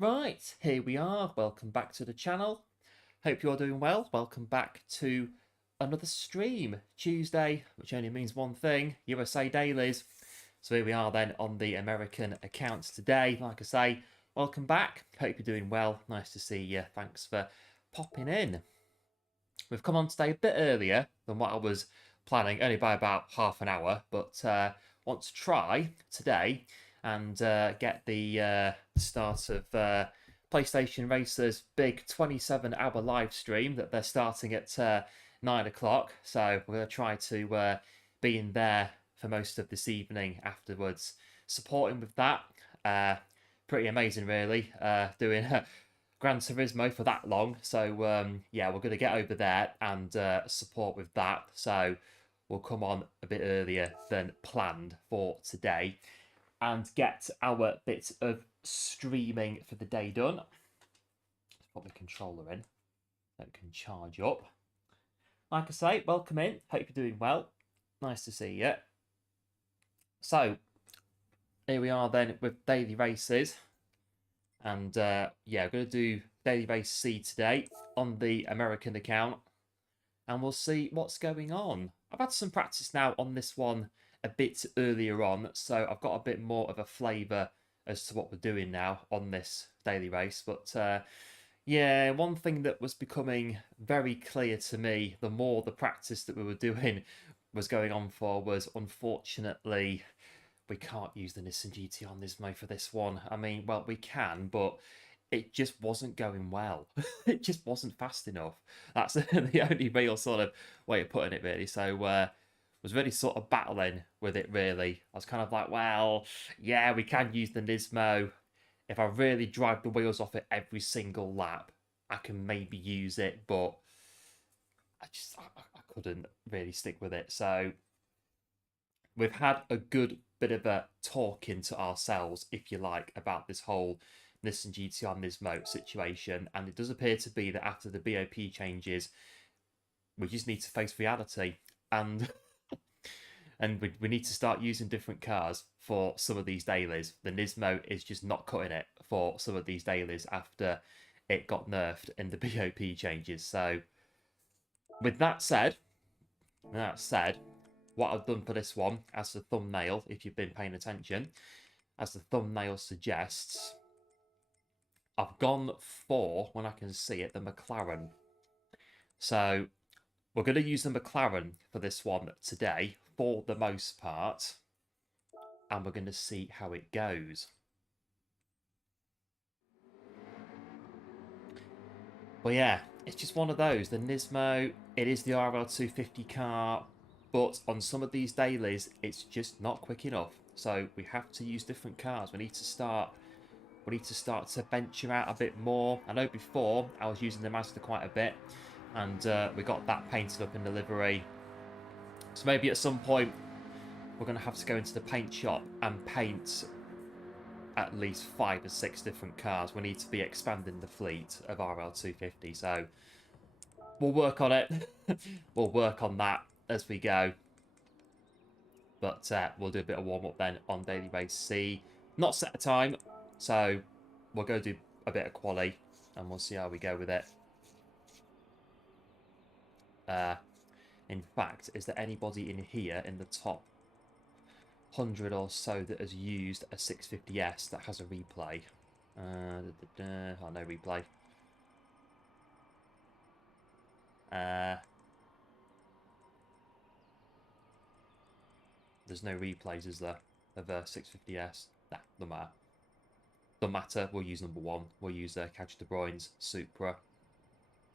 Right, here we are. Welcome back to the channel. Hope you're doing well. Welcome back to another stream. Tuesday, which only means one thing, USA Dailies. So here we are then on the American accounts today. Like I say, welcome back. Hope you're doing well. Nice to see you. Thanks for popping in. We've come on today a bit earlier than what I was planning, only by about half an hour, but want to try today and get the start of PlayStation Racer's big 27-hour live stream that they're starting at 9 o'clock. So we're going to try to be in there for most of this evening afterwards, supporting with that. Pretty amazing, really. Doing Gran Turismo for that long. So yeah, we're going to get over there and support with that. So we'll come on a bit earlier than planned for today and get our bit of streaming for the day done. Let's put the controller in. That can charge up. Like I say, welcome in. Hope you're doing well. Nice to see you. So here we are then with daily races. And yeah, we're going to do daily race C today on the American account. And we'll see what's going on. I've had some practice now on this one a bit earlier on. So I've got a bit more of a flavour as to what we're doing now on this daily race. But yeah, one thing that was becoming very clear to me, the more the practice that we were doing was going on for, was unfortunately we can't use the Nissan GT on Nismo for this one. I mean, well, we can, but it just wasn't going well. It just wasn't fast enough. That's the only real sort of way of putting it, really. So was really sort of battling with it, really. I was kind of like, well, yeah, we can use the Nismo. If I really drive the wheels off it every single lap, I can maybe use it, but I couldn't really stick with it. So we've had a good bit of a talking to ourselves, if you like, about this whole Nissan GT-R Nismo situation, and it does appear to be that after the BOP changes, we just need to face reality, and we need to start using different cars for some of these dailies. The Nismo is just not cutting it for some of these dailies after it got nerfed in the BOP changes. So with that said, what I've done for this one, as the thumbnail, if you've been paying attention, as the thumbnail suggests, I've gone for, when I can see it, the McLaren. So we're going to use the McLaren for this one today, for the most part, and we're going to see how it goes. But yeah, it's just one of those. The Nismo, it is the RL250 car, but on some of these dailies, it's just not quick enough. So we have to use different cars. We need to start to venture out a bit more. I know before I was using the Mazda quite a bit, and we got that painted up in the livery. So maybe at some point we're going to have to go into the paint shop and paint at least 5 or 6 different cars. We need to be expanding the fleet of RL250. So we'll work on it. We'll work on that as we go. But we'll do a bit of warm-up then on daily race C. Not set a time, so we'll go do a bit of quali and we'll see how we go with it. In fact, is there anybody in here in the top 100 or so that has used a 650S that has a replay? Oh, no replay. There's no replays, is there, of a 650S? Nah, no matter. Don't matter, we'll use number 1. We'll use Couch De Bruyne's Supra.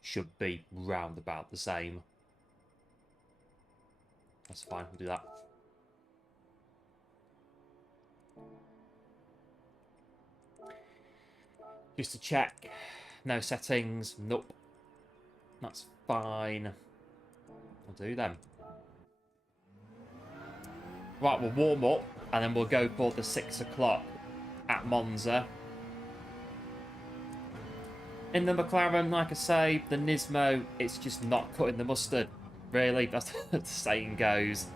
Should be round about the same. That's fine, we'll do that. Just to check. No settings. Nope. That's fine. We'll do them. Right, we'll warm up and then we'll go for the 6 o'clock at Monza. In the McLaren, like I say, the Nismo, it's just not cutting the mustard. Really, that's the saying goes.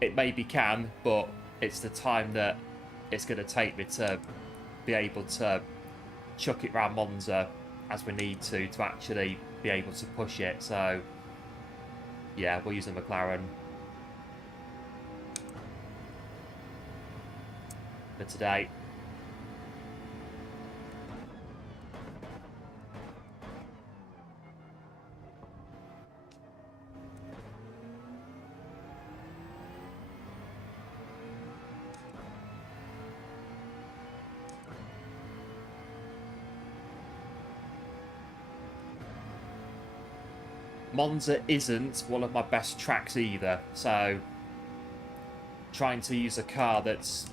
It maybe can, but it's the time that it's going to take me to be able to chuck it around Monza as we need to actually be able to push it. So, yeah, we'll use the McLaren for today. Monza isn't one of my best tracks either, so trying to use a car that's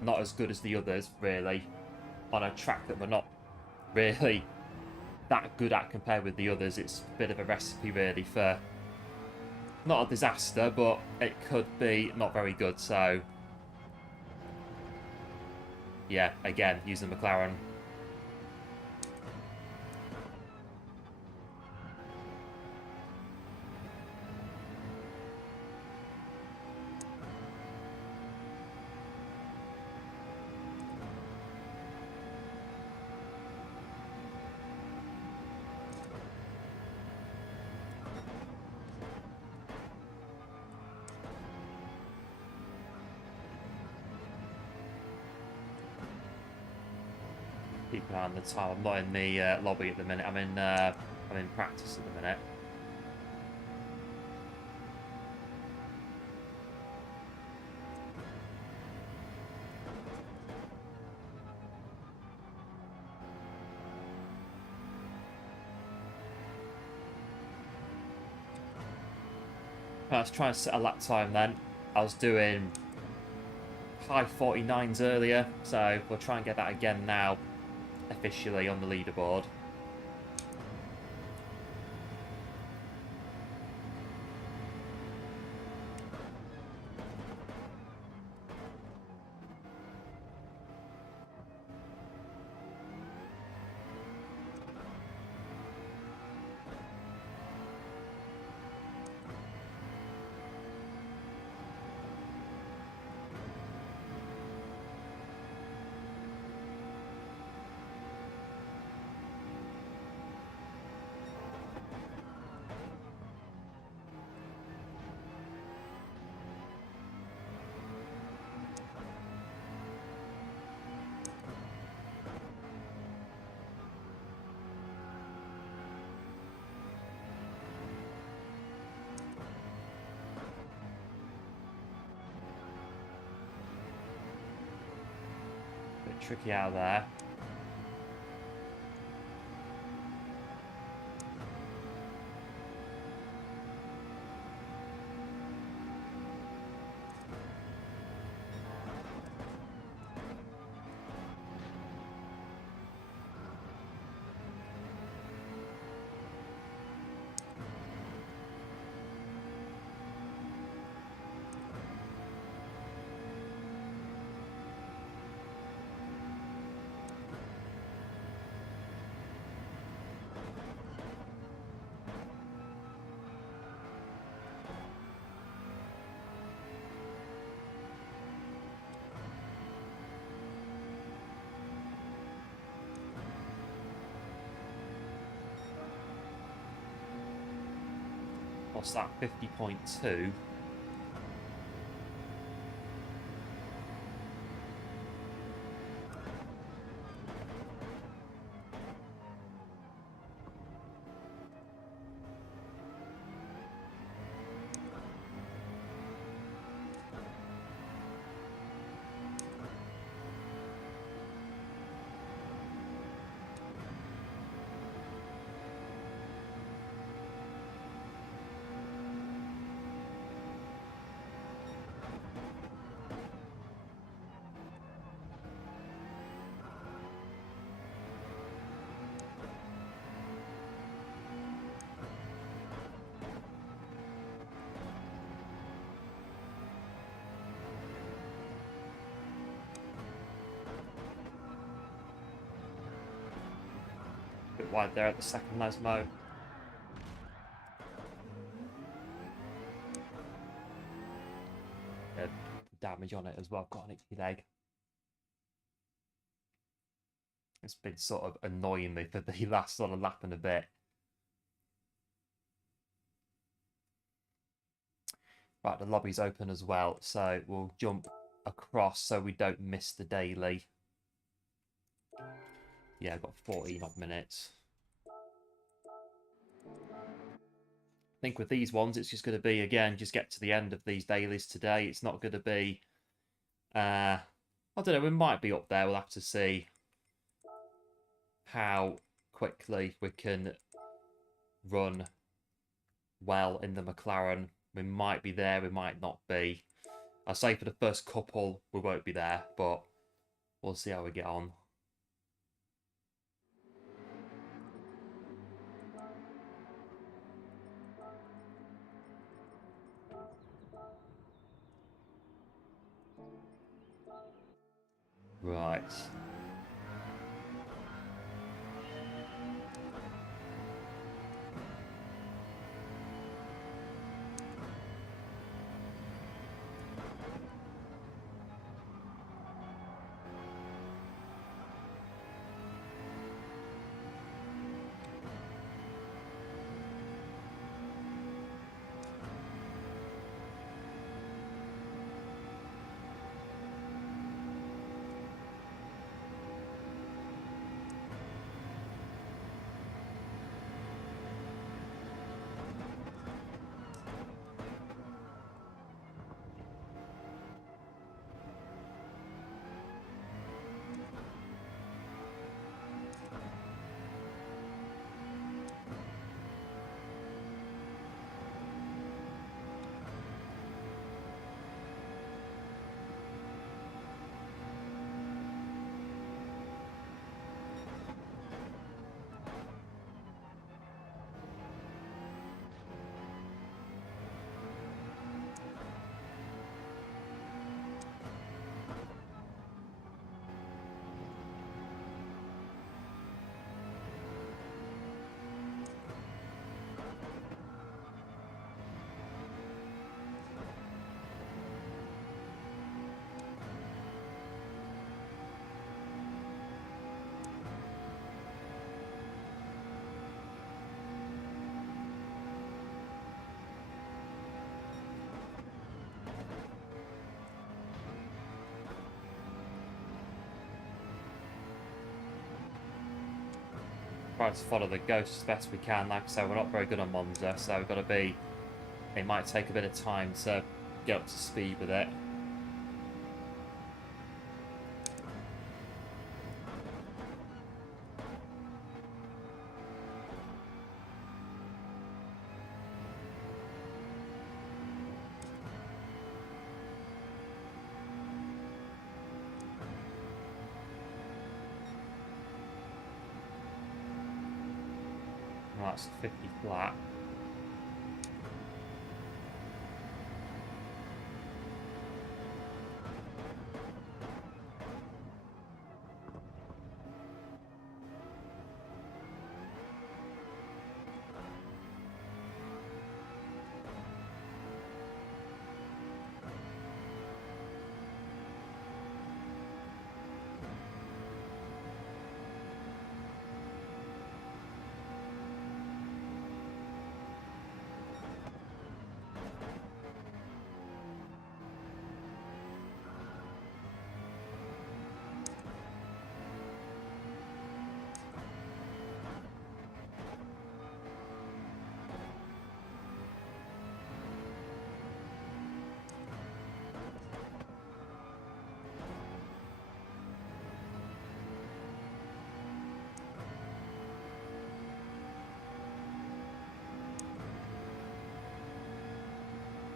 not as good as the others, really, on a track that we're not really that good at compared with the others. It's a bit of a recipe really for not a disaster, but it could be not very good. So yeah, again, using the McLaren. Keep an eye on the time. I'm not in the lobby at the minute. I'm in practice at the minute. Let's try and set a lap time then. I was doing high 49s earlier, so we'll try and get that again now, officially on the leaderboard. Bit tricky out there. What's that, 50.2? Bit wide there at the second Lesmo. Damage on it as well. Got an itchy leg. It's been sort of annoying me for the last sort of lap and a bit. Right, the lobby's open as well, so we'll jump across so we don't miss the daily. Yeah, I've got 14 odd minutes. I think with these ones, it's just going to be, again, just get to the end of these dailies today. It's not going to be, I don't know, we might be up there. We'll have to see how quickly we can run well in the McLaren. We might be there, we might not be. I'll say for the first couple, we won't be there, but we'll see how we get on. Right. Try to follow the ghost as best we can. Like I say, we're not very good on Monza, so we've got to be... It might take a bit of time to get up to speed with it. Right, that's 50 flat.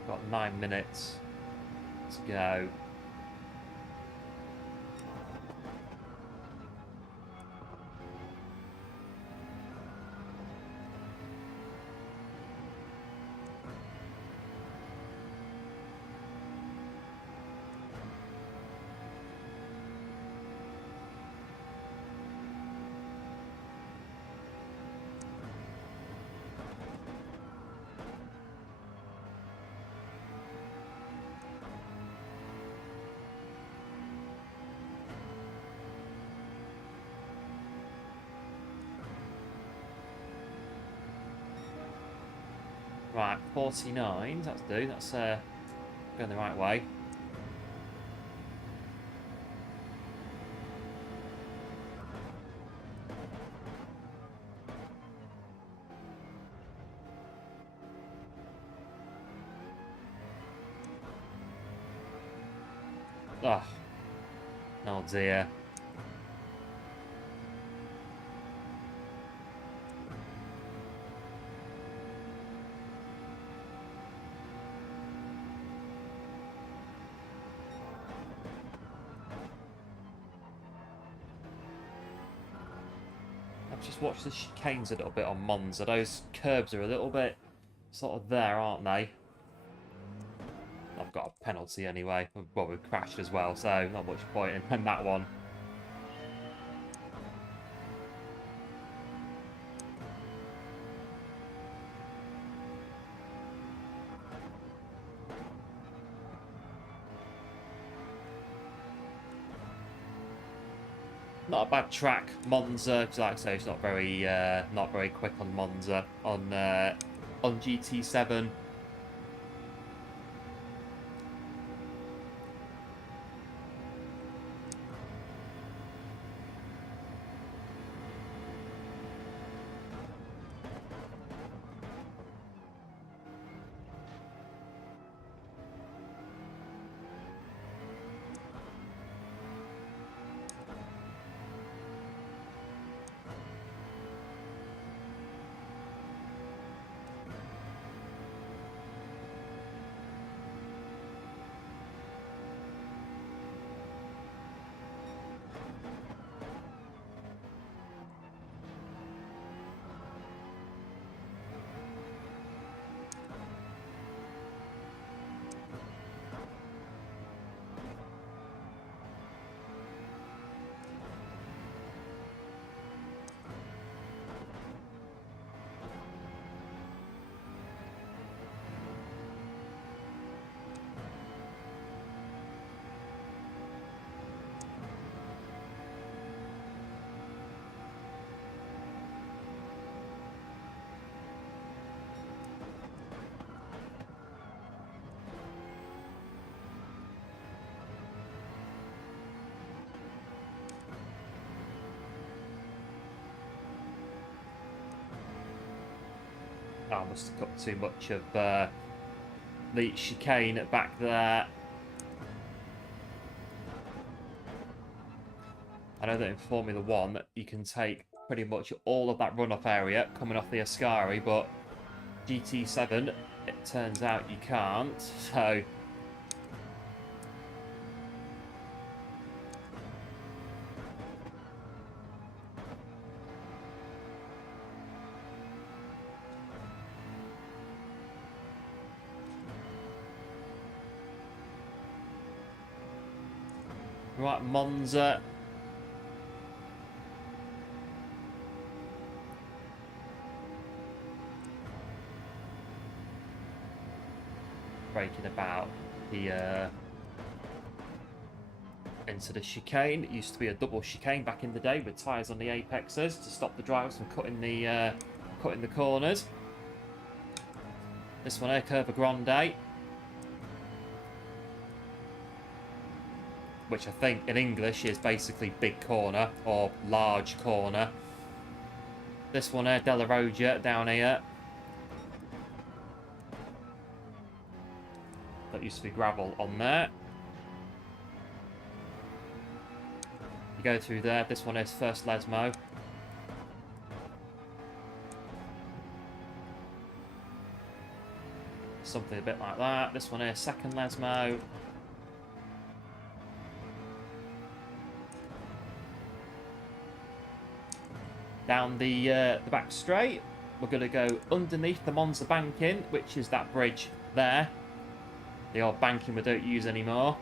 Got 9 minutes to go. Right, 49, that's do, that's going the right way. Oh, oh dear. I've just watched the chicanes a little bit on Monza. Those curbs are a little bit sort of there, aren't they? I've got a penalty anyway. Well, we've crashed as well, so not much point in that one. not a bad track, Monza. Because like I say, it's not very quick on Monza on GT7. I must have cut too much of the chicane back there. I know that in Formula 1 you can take pretty much all of that run-up area coming off the Ascari, but GT7 it turns out you can't, so right, Monza. Braking about the into the chicane. It used to be a double chicane back in the day with tyres on the apexes to stop the drivers from cutting the corners. This one here, Curva Grande, which I think in English is basically big corner or large corner. This one here, Della Rogia, down here. That used to be gravel on there. You go through there. This one is first Lesmo. Something a bit like that. This one is second Lesmo. Down the back straight, we're going to go underneath the Monza banking, which is that bridge there. The old banking we don't use anymore.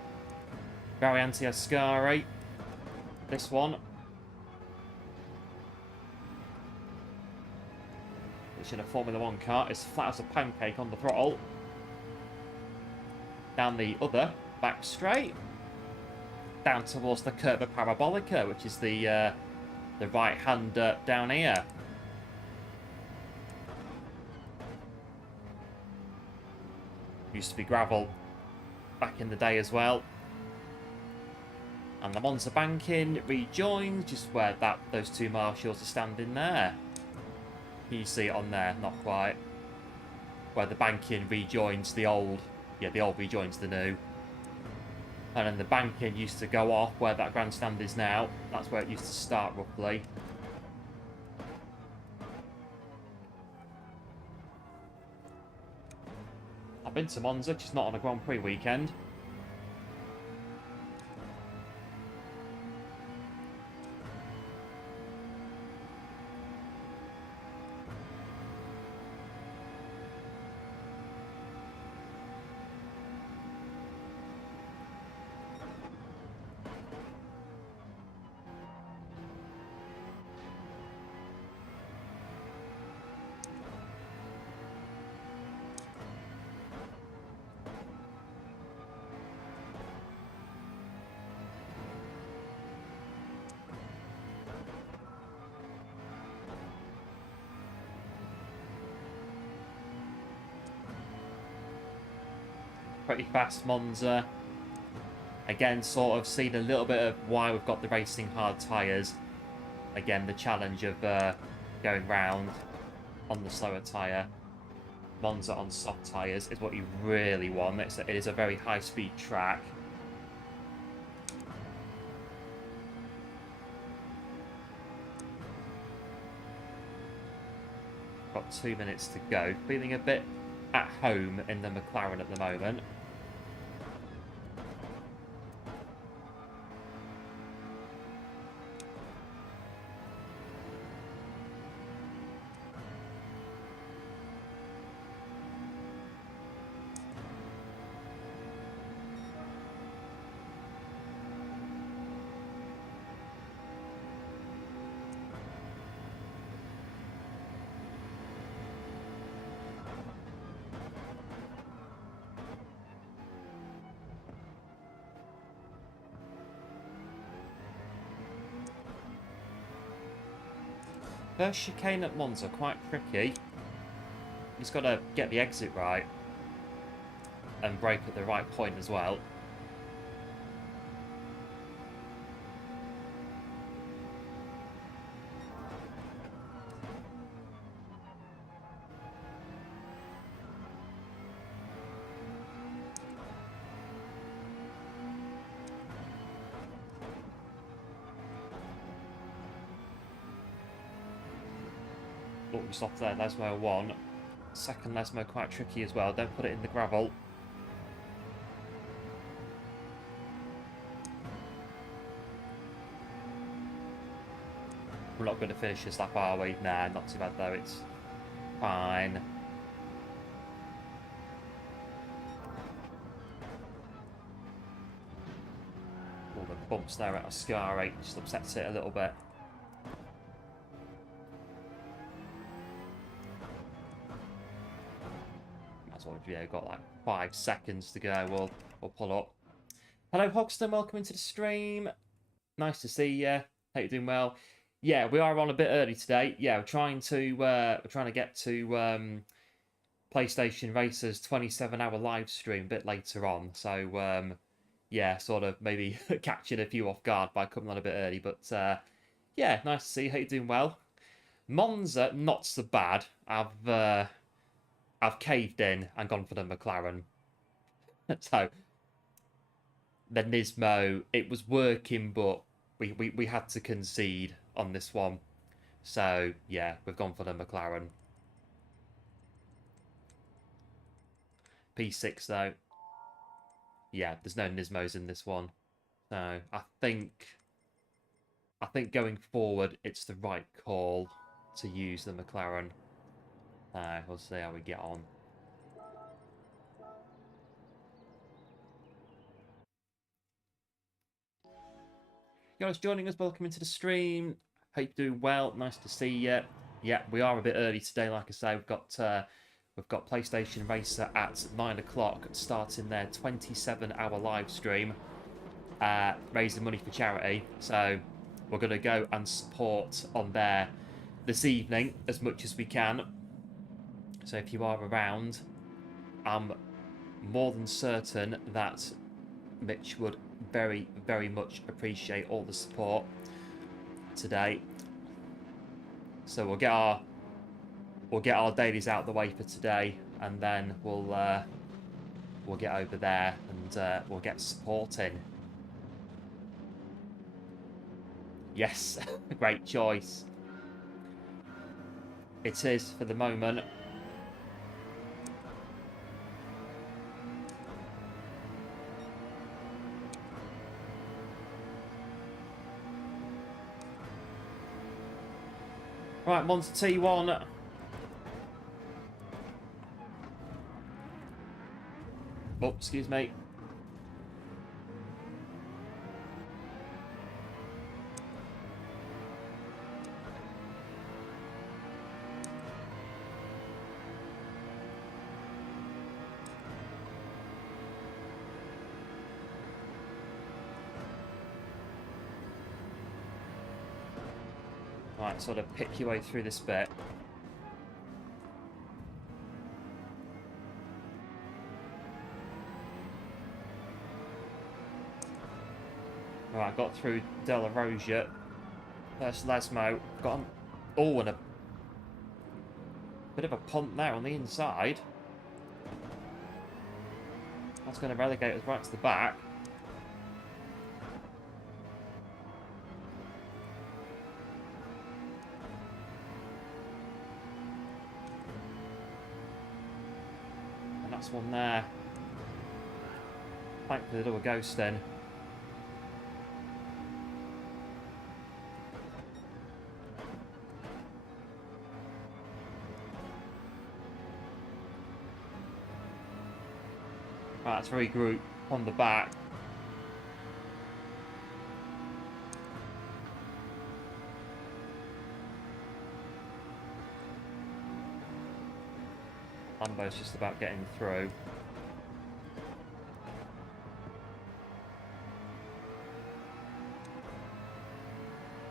Variante Ascari. This one. Which in a Formula 1 car is flat as a pancake on the throttle. Down the other back straight. Down towards the Curva Parabolica, which is the right hand down here. Used to be gravel back in the day as well. And the Monza banking rejoins just where those two marshals are standing there. Can you see it on there? Not quite. Where the banking rejoins the old. Yeah, the old rejoins the new. And then the banking used to go off where that grandstand is now. That's where it used to start roughly. I've been to Monza, just not on a Grand Prix weekend. pretty fast Monza. Again, sort of seen a little bit of why we've got the racing hard tyres. Again, the challenge of going round on the slower tyre. Monza on soft tyres is what you really want. It is a very high-speed track. Got 2 minutes to go. Feeling a bit at home in the McLaren at the moment. First chicane at Monza, quite tricky. He's got to get the exit right and brake at the right point as well. Oh, we stopped there. Lesmo 1. Second Lesmo quite tricky as well. Don't put it in the gravel. We're not going to finish this lap, are we? Nah, not too bad though. It's fine. All the bumps there at Ascari just upsets it a little bit. Yeah, got like 5 seconds to go. We'll pull up. Hello, Hogston. Welcome into the stream. Nice to see you. Hope you're doing well. Yeah, we are on a bit early today. Yeah, we're trying to get to PlayStation Racer's 27-hour live stream a bit later on. So yeah, sort of maybe catching a few off guard by coming on a bit early. But yeah, nice to see you. Hope you're doing well. Monza, not so bad. I've caved in and gone for the McLaren. So the Nismo, it was working, but we had to concede on this one. So yeah, we've gone for the McLaren. P6 though. Yeah, there's no Nismos in this one. So I think going forward, it's the right call to use the McLaren. We'll see how we get on. You guys joining us, welcome into the stream. Hope you're doing well. Nice to see you. Yeah, we are a bit early today. Like I say, we've got PlayStation Racer at 9 o'clock, starting their 27-hour live stream, raising money for charity. So we're going to go and support on there this evening as much as we can. So if you are around, I'm more than certain that Mitch would very, very much appreciate all the support today. So we'll get our dailies out the way for today, and then we'll get over there and we'll get supporting. Yes, great choice. It is for the moment. Right, Monza T1. Oh, excuse me. Right, sort of pick your way through this bit. Right, got through Della Rosia. First Lesmo. Got on. Oh, and a bit of a punt there on the inside. That's going to relegate us right to the back. And that's one there. Thankfully, they do a ghost in. Right, let's regroup on the back. Lambo's just about getting through.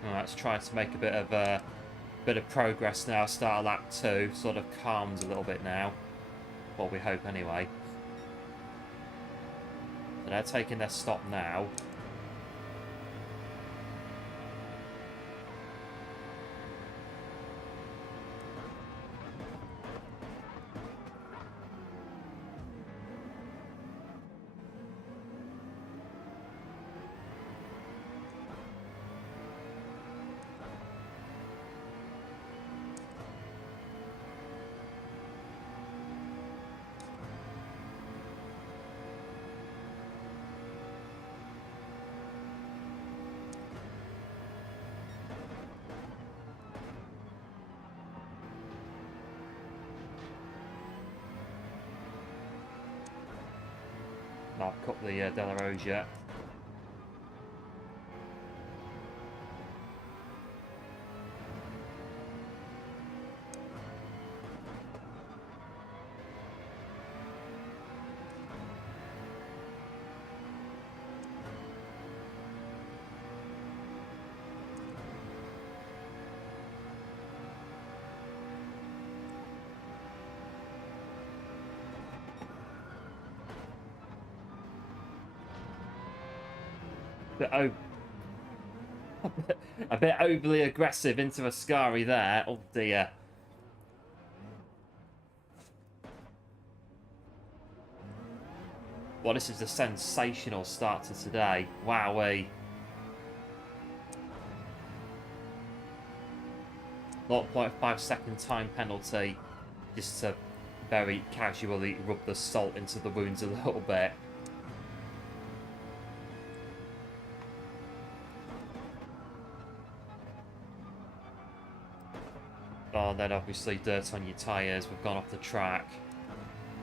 Right, let's try to make a bit of progress now. Start lap 2, sort of calms a little bit now. Well, we hope anyway. They're taking their stop now. I've cut the Della Rosia. A bit overly aggressive into Ascari there. Oh dear. Well, this is a sensational start to today. Wowee. 0.5 second time penalty. Just to very casually rub the salt into the wounds a little bit. Oh, then obviously dirt on your tyres. We've gone off the track.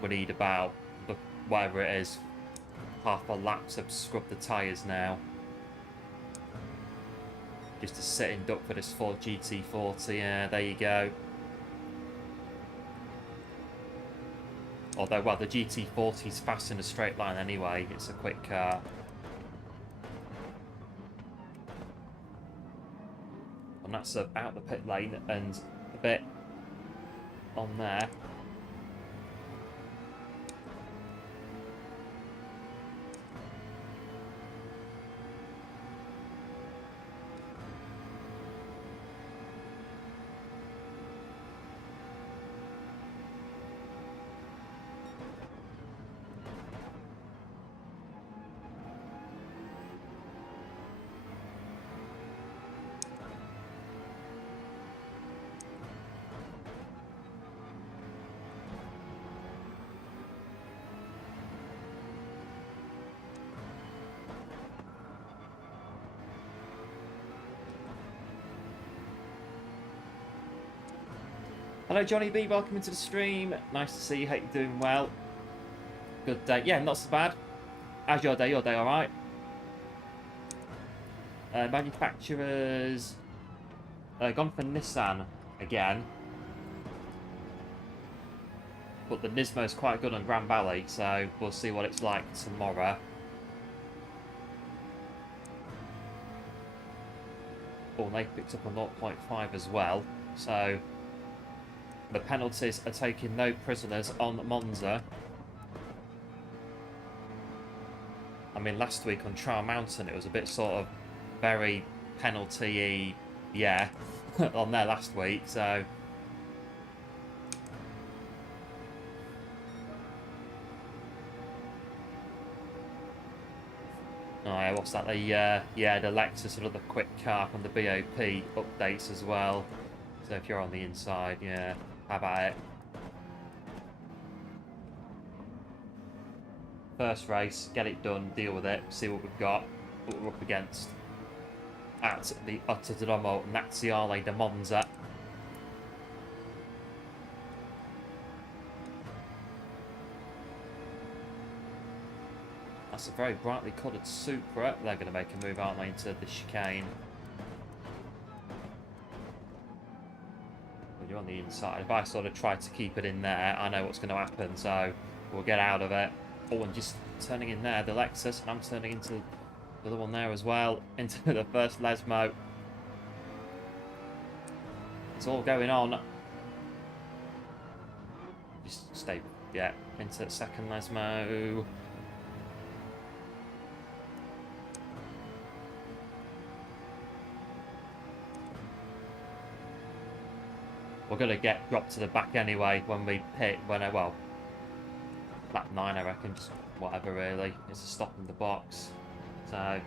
We need about, whatever it is, half a lap to scrub the tyres now. Just a sitting duck for this Ford GT40. Yeah, there you go. Although, well, the GT40 is fast in a straight line anyway. It's a quick car. And that's out the pit lane and a bit on there. Hello Johnny B, welcome into the stream. Nice to see you, hope you're doing well. Good day. Yeah, not so bad. How's your day? Your day alright? Manufacturers gone for Nissan again. But the Nismo's quite good on Grand Valley, so we'll see what it's like tomorrow. Oh, they picked up a 0.5 as well, so the penalties are taking no prisoners on Monza. I mean, last week on Trial Mountain, it was a bit sort of very penalty-y, yeah, on there last week, so... Oh yeah, what's that? Yeah, the Lexus, another quick car from the BOP updates as well. So if you're on the inside, yeah, how about it? First race, get it done, deal with it, see what we've got, what we're up against. At the Untitled Chapter de Monza. That's a very brightly coloured Supra. They're going to make a move, aren't they, into the chicane. When you're on the inside, if I sort of try to keep it in there, I know what's going to happen, so we'll get out of it. Oh, and just turning in there, the Lexus, and I'm turning into the other one there as well, into the first Lesmo. It's all going on. Just stay, yeah, into the second Lesmo. We're going to get dropped to the back anyway when we pit, well, lap 9 I reckon, just whatever really. It's a stop in the box. So,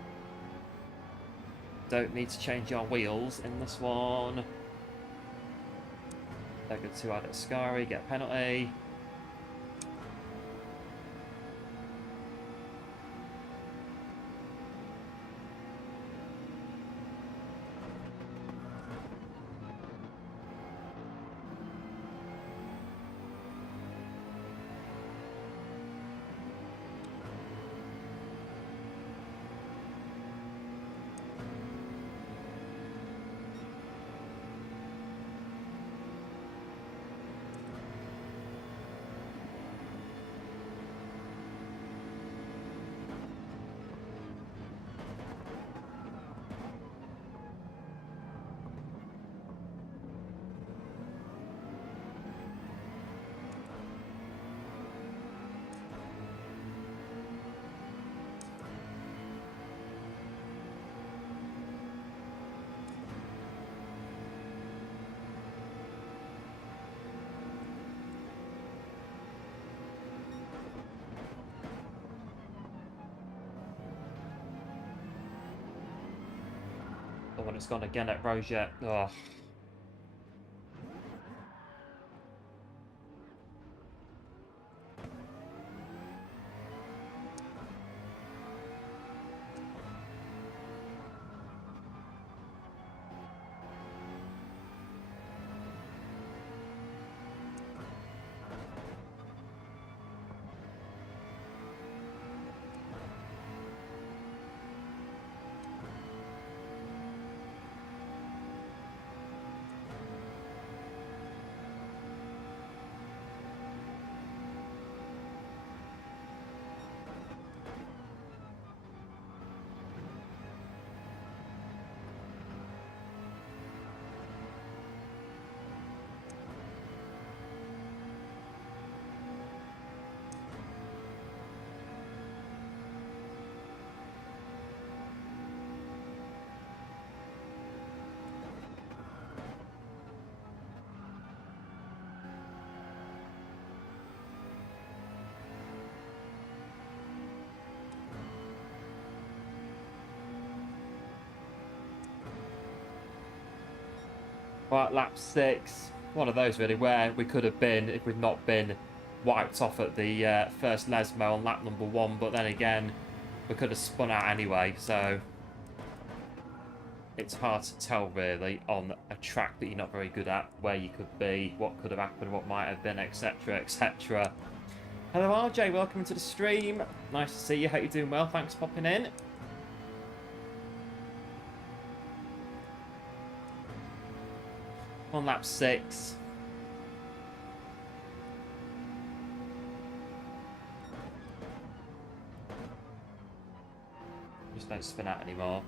don't need to change our wheels in this one. They're good to add at Scary, get a penalty. Oh, and it's gone again at Roget. Oh. Right, lap 6. One of those really where we could have been if we'd not been wiped off at the first Lesmo on lap number 1, but then again we could have spun out anyway, so it's hard to tell really on a track that you're not very good at where you could be, what could have happened, what might have been, etc, etc. Hello RJ, welcome to the stream. Nice to see you, hope you're doing well, thanks for popping in. On lap 6. Just don't spin out anymore.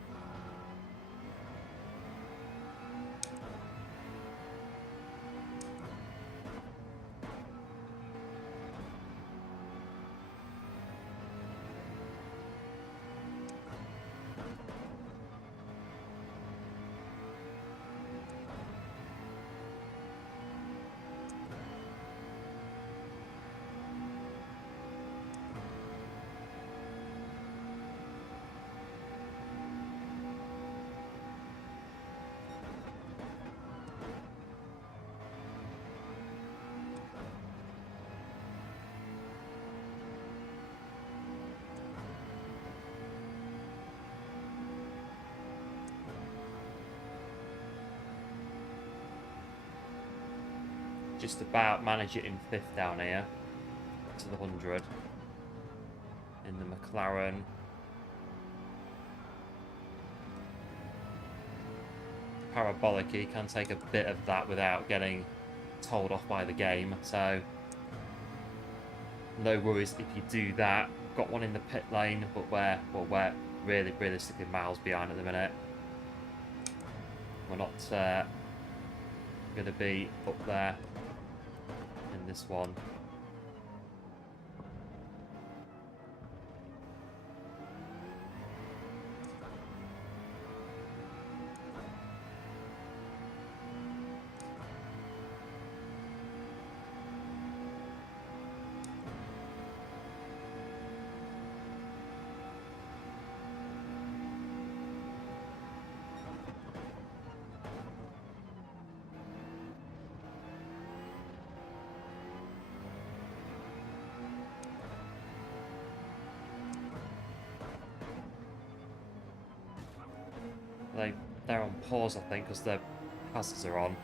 just about manage it in 5th down here to the 100 in the McLaren. Parabolic, you can take a bit of that without getting told off by the game, so no worries if you do that. Got one in the pit lane, but we're really realistically miles behind at the minute. We're not going to be up there in this one. They're on pause, I think, because their passes are on.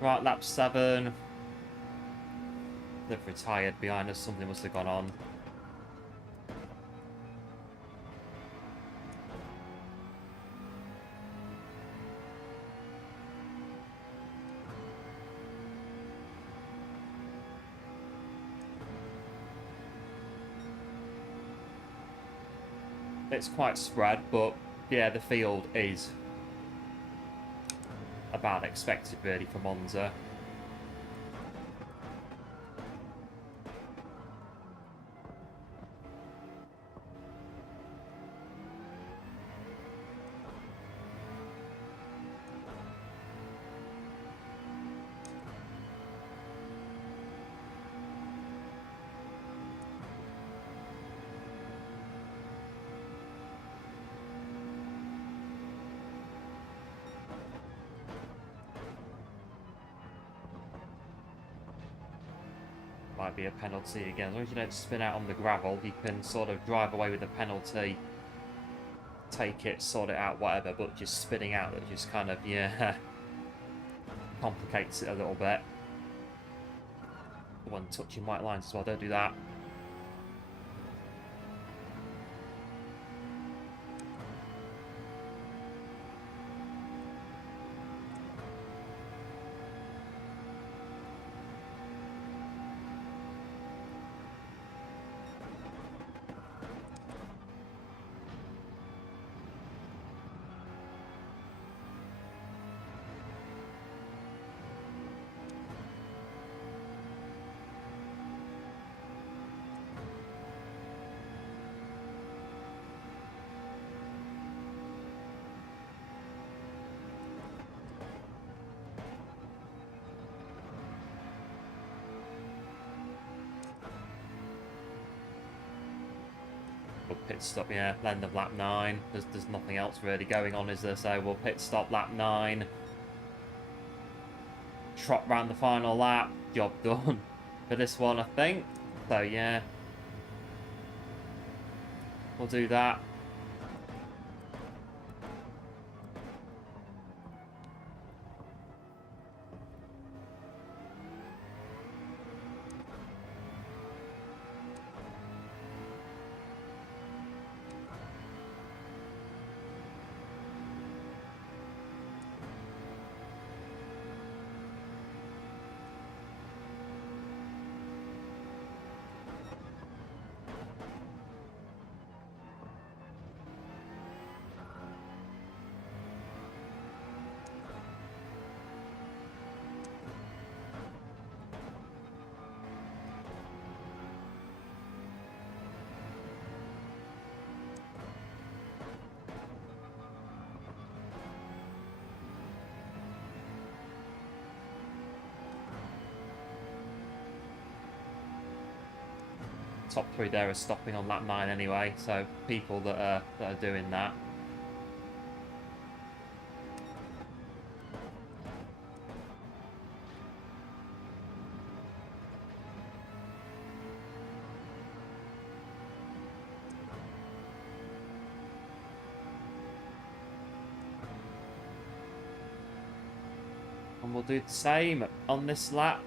Right, lap 7. They've retired behind us. Something must have gone on. It's quite spread, but yeah, the field is about expected really for Monza. Might be a penalty again. As long as you don't spin out on the gravel, you can sort of drive away with the penalty, take it, sort it out, whatever, but just spinning out, that just kind of, yeah, complicates it a little bit. One touching white lines as well, don't do that. Pit stop, yeah, end of lap 9. There's nothing else really going on, is there? So we'll pit stop lap 9. Trot round the final lap. Job done for this one, I think. So yeah, we'll do that. top 3 there are stopping on lap 9 anyway, so people that are doing that. And we'll do the same on this lap.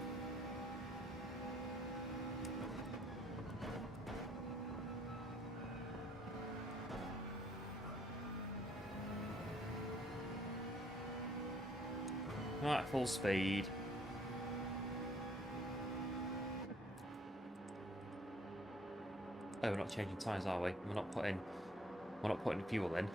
Right, full speed. Oh, we're not changing tyres, are we? We're not putting fuel in.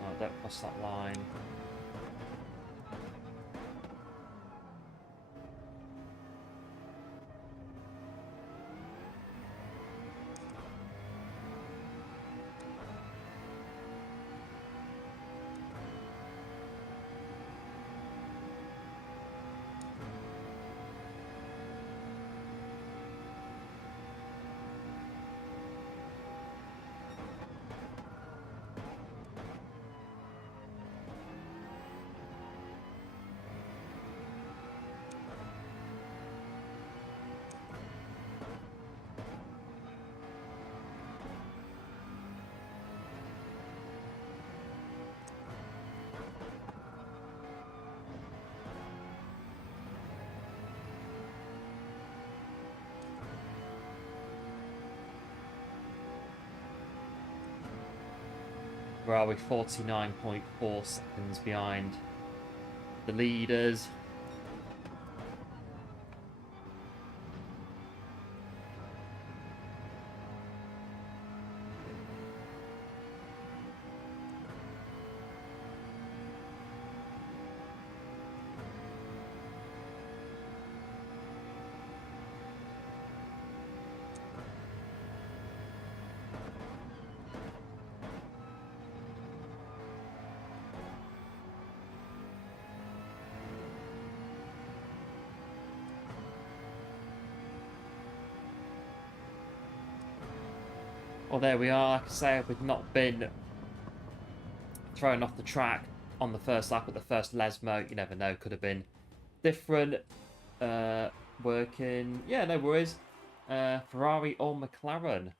Oh, don't cross that line. Where are we? 49.4 seconds behind the leaders. Well, there we are. Like I say, we've not been thrown off the track on the first lap at the first Lesmo. You never know, could have been different. Working. Yeah, no worries. Ferrari or McLaren?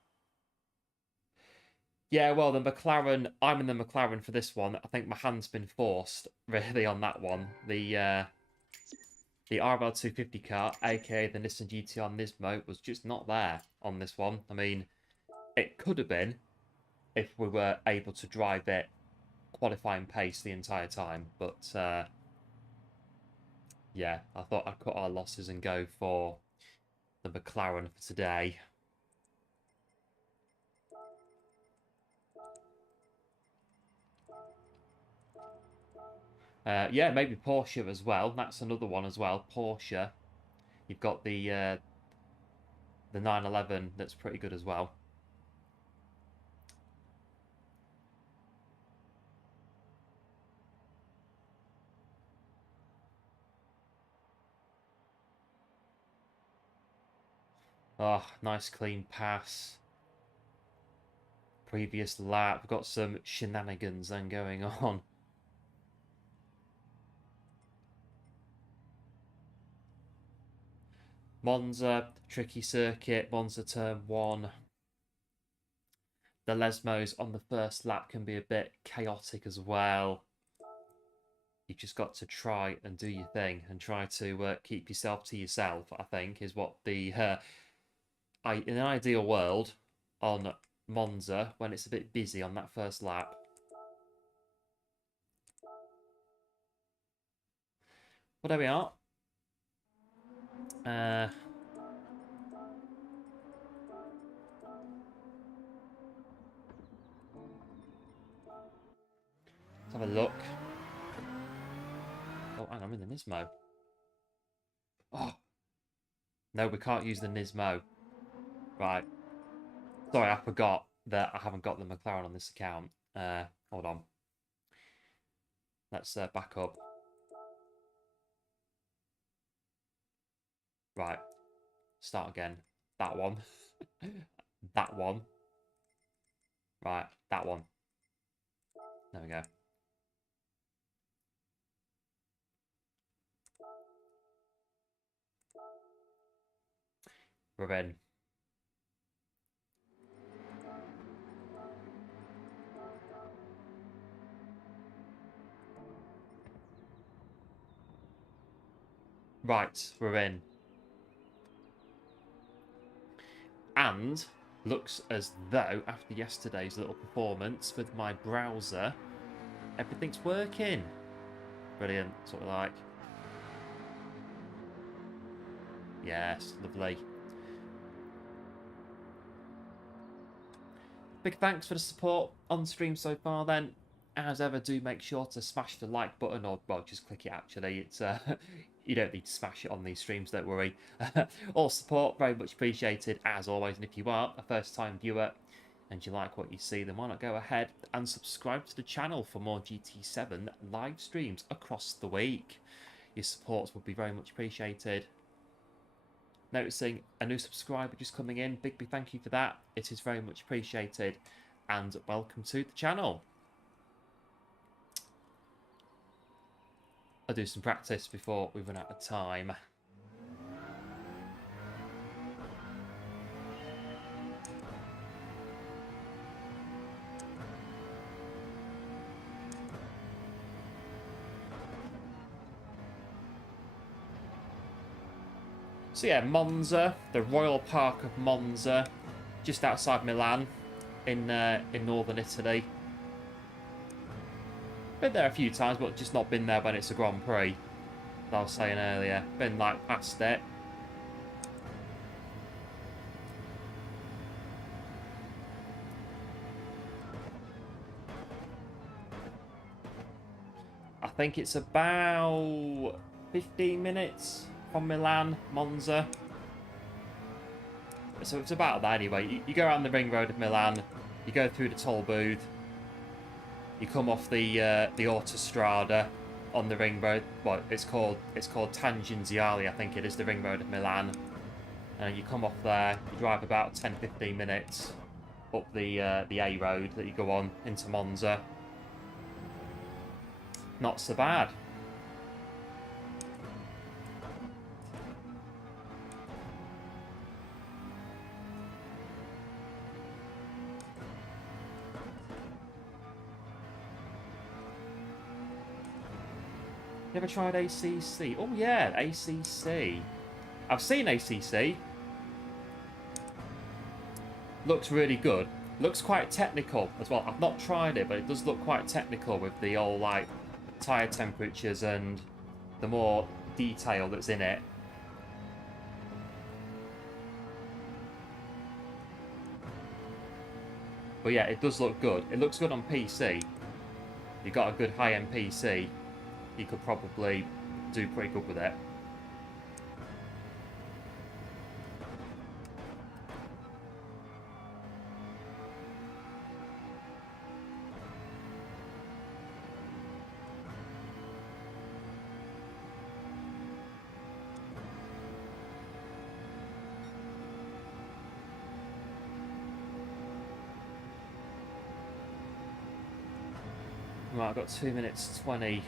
Yeah, well, the McLaren, I'm in the McLaren for this one. I think my hand's been forced, really, on that one. The RL 250 car, aka the Nissan GT-R Nismo, was just not there on this one. I mean, it could have been if we were able to drive it qualifying pace the entire time. But, yeah, I thought I'd cut our losses and go for the McLaren for today. Yeah, maybe Porsche as well. That's another one as well. Porsche. You've got the 911 that's pretty good as well. Oh, nice clean pass. Previous lap. We've got some shenanigans then going on. Monza, tricky circuit. Monza turn 1. The Lesmos on the first lap can be a bit chaotic as well. You've just got to try and do your thing and try to keep yourself to yourself, I think, is what the... in an ideal world, on Monza, when it's a bit busy on that first lap. Well, there we are. Let's have a look. Oh, hang on, I'm in the Nismo. Oh, No, we can't use the Nismo. Right. Sorry, I forgot that I haven't got the McLaren on this account. Hold on. Let's back up. Right. Start again. That one. That one. Right. That one. There we go. We're in. Right, we're in. And looks as though after yesterday's little performance with my browser, everything's working. Brilliant. That's what we like. Yes, lovely. Big thanks for the support on stream so far then. As ever, do make sure to smash the like button, or, well, just click it actually. It's you don't need to smash it on these streams, don't worry. All support, very much appreciated as always. And if you are a first-time viewer and you like what you see, then why not go ahead and subscribe to the channel for more GT7 live streams across the week. Your support would be very much appreciated. Noticing a new subscriber just coming in, big thank you for that. It is very much appreciated, and welcome to the channel. I'll do some practice before we run out of time. So yeah, Monza, the Royal Park of Monza, just outside Milan, in northern Italy. Been there a few times, but just not been there when it's a Grand Prix. As I was saying earlier, been like past it. I think it's about 15 minutes from Milan, Monza. So it's about that anyway. You go around the ring road of Milan, you go through the toll booth, you come off the autostrada on the ring road. Well, it's called Tangenziale, I think it is, the ring road of Milan. And you come off there, you drive about 10-15 minutes up the A road that you go on into Monza. Not so bad. Never tried ACC. Oh yeah, ACC. I've seen ACC. Looks really good. Looks quite technical as well. I've not tried it, but it does look quite technical with the old like tyre temperatures and the more detail that's in it. But yeah, it does look good. It looks good on PC. You've got a good high-end PC. You could probably do pretty good with it. Right, I've got 2 minutes 20.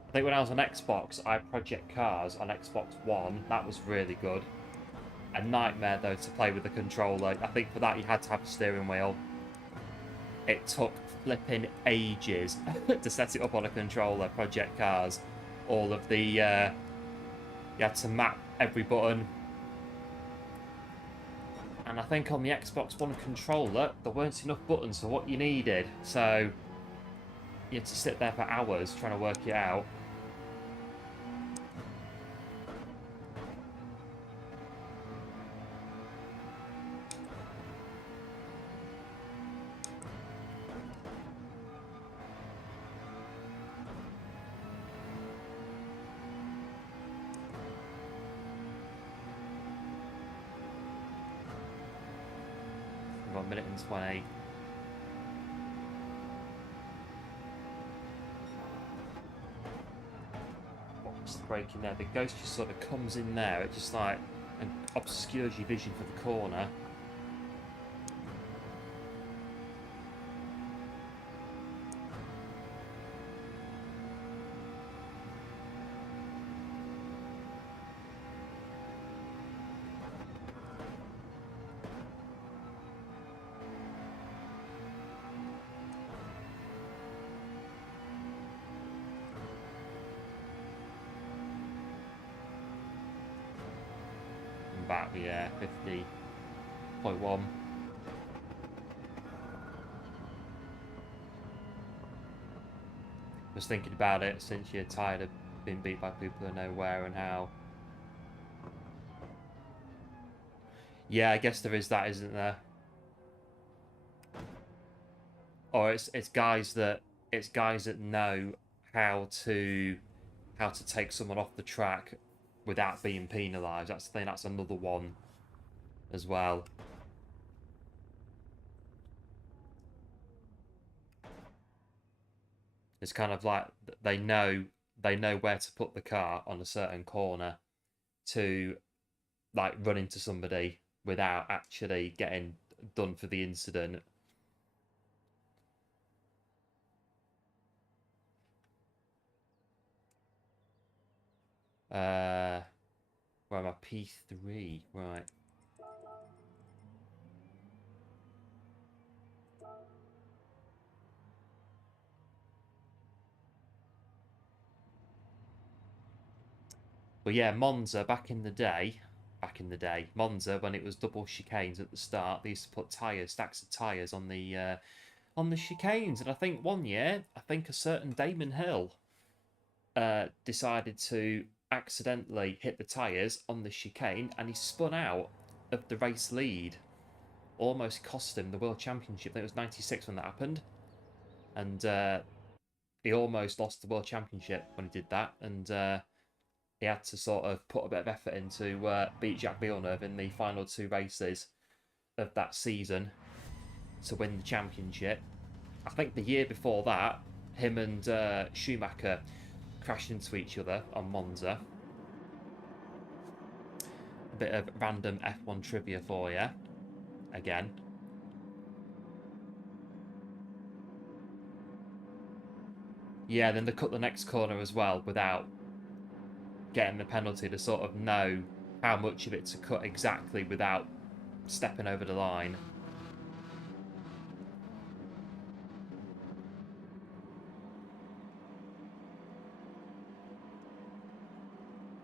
I think when I was on Xbox, I had Project Cars on Xbox One. That was really good. A nightmare, though, to play with the controller. I think for that, you had to have a steering wheel. It took flipping ages to set it up on a controller, Project Cars. All of the... you had to map every button. And I think on the Xbox One controller, there weren't enough buttons for what you needed. So, you had to sit there for hours trying to work it out. 1 minute and 20. What's the braking there? The ghost just sort of comes in there. It just like and obscures your vision for the corner. Back, yeah, 50.1. Was thinking about it since you're tired of being beat by people who know where and how. Yeah, I guess there is that, isn't there? Or it's guys that know how to take someone off the track without being penalised. That's the thing. That's another one as well. It's kind of like they know where to put the car on a certain corner to like run into somebody without actually getting done for the incident. Where am I? P3, right. But yeah, Monza back in the day, Monza when it was double chicanes at the start, they used to put stacks of tyres on the chicanes, and I think one year, a certain Damon Hill decided to accidentally hit the tyres on the chicane, and he spun out of the race lead, almost cost him the World Championship. I think it was '96 when that happened, and he almost lost the World Championship when he did that, and he had to sort of put a bit of effort in to beat Jacques Villeneuve in the final 2 races of that season to win the championship. I think the year before that, him and Schumacher crashed into each other on Monza. A bit of random F1 trivia for you, again. Yeah, then they cut the next corner as well without getting the penalty to sort of know how much of it to cut exactly without stepping over the line.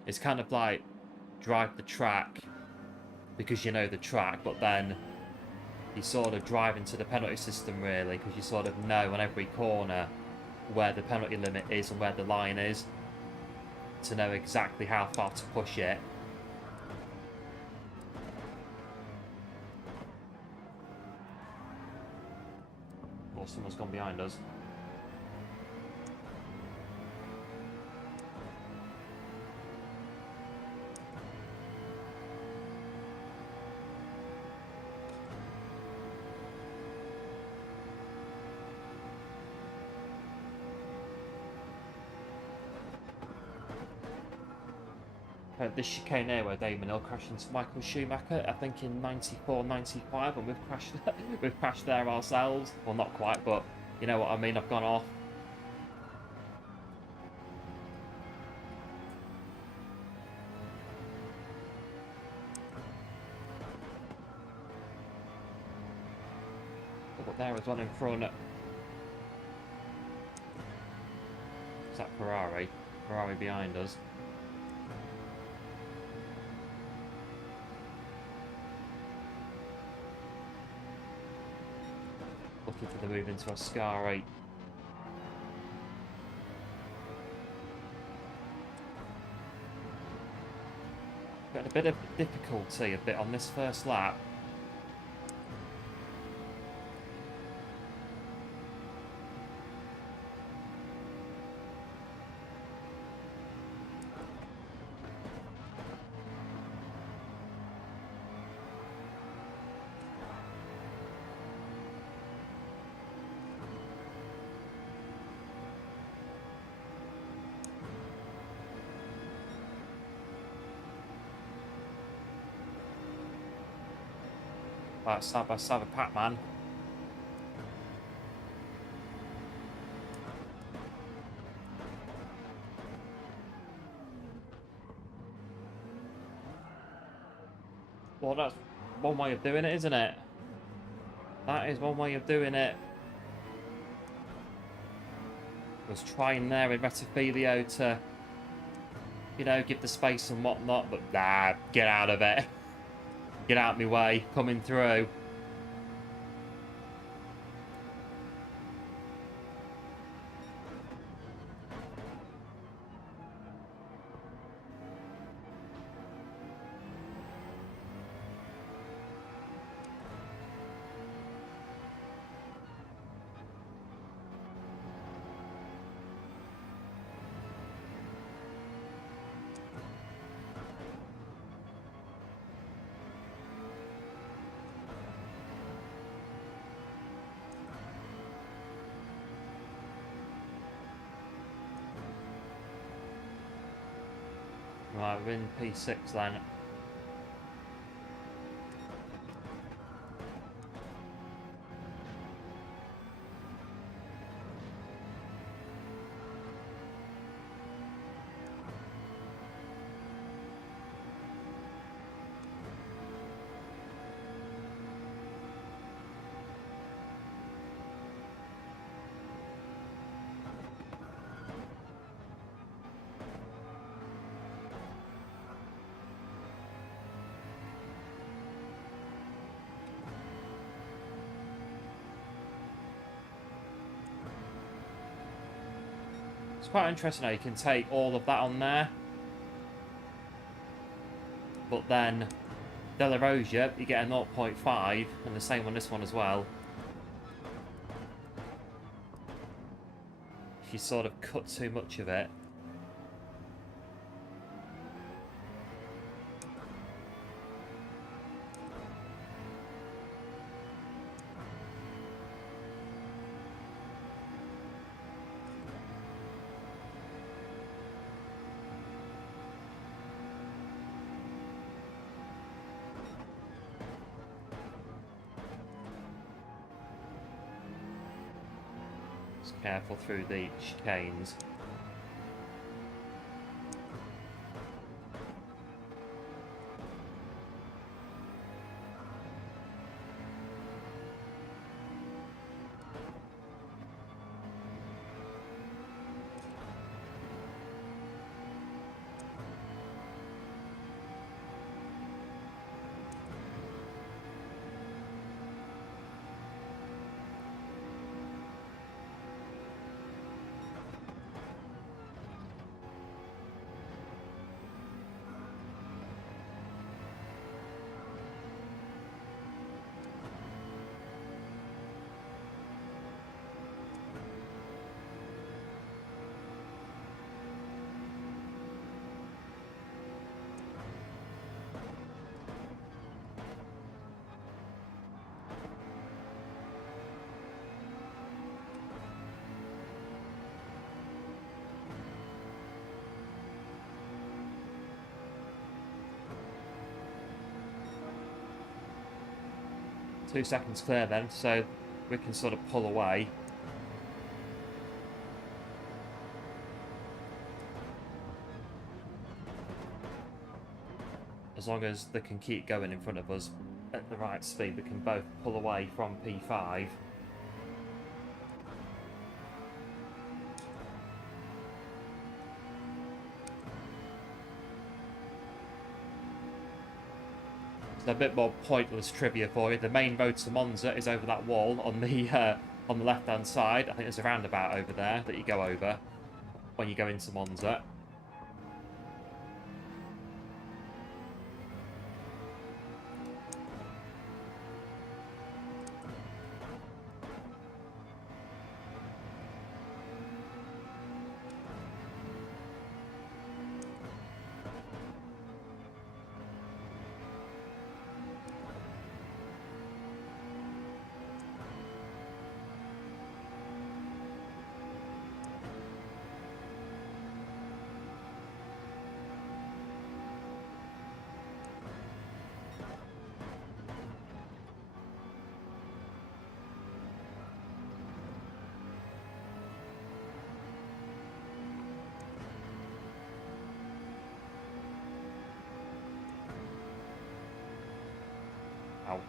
It's kind of like drive the track because you know the track, but then you sort of drive into the penalty system really because you sort of know on every corner where the penalty limit is and where the line is to know exactly how far to push it. Or someone's gone behind us. This chicane here where Damon Hill crashed into Michael Schumacher, I think in '94, '95, and we've crashed there ourselves. Well, not quite, but you know what I mean. I've gone off. But there was one in front. Is that Ferrari? Ferrari behind us. Looking for the move into Ascari. Got a bit of difficulty on this first lap. Right, side by side with Pac-Man. Well, that's one way of doing it, isn't it? That is one way of doing it. Was trying there in Retafilio to, you know, give the space and whatnot, but nah, get out of it. Get out of my way, coming through. Right, we're in P6 then. It's quite interesting how you can take all of that on there, but then Della Rosa, you get a 0.5, and the same on this one as well. If you sort of cut too much of it. Just careful through the chicanes. Two seconds clear then, so we can sort of pull away. As long as they can keep going in front of us at the right speed, we can both pull away from P5. A bit more pointless trivia for you. The main road to Monza is over that wall on the left-hand side. I think there's a roundabout over there that you go over when you go into Monza. Ow.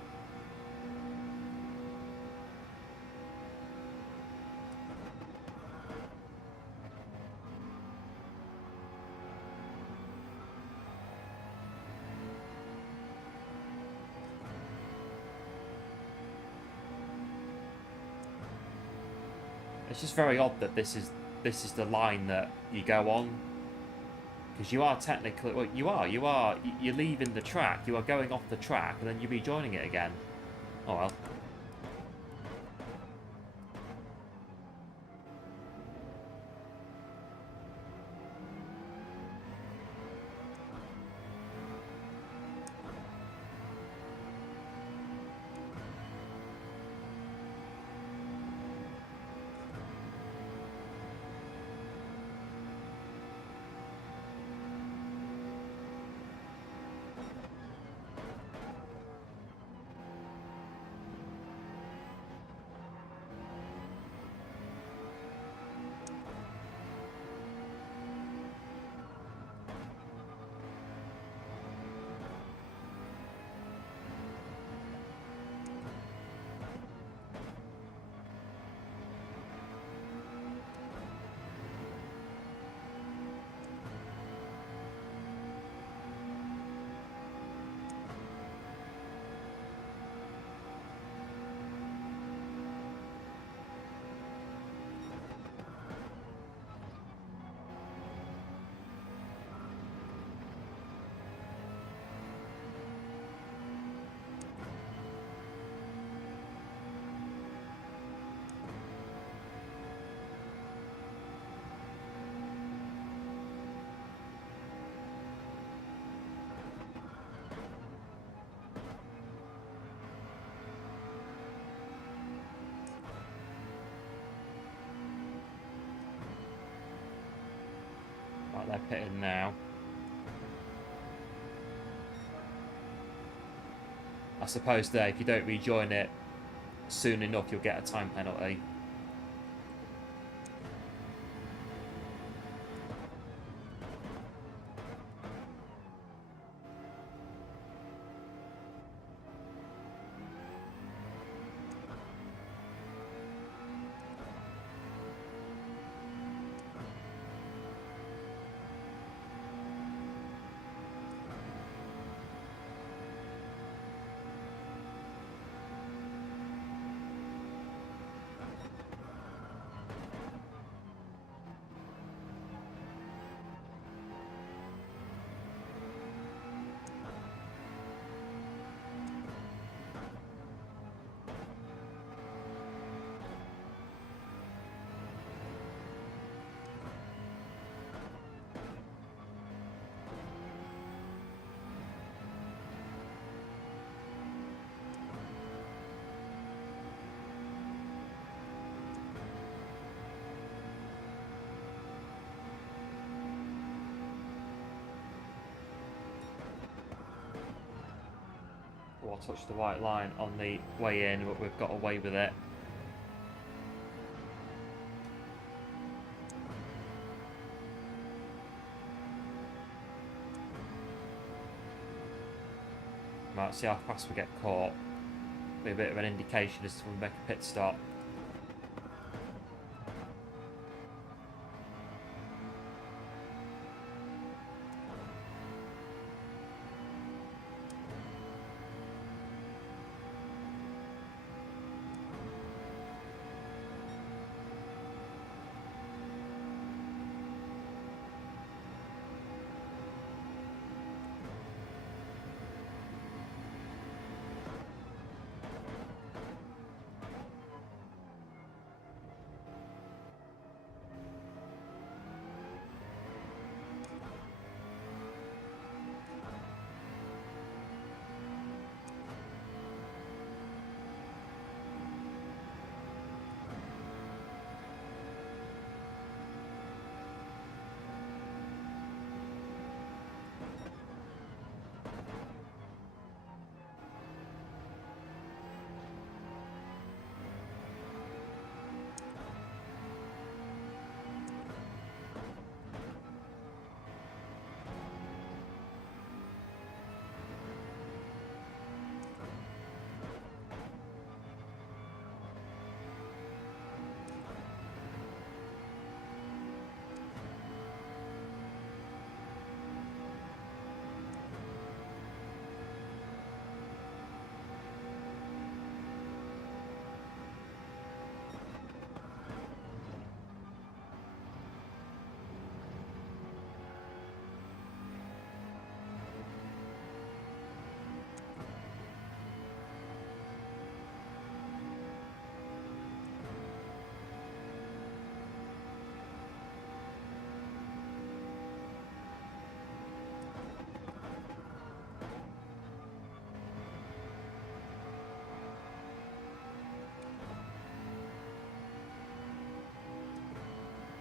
It's just very odd that this is the line that you go on, because you are technically, well, you're leaving the track, you are going off the track, and then you're rejoining it again. Oh well. Right, they're pitting now. I suppose there, if you don't rejoin it soon enough, you'll get a time penalty. Oh, I touched the white line on the way in, but we've got away with it. Might see how fast we get caught. Be a bit of an indication as to when we make a pit stop.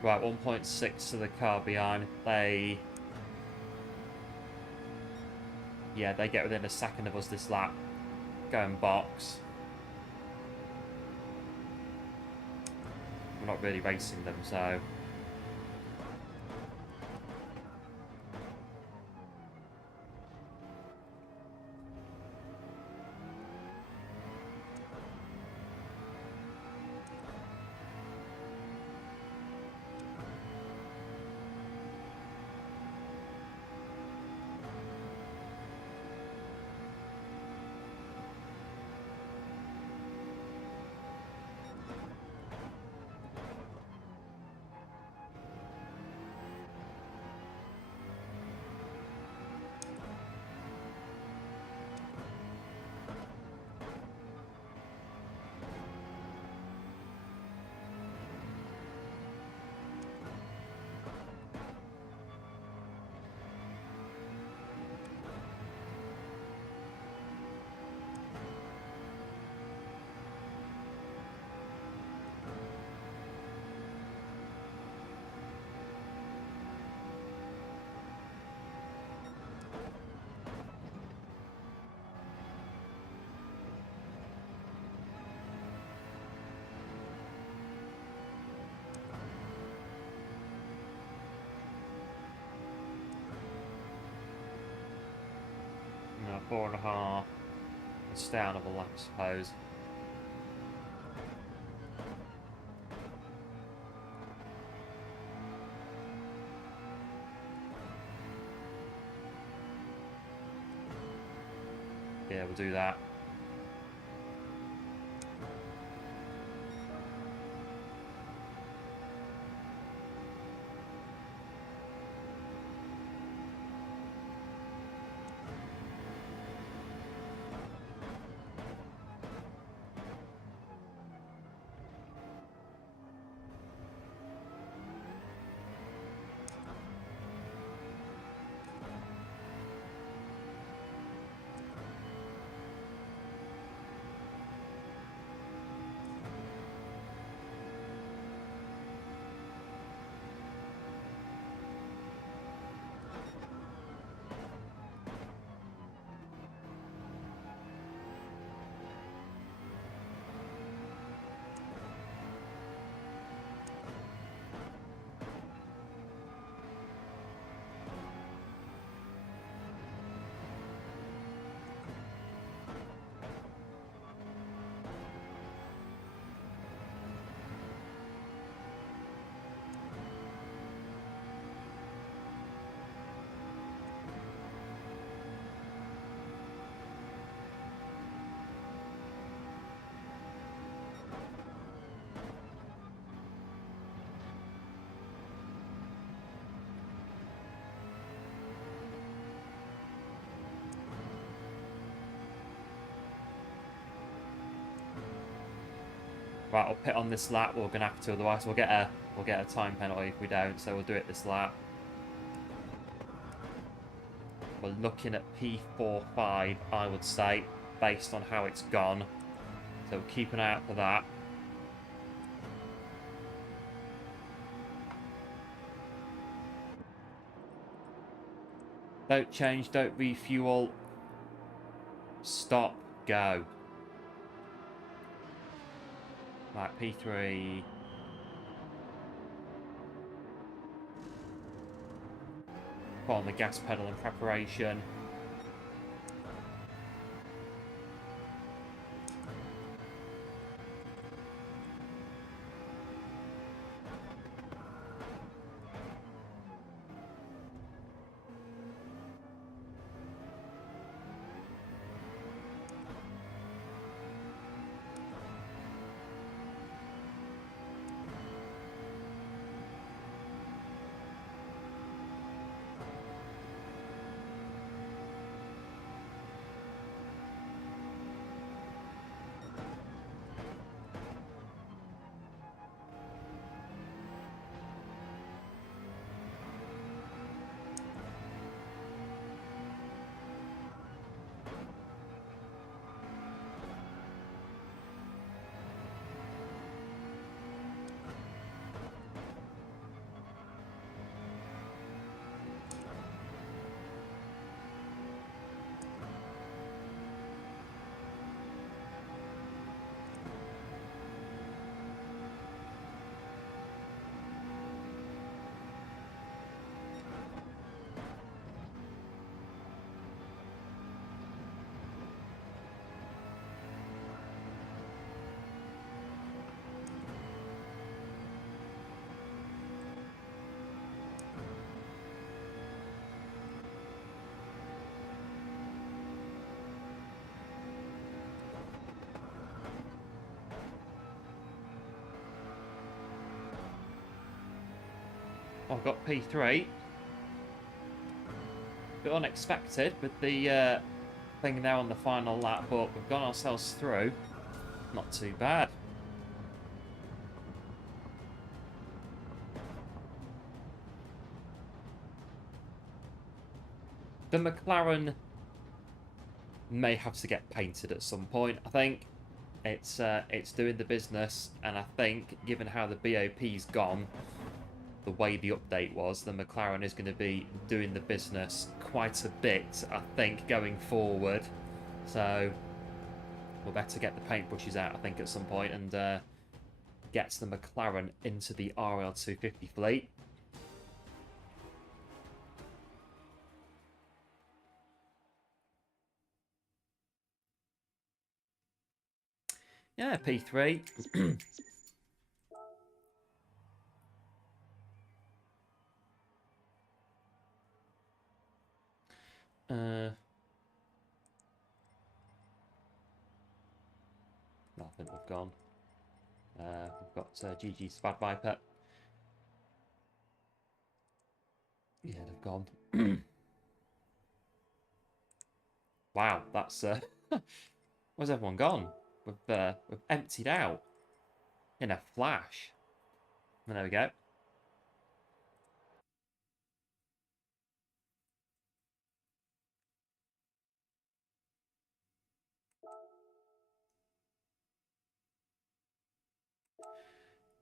Right, 1.6 to the car behind. Yeah, they get within a second of us this lap. Going box. We're not really racing them, so... No, 4.5. Stay out of a lap, I suppose. Yeah, we'll do that. Right, I'll pit on this lap. We're gonna have to, otherwise we'll get a time penalty if we don't. So we'll do it this lap. We're looking at P45, I would say, based on how it's gone. So keep an eye out for that. Don't change, don't refuel. Stop, go. Right, P3. Put on the gas pedal in preparation. I've got P3. Bit unexpected with the thing now on the final lap, but we've got ourselves through. Not too bad. The McLaren may have to get painted at some point. I think it's doing the business, and I think given how the BOP's gone, the way the update was, the McLaren is going to be doing the business quite a bit, I think, going forward. So we'll better get the paintbrushes out, I think, at some point, and get the McLaren into the RL250 fleet. Yeah, P3. I think we've gone. We've got GG Spad Viper. Yeah, they've gone. Wow, that's where's everyone gone? We've emptied out in a flash. And there we go.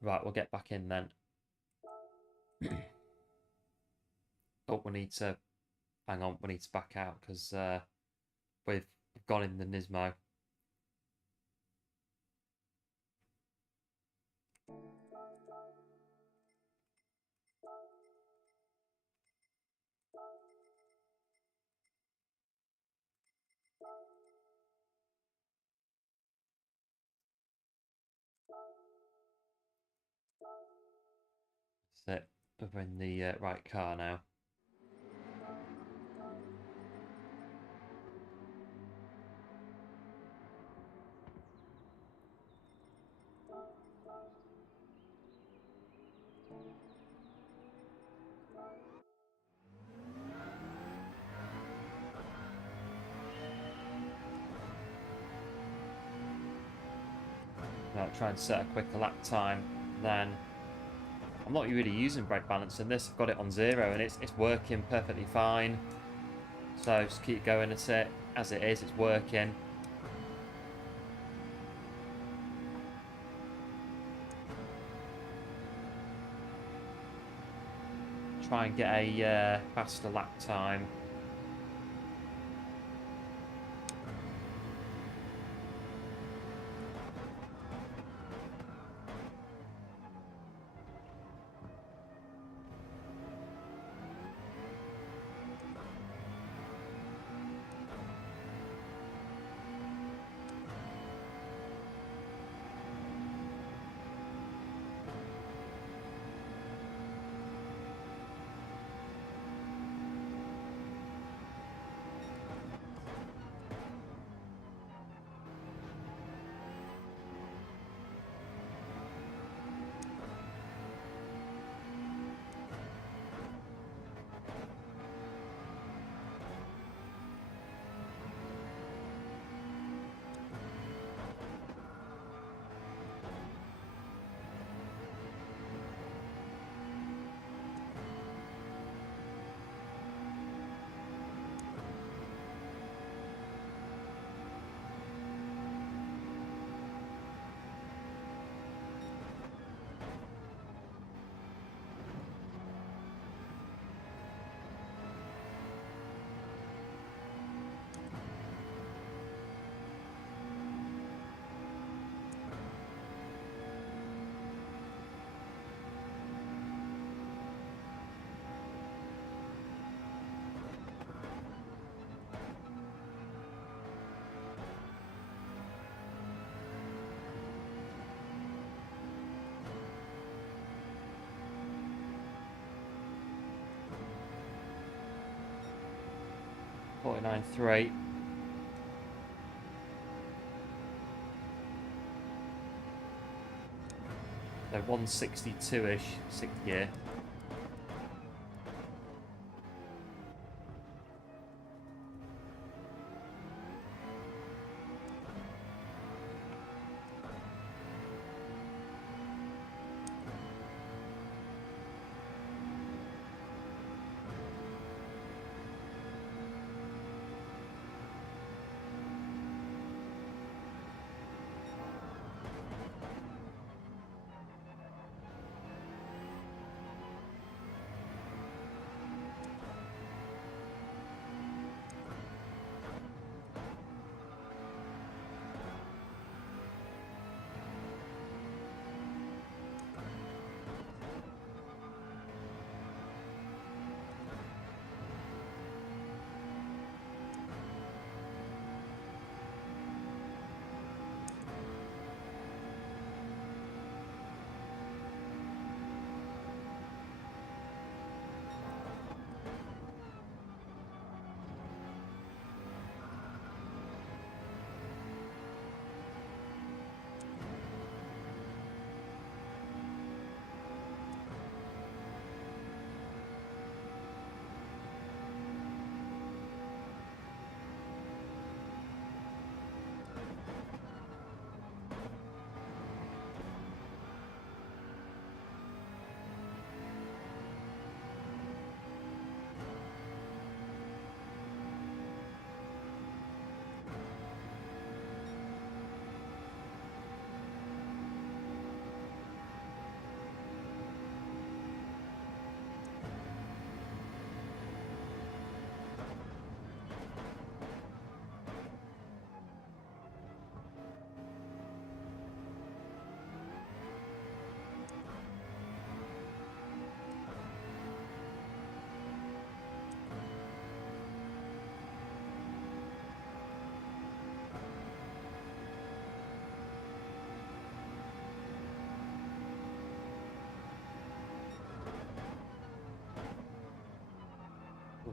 Right, we'll get back in then. Oh, we need to hang on. We need to back out because we've gone in the Nismo. That's it. We're in the right car now. Now try and set a quicker lap time. Then I'm not really using brake balance in this. I've got it on 0 and it's working perfectly fine. So just keep going at it as it is. It's working. Try and get a faster lap time. .49.3. So 162-ish, 6th gear.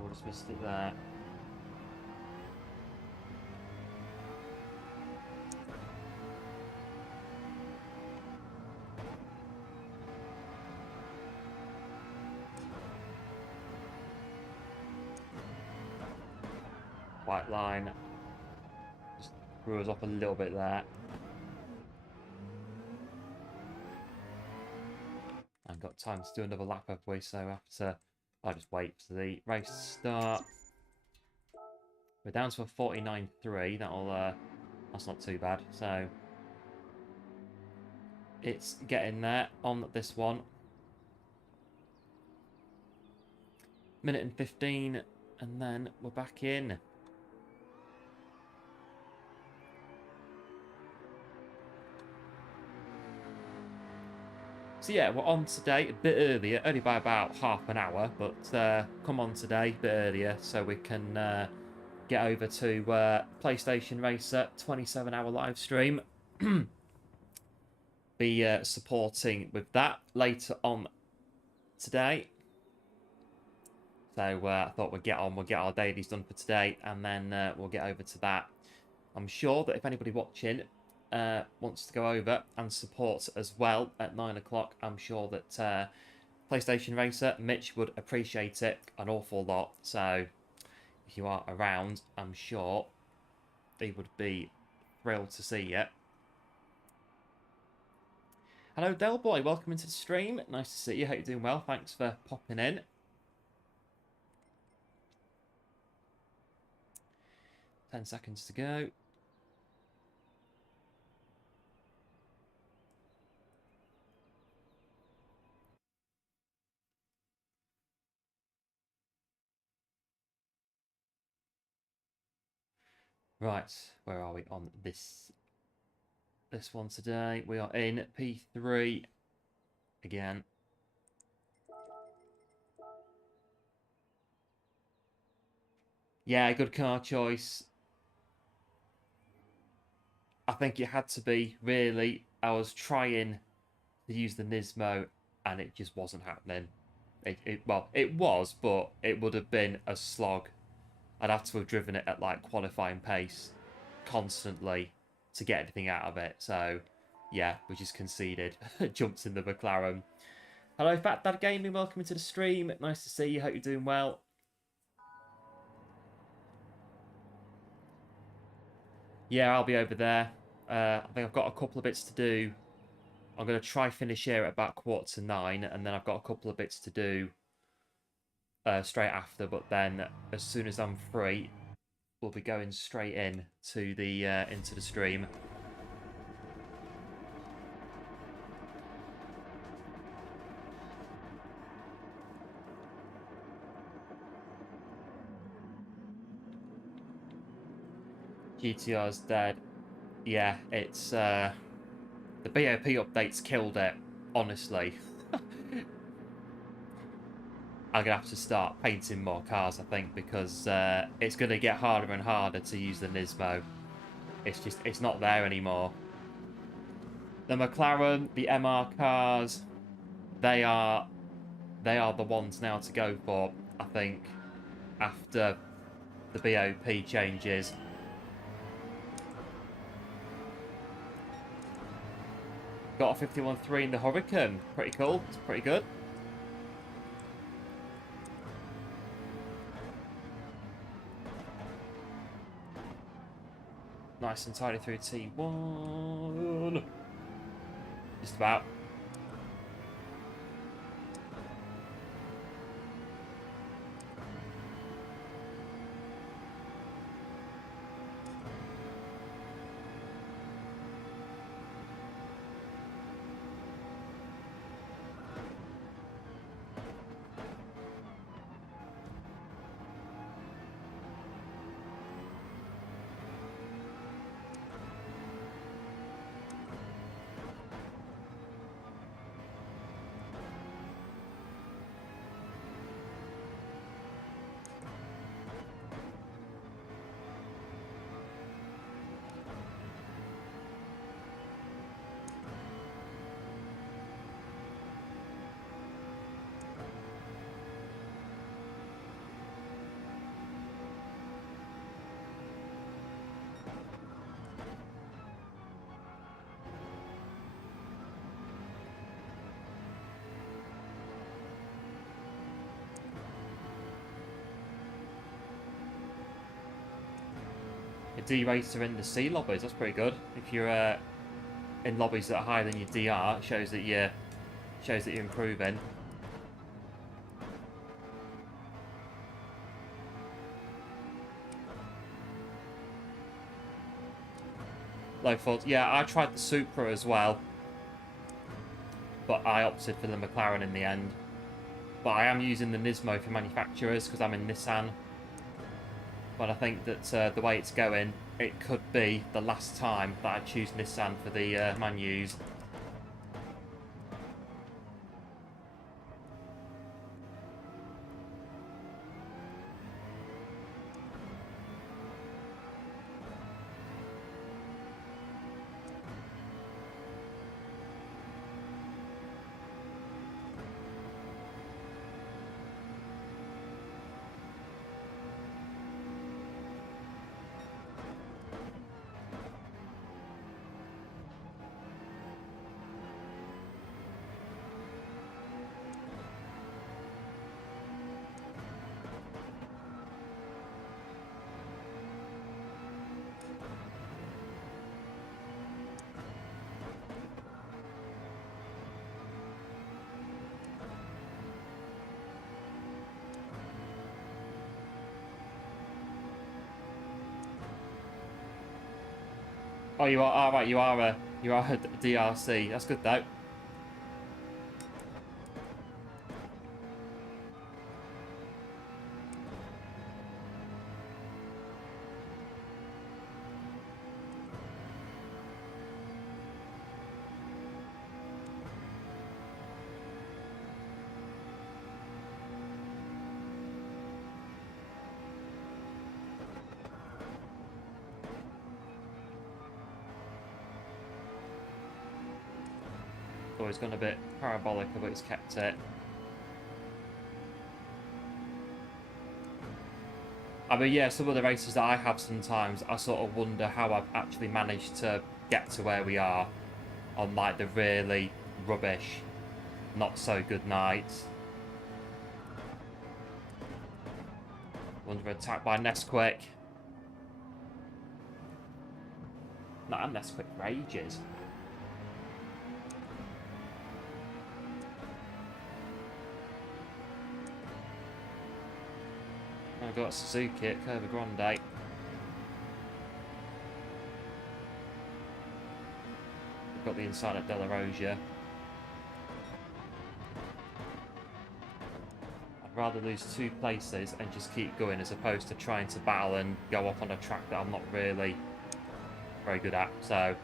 Oh, just missed it there. White line. Just threw us off a little bit there. I've got time to do another lap, have we? So after, I'll just wait for the race to start. We're down to a 49.3. That's not too bad. So it's getting there on this one. Minute and 15, and then we're back in. So yeah, we're on today a bit earlier, only by about half an hour, but come on today a bit earlier so we can get over to PlayStation Racer 27-hour live stream. Be supporting with that later on today. So I thought we'll get our dailies done for today, and then we'll get over to that. I'm sure that if anybody watching wants to go over and support as well at 9 o'clock, I'm sure that PlayStation Racer, Mitch would appreciate it an awful lot. So if you are around, I'm sure they would be thrilled to see you. Hello, Del Boy. Welcome into the stream. Nice to see you. Hope you're doing well. Thanks for popping in. Ten seconds to go. Right, where are we on this one today? We are in P3 again. Yeah, good car choice. I think it had to be, really. I was trying to use the Nismo and it just wasn't happening. Well, it was, but it would have been a slog. I'd have to have driven it at like qualifying pace constantly to get anything out of it. So yeah, we just conceded. Jumps in the McLaren. Hello, Fat Dad Gaming. Welcome into the stream. Nice to see you. Hope you're doing well. Yeah, I'll be over there. I think I've got a couple of bits to do. I'm going to try finish here at about 8:45, and then I've got a couple of bits to do straight after. But then, as soon as I'm free, we'll be going straight in to the into the stream. GTR's dead. Yeah, it's the BOP updates killed it. Honestly, I'm gonna have to start painting more cars, I think, because it's gonna get harder and harder to use the Nismo. It's not there anymore. The McLaren, the MR cars, they are the ones now to go for, I think, after the BOP changes. Got a 51.3 in the Hurricane. Pretty cool. It's pretty good. Nice and tidy through T1. Just about. D-rater in the C lobbies. That's pretty good. If you're in lobbies that are higher than your DR, it shows that you're improving. Low fault. Yeah, I tried the Supra as well, but I opted for the McLaren in the end. But I am using the Nismo for manufacturers because I'm in Nissan. But I think that the way it's going, it could be the last time that I choose Nissan for the Manus. Oh, you are. All right, you are a DRC. That's good though. Oh, he's gone a bit parabolic, but he's kept it. I mean, yeah, some of the races that I have sometimes, I sort of wonder how I've actually managed to get to where we are on, like, the really rubbish, not so good nights. Under attack by Nesquik. Not Nesquik for ages. I've got Suzuki at Curva Grande. I've got the inside of Della Rosia. I'd rather lose 2 places and just keep going as opposed to trying to battle and go off on a track that I'm not really very good at. So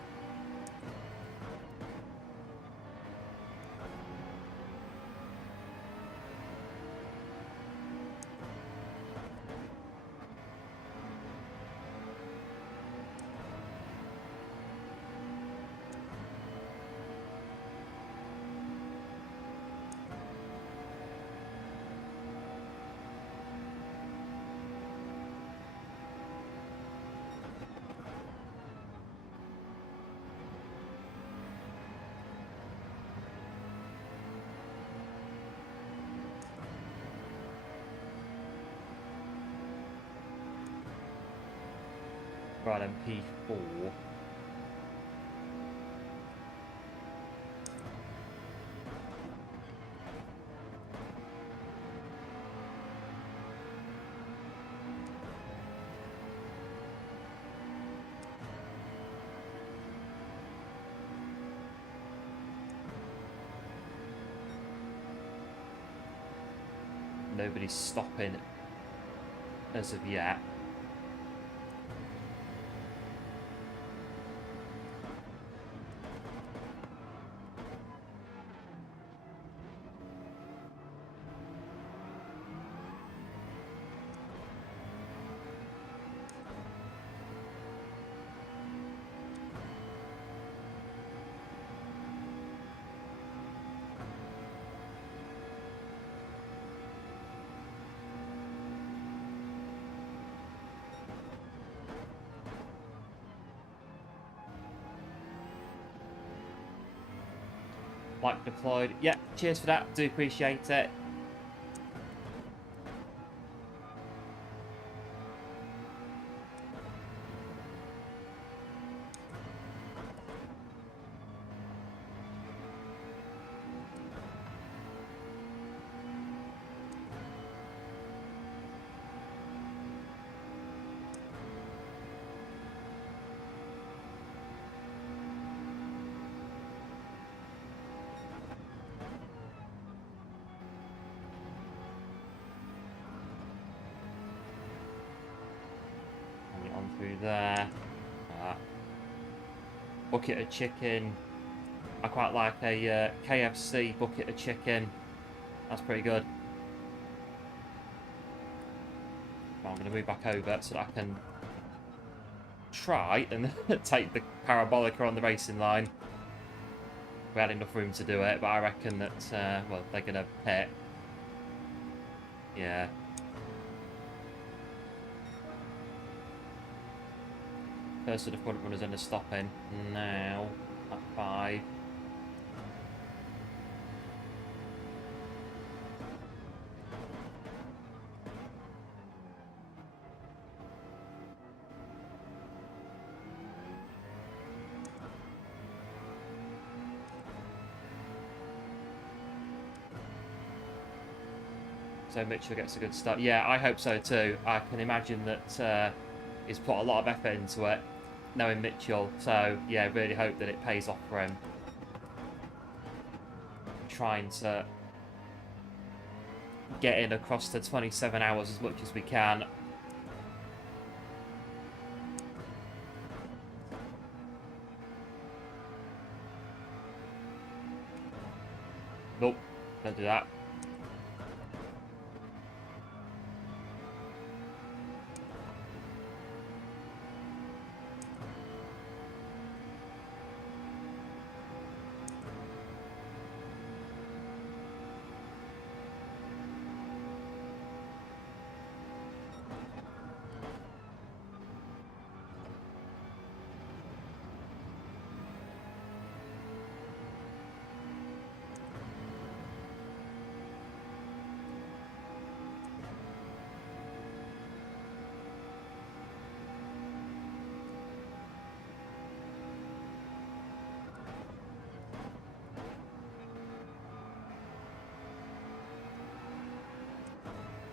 right, MP4. Nobody's stopping as of yet. Like deployed. Yeah, cheers for that. Do appreciate it. through there. Bucket of chicken. I quite like a KFC bucket of chicken. That's pretty good. Well, I'm going to move back over so that I can try and take the parabolica on the racing line. We had enough room to do it, but I reckon that, well, they're going to pit. Yeah. First of the front runners are stopping now at 5. So Mitchell gets a good start. Yeah, I hope so too. I can imagine that he's put a lot of effort into it, knowing Mitchell. So yeah, really hope that it pays off for him. Trying to get in across the 27 hours as much as we can. Nope, don't do that.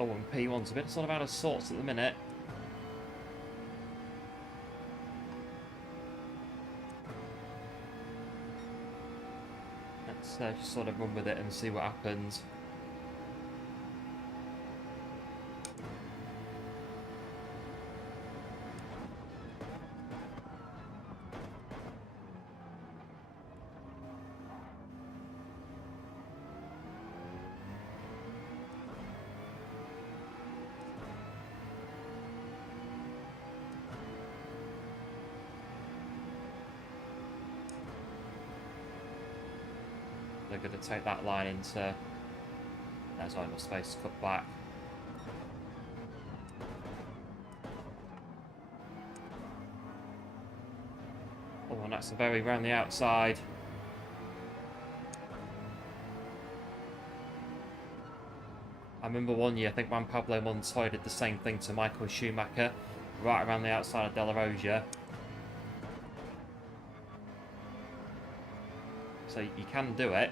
Oh, and P1's a bit sort of out of sorts at the minute. Let's just sort of run with it and see what happens. They're going to take that line into... There's not enough space to cut back. Oh, and that's a very round the outside. I remember one year, I think Juan Pablo Montoya did the same thing to Michael Schumacher, right around the outside of De La Rosa. So you can do it.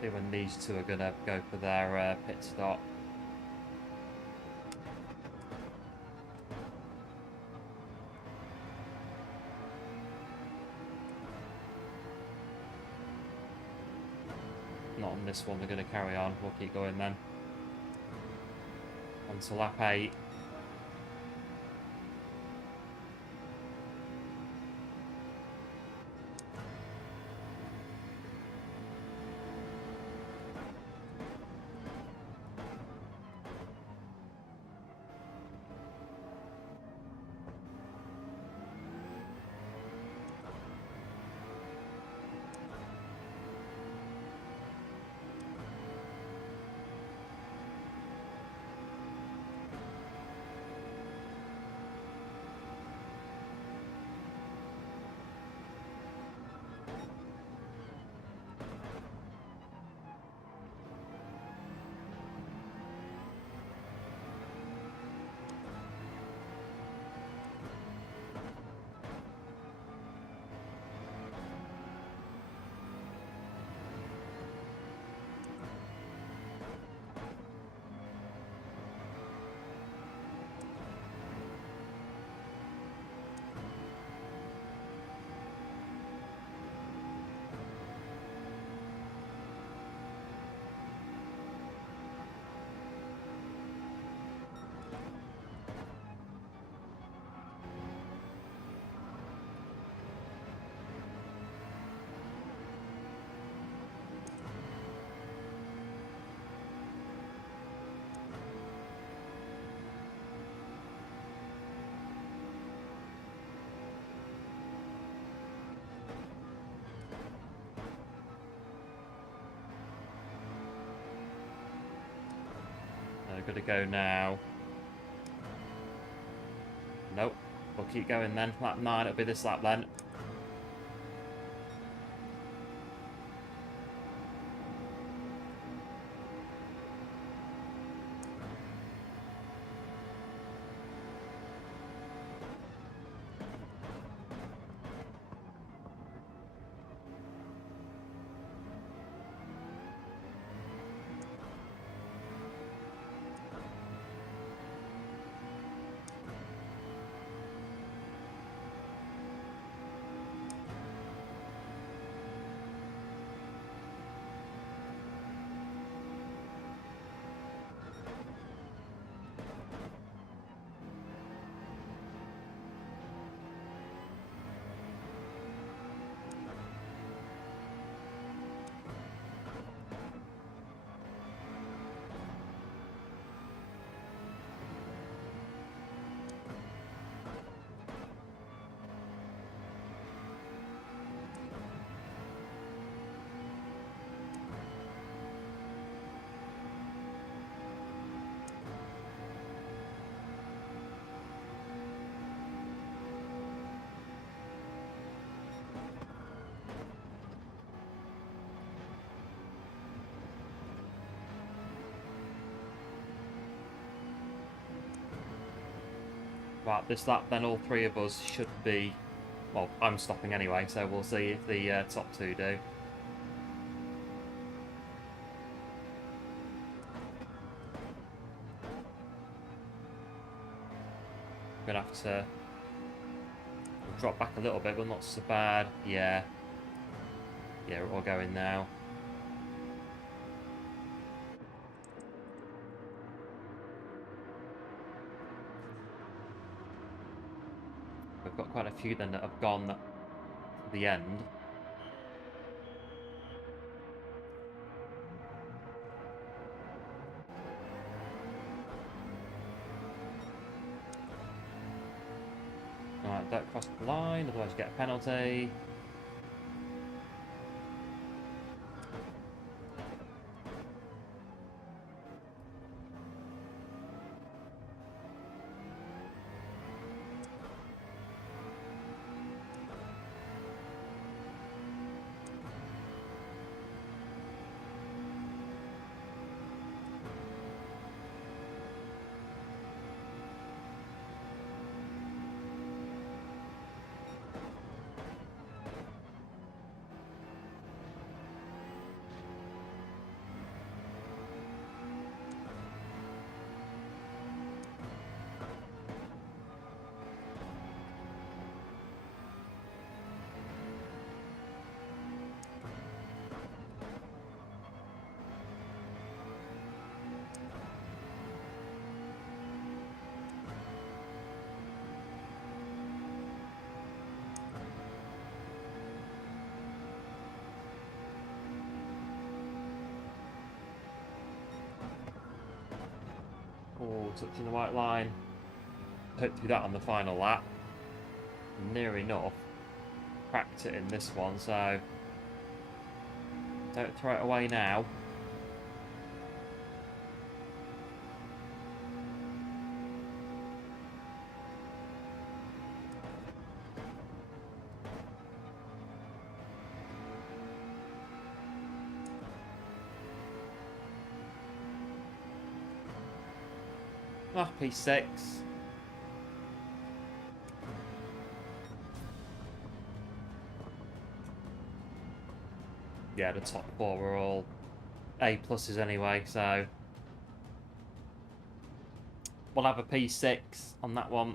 See when these two are going to go for their pit stop. Not on this one, they're going to carry on. We'll keep going then. On to lap 8. They're going to go now. Nope. We'll keep going then. Lap 9, it'll be this lap then. Right, this lap then all three of us should be... Well, I'm stopping anyway, so we'll see if the top two do. We're going to have to drop back a little bit, but not so bad. Yeah. Yeah, we're all going now. We've got quite a few then that have gone to the end. Alright, don't cross the line, otherwise you get a penalty. Oh, touching the white line. Hope to do that on the final lap. Near enough. Cracked it in this one, so don't throw it away now. Ah, P6. Yeah, the top four were all A+ anyway, so we'll have a P6 on that one.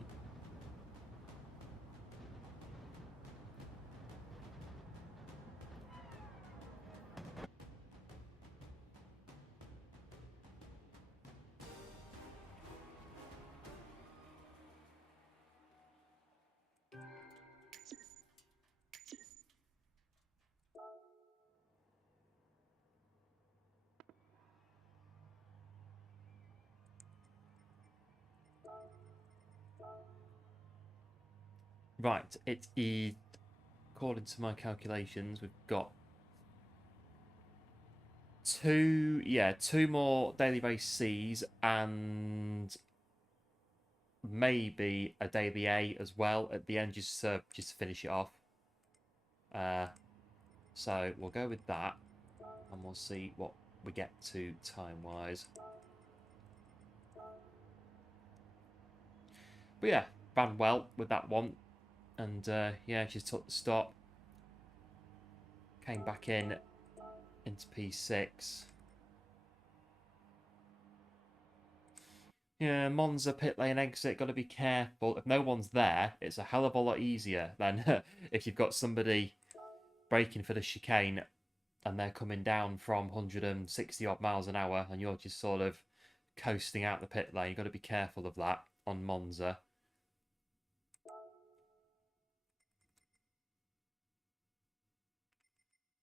Right, it is, according to my calculations, we've got two more daily race C's and maybe a daily A as well at the end, just to finish it off. So we'll go with that, and we'll see what we get to time-wise. But yeah, ran well with that one. And yeah, just took the stop. Came back into P6. Yeah, Monza pit lane exit, got to be careful. If no one's there, it's a hell of a lot easier than if you've got somebody braking for the chicane and they're coming down from 160 odd miles an hour and you're just sort of coasting out the pit lane. You've got to be careful of that on Monza.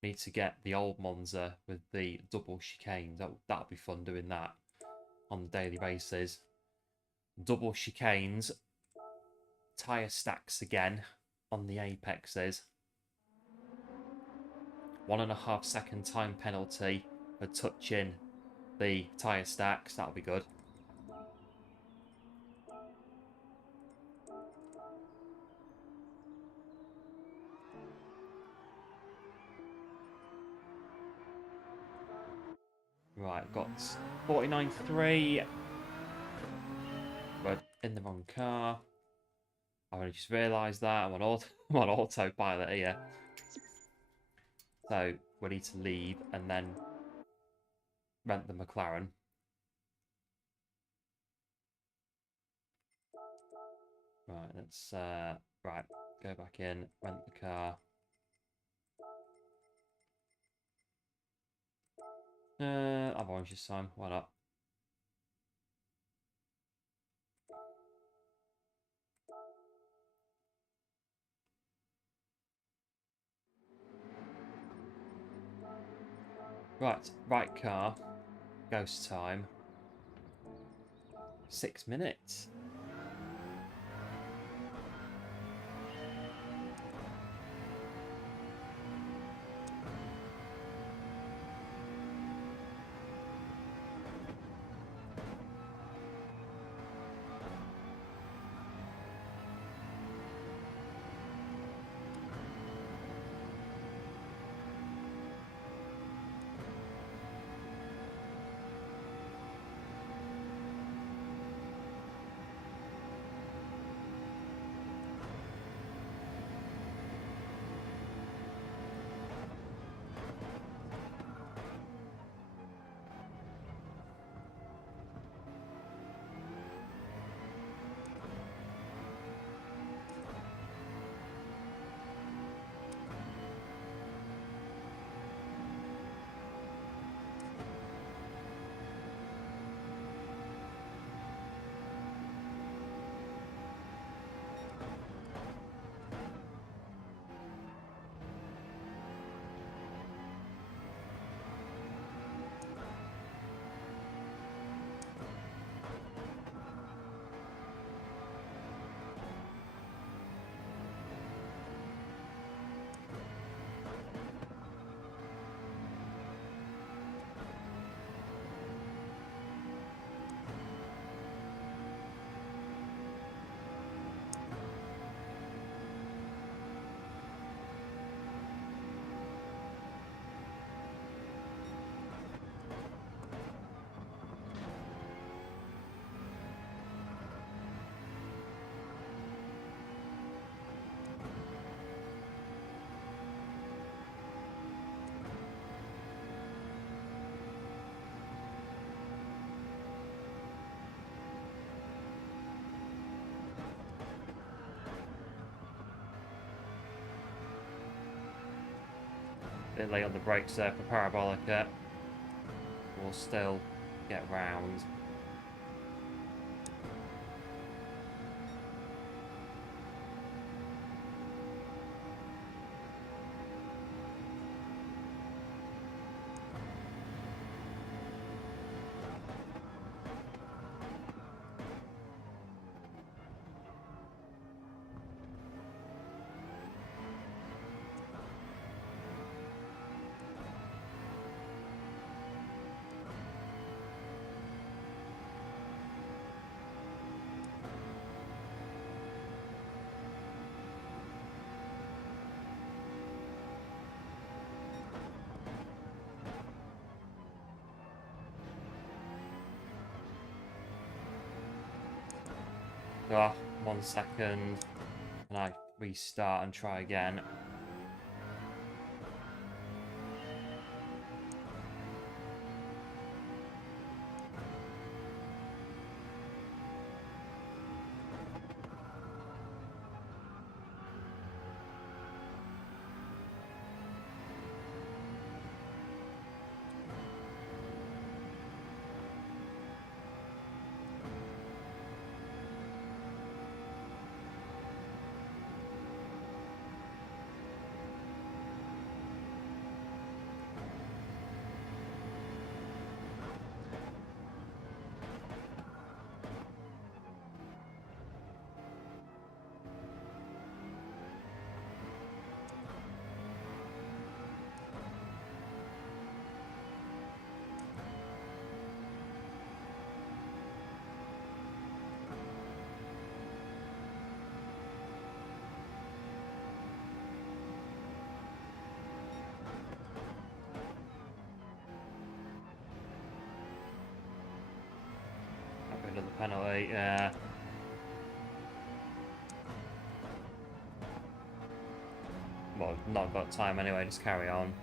Need to get the old Monza with the double chicanes. That'll be fun doing that on the daily basis. Double chicanes. Tyre stacks again on the apexes. 1.5 second time penalty for touching the tyre stacks. That'll be good. Right, got 49.3. We're in the wrong car. I only just realised that. I'm on autopilot here. So we need to leave and then rent the McLaren. Right, let's right, go back in, rent the car. I've orange this time, why not? Right car. Ghost time. 6 minutes. bit late on the brakes there for Parabolica. We'll still get round. Oh, 1 second. And I restart and try again. Another penalty, yeah. Well, not got time anyway, just carry on.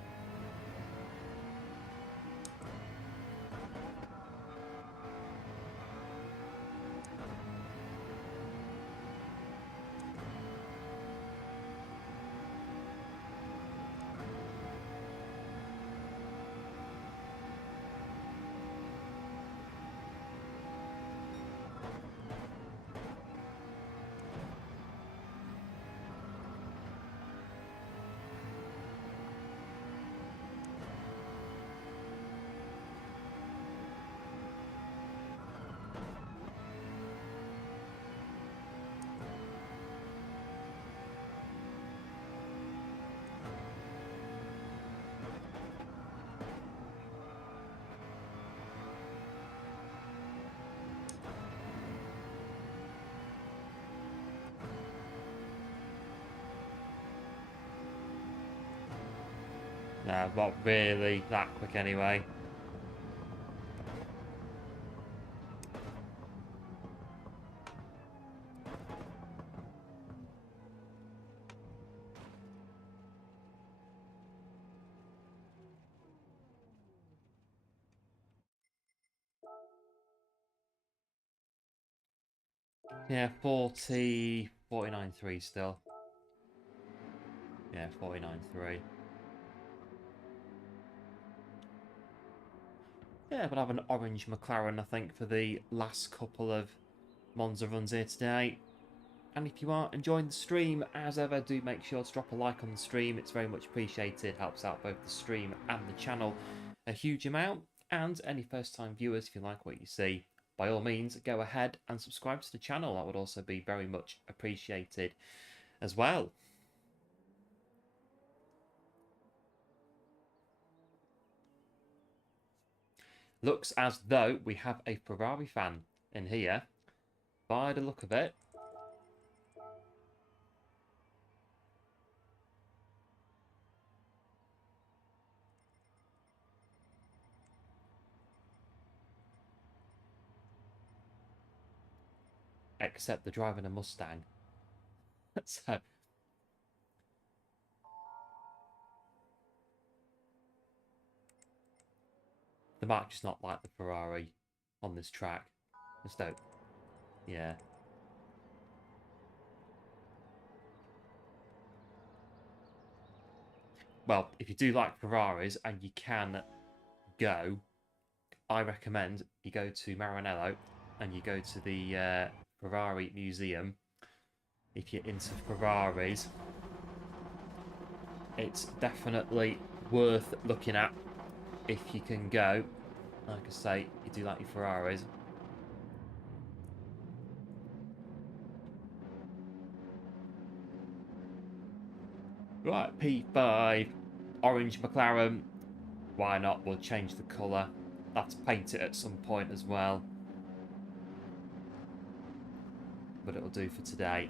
No, not really that quick anyway. Yeah, 49.3 still. Yeah, 49.3. Yeah, but I have an orange McLaren, I think, for the last couple of Monza runs here today. And if you are enjoying the stream, as ever, do make sure to drop a like on the stream. It's very much appreciated. Helps out both the stream and the channel a huge amount. And any first-time viewers, if you like what you see, by all means, go ahead and subscribe to the channel. That would also be very much appreciated as well. Looks as though we have a Ferrari fan in here, by the look of it. Except they're driving a Mustang. So they might just not like the Ferrari on this track. Just don't. Yeah. well, if you do like Ferraris and you can go, I recommend you go to Maranello and you go to the Ferrari Museum. If you're into Ferraris, it's definitely worth looking at if you can go. Like I say, you do like your Ferraris. Right, P5, orange McLaren. Why not? We'll change the colour. I'll have to paint it at some point as well. But it'll do for today.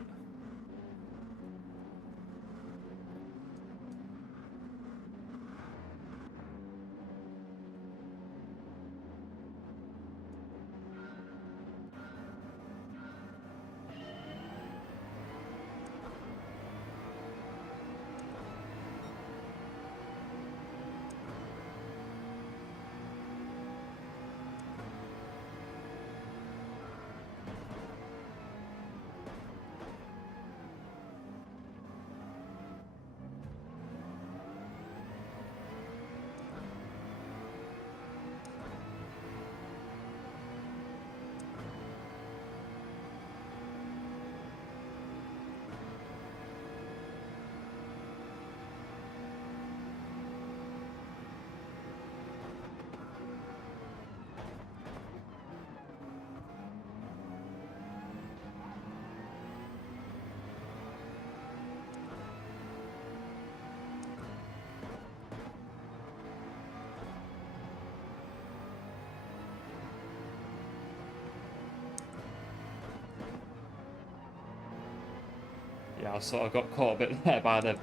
Yeah, I sort of got caught a bit there by the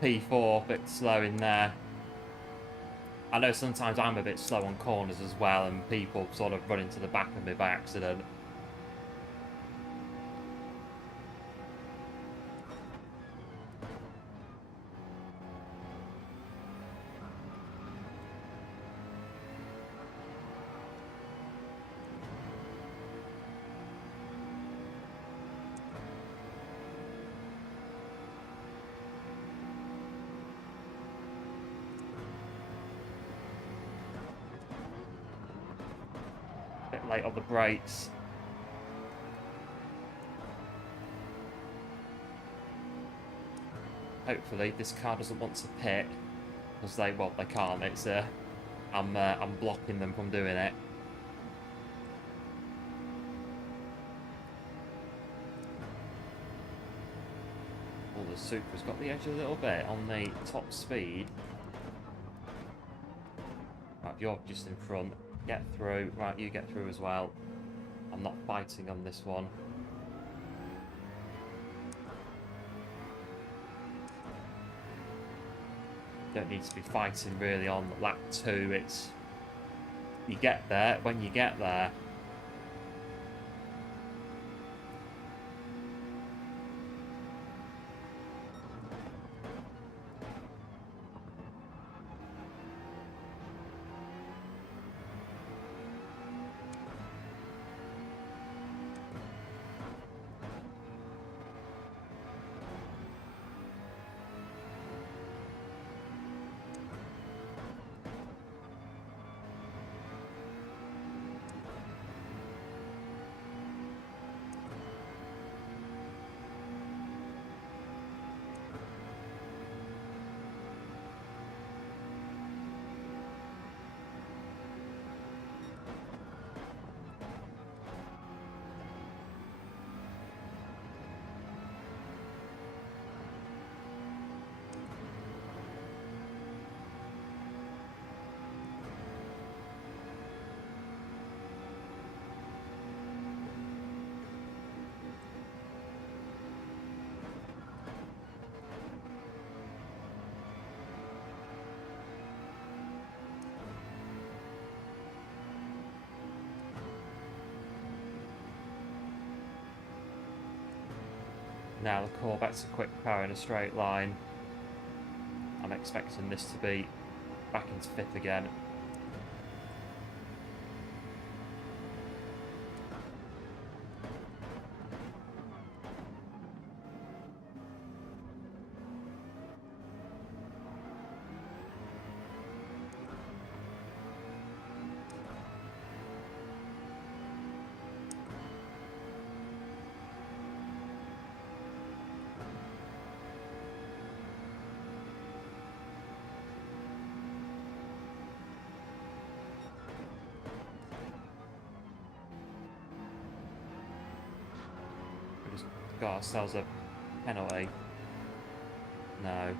P4, a bit slow in there. I know sometimes I'm a bit slow on corners as well, and people sort of run into the back of me by accident. Bit late on the brakes. Hopefully this car doesn't want to pit, because they can't. It's I'm blocking them from doing it. Oh, the Supra's got the edge a little bit on the top speed. Right, you're just in front. Get through. Right, you get through as well. I'm not fighting on this one. Don't need to be fighting really on lap 2. It's you get there when you get there. Now the call back to quick power in a straight line. I'm expecting this to be back into 5th again. got ourselves a penalty. No.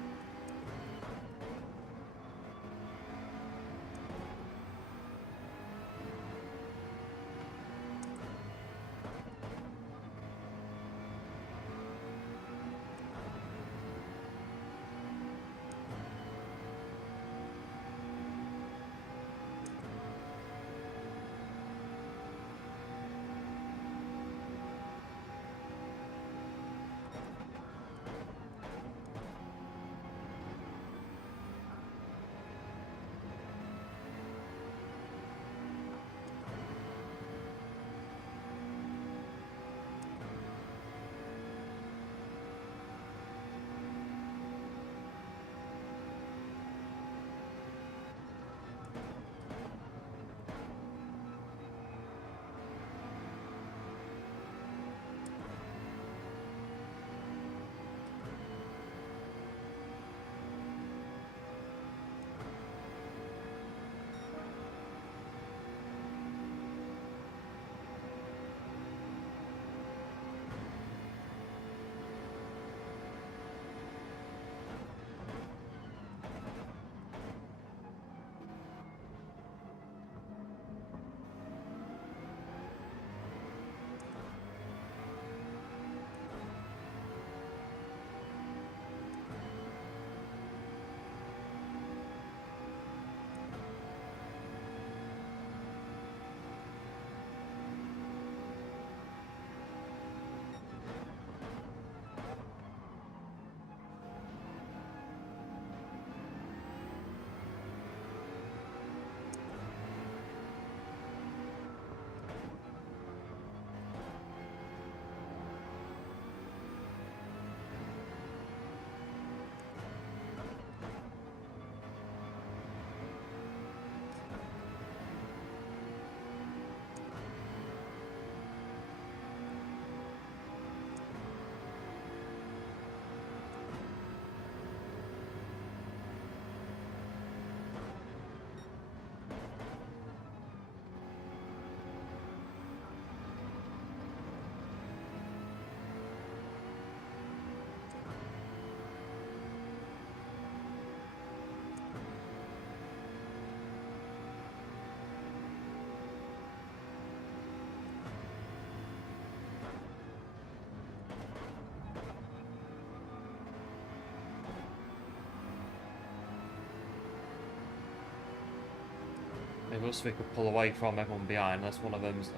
Maybe also we could pull away from everyone behind unless one of them's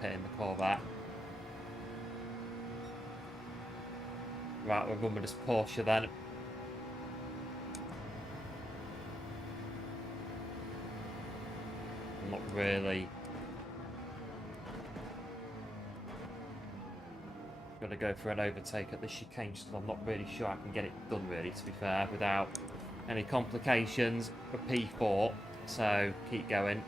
pitting the Corvette. Right, we're running this Porsche then. I'm not really going to go for an overtake at the chicane, just 'cause I'm not really sure I can get it done, really, to be fair, without any complications for P4. So keep going.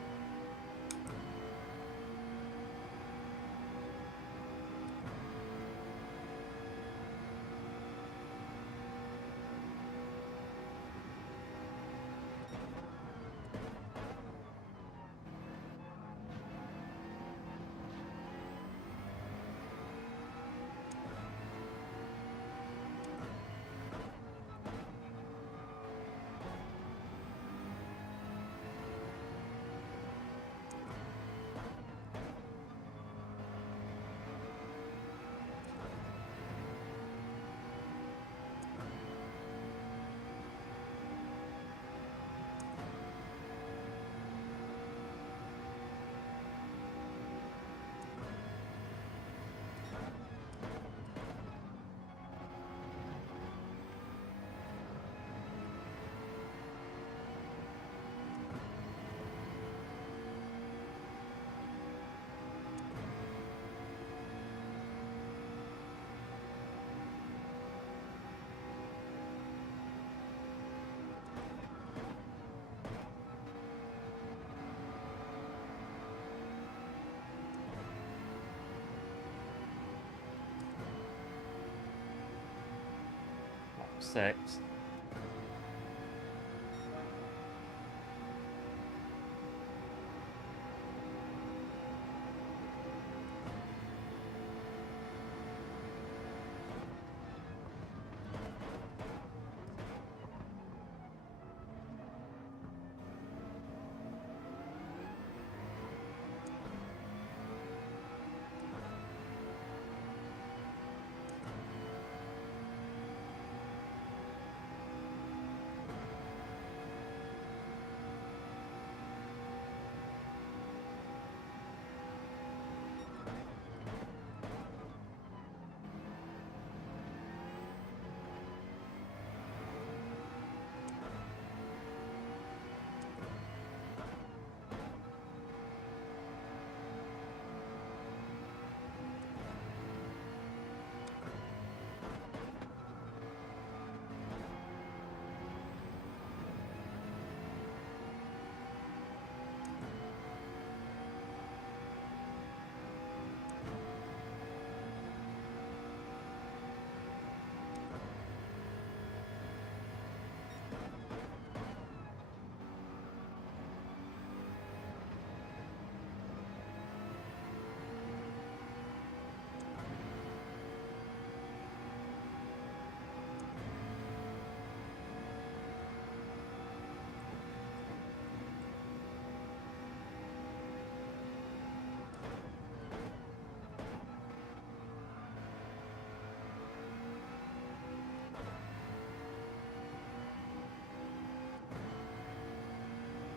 Six.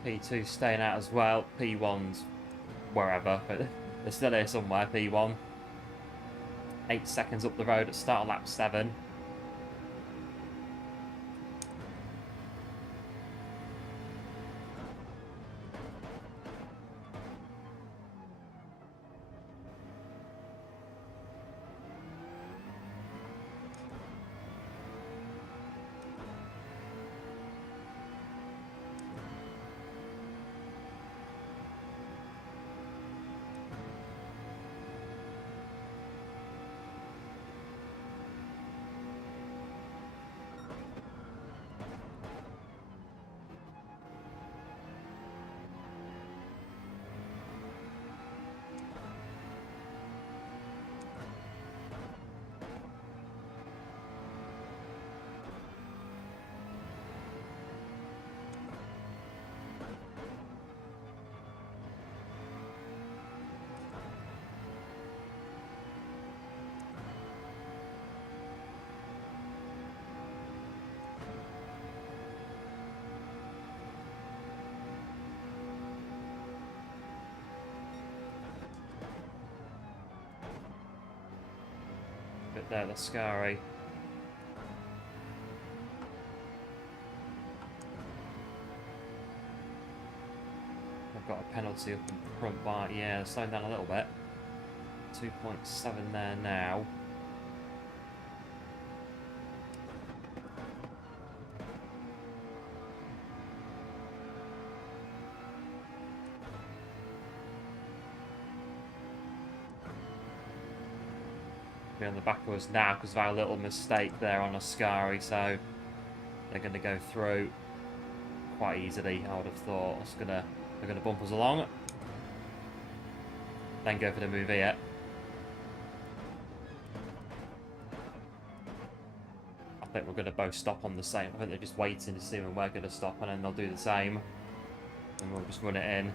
P2 staying out as well. P1's wherever, but they're still here somewhere, P1. 8 seconds up the road at start of lap 7. Bit there, that's scary. I've got a penalty up in front by, yeah, slowing down a little bit. 2.7 there now. On the back of us now because of our little mistake there on Ascari, so they're going to go through quite easily. I would have thought they're going to bump us along, then go for the move here. I think we're going to both stop on the same. I think they're just waiting to see when we're going to stop, and then they'll do the same, and we'll just run it in.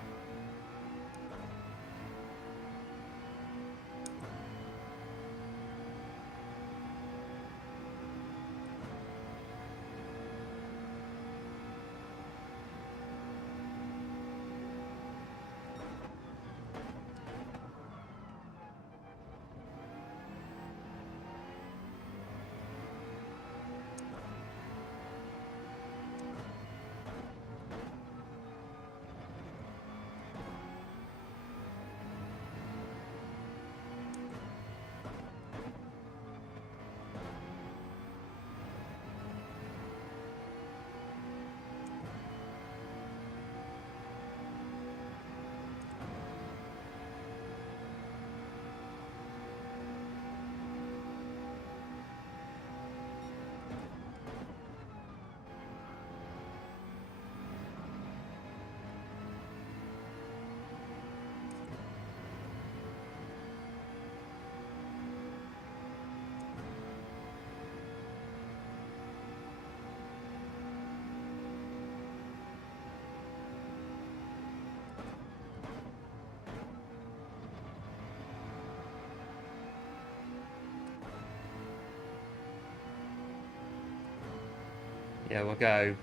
Yeah, we'll go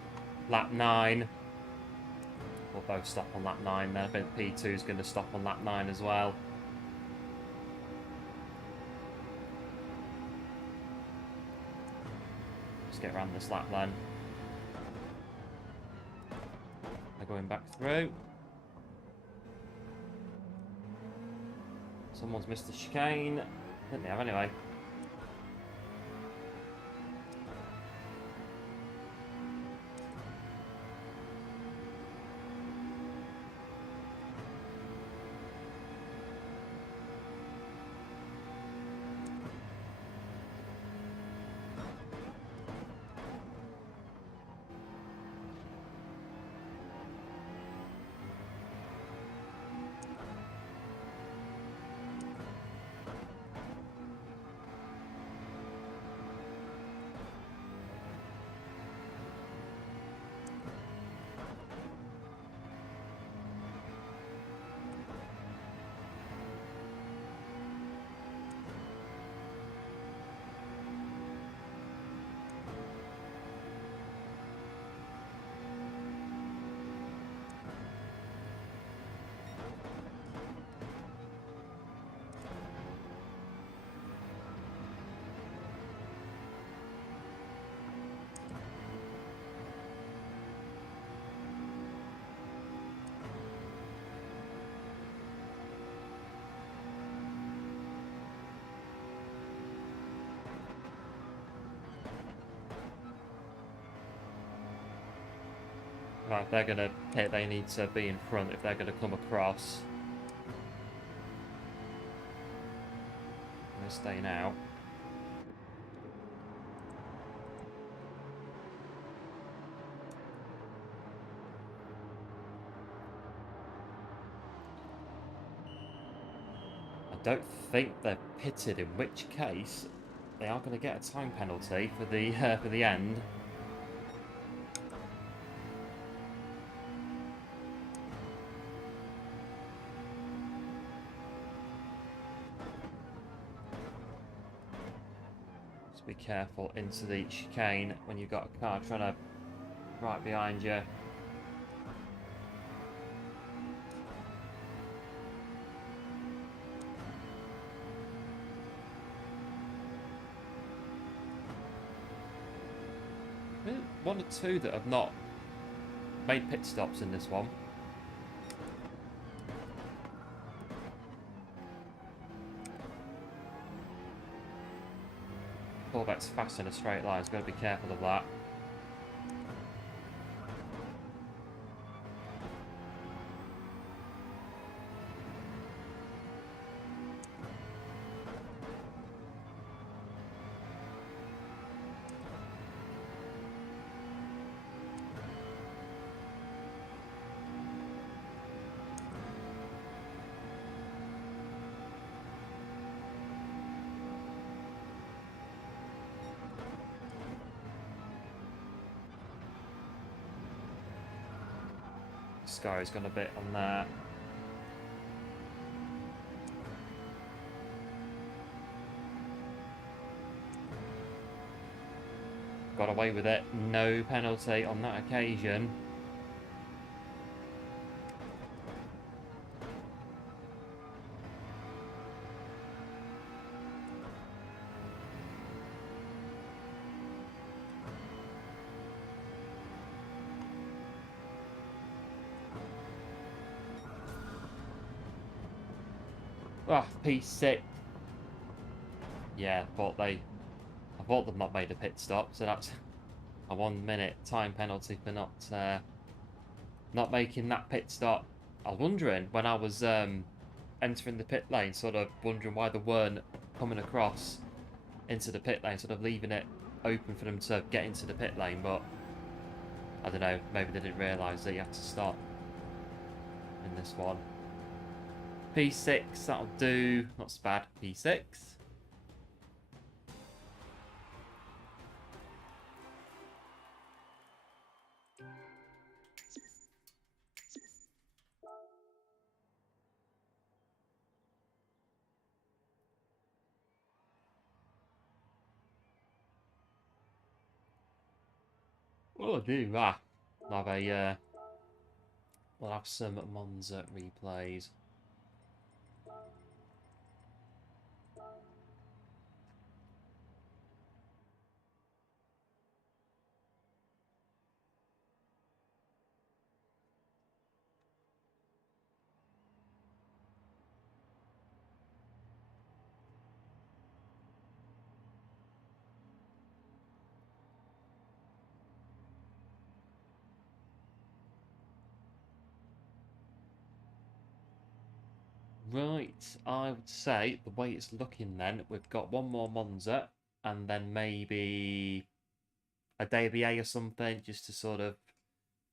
lap 9. We'll both stop on lap 9 then. I think P2 is going to stop on lap 9 as well. Just get around this lap then. They're going back through. Someone's missed the chicane. I think they have anyway. Right, if they're going to hit, they need to be in front if they're going to come across. I'm going to stay now. I don't think they're pitted, in which case they are going to get a time penalty for the end. Be careful into the chicane when you've got a car trying to right behind you. One or two that have not made pit stops in this one. Corvette's fast in a straight line, so got to be careful of that. Sky's gone a bit on there. Got away with it. No penalty on that occasion. Ah, P6. Yeah, I thought they've not made a pit stop, so that's a 1 minute time penalty for not making that pit stop. I was wondering when I was entering the pit lane, sort of wondering why they weren't coming across into the pit lane, sort of leaving it open for them to get into the pit lane, but I don't know, maybe they didn't realise that you have to stop in this one. P6, that'll do. Not so bad. P6. We'll do that. We'll have some Monza replays. Right, I would say the way it's looking then, we've got one more Monza and then maybe a DBA or something just to sort of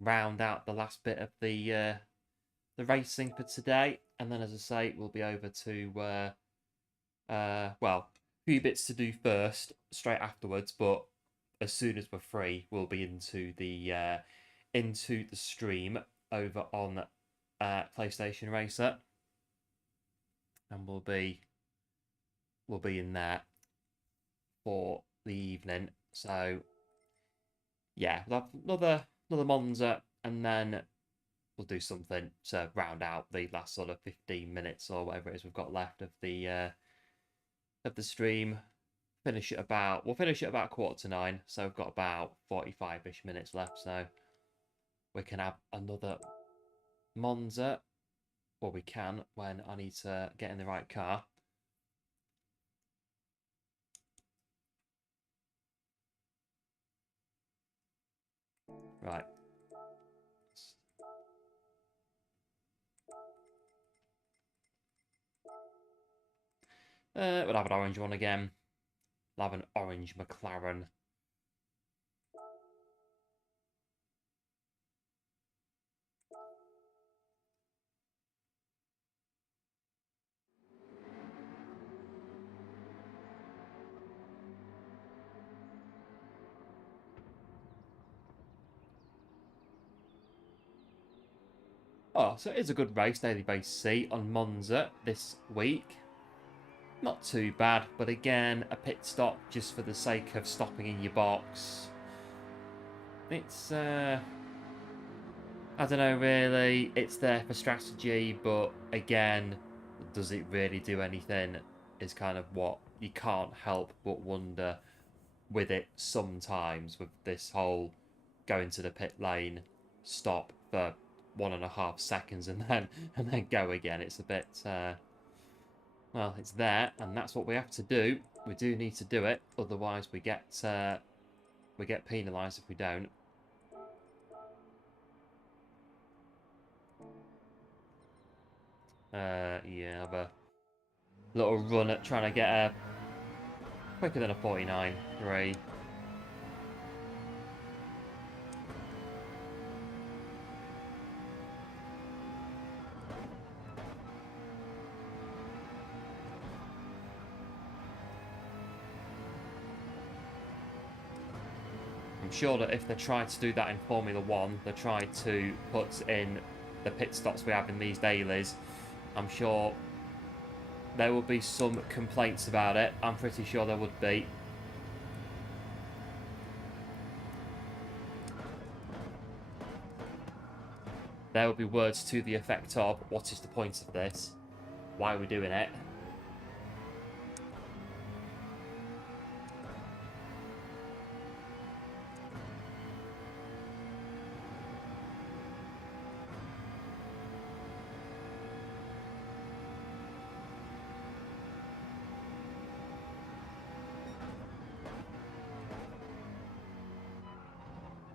round out the last bit of the racing for today. And then, as I say, we'll be over to well, a few bits to do first, straight afterwards. But as soon as we're free, we'll be into the stream over on PlayStation Racer, and we'll be in there for the evening. So yeah, we'll have another Monza, and then we'll do something to round out the last sort of 15 minutes or whatever it is we've got left of the stream. We'll finish at about 9:15, so we've got about 45-ish minutes left, so we can have another Monza, or we can when I need to get in the right car. Right. We'll have an orange one again. We'll have an orange McLaren. Oh, so it is a good race, daily base C on Monza this week. Not too bad, but again, a pit stop just for the sake of stopping in your box. It's, I don't know really, it's there for strategy, but again, does it really do anything is kind of what you can't help but wonder with it sometimes, with this whole going to the pit lane, stop for 1.5 seconds and then go again. It's a bit, well, it's there, and that's what we have to do. We do need to do it, otherwise we get penalised if we don't. Yeah, have a little run at trying to get a quicker than a 49.3. I'm sure that if they try to do that in Formula 1, they try to put in the pit stops we have in these dailies, I'm sure there will be some complaints about it. I'm pretty sure there would be. There will be words to the effect of, what is the point of this? Why are we doing it?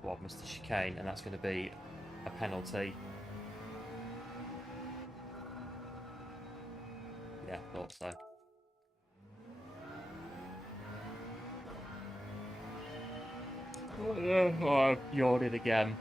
Well, Mr. Chicane, and that's going to be a penalty. Yeah, thought so. Oh, I've yawned again.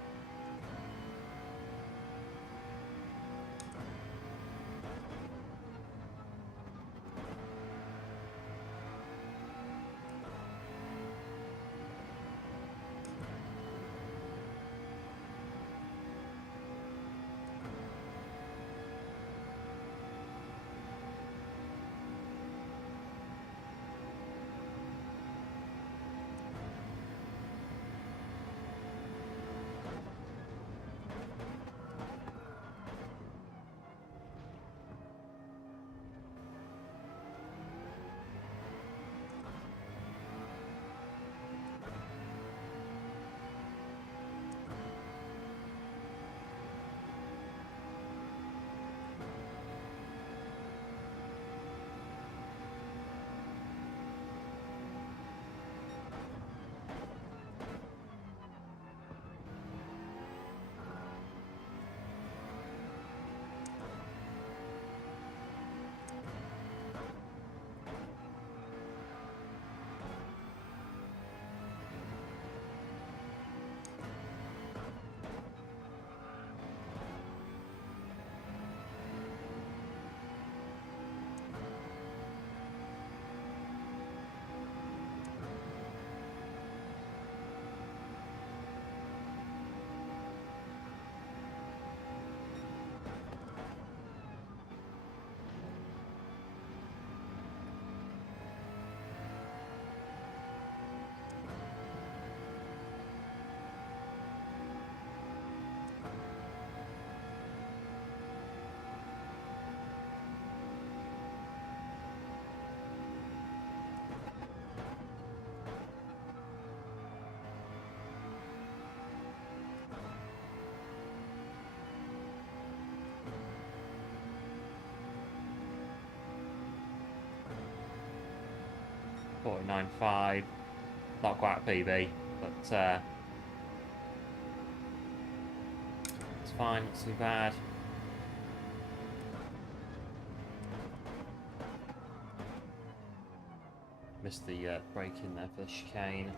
.95, not quite a PB, but it's fine, not too bad. Missed the break in there for the chicane.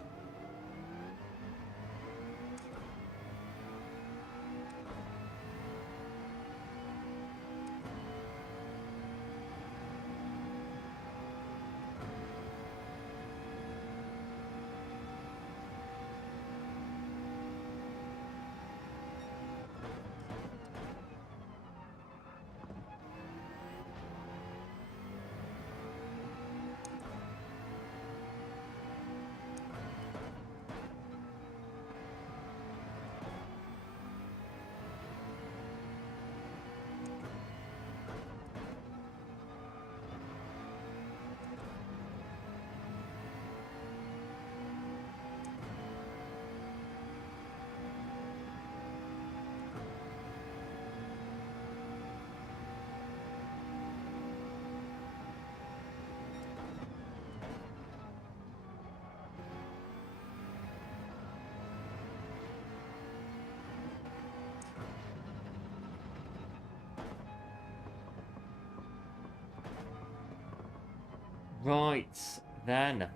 Right, then.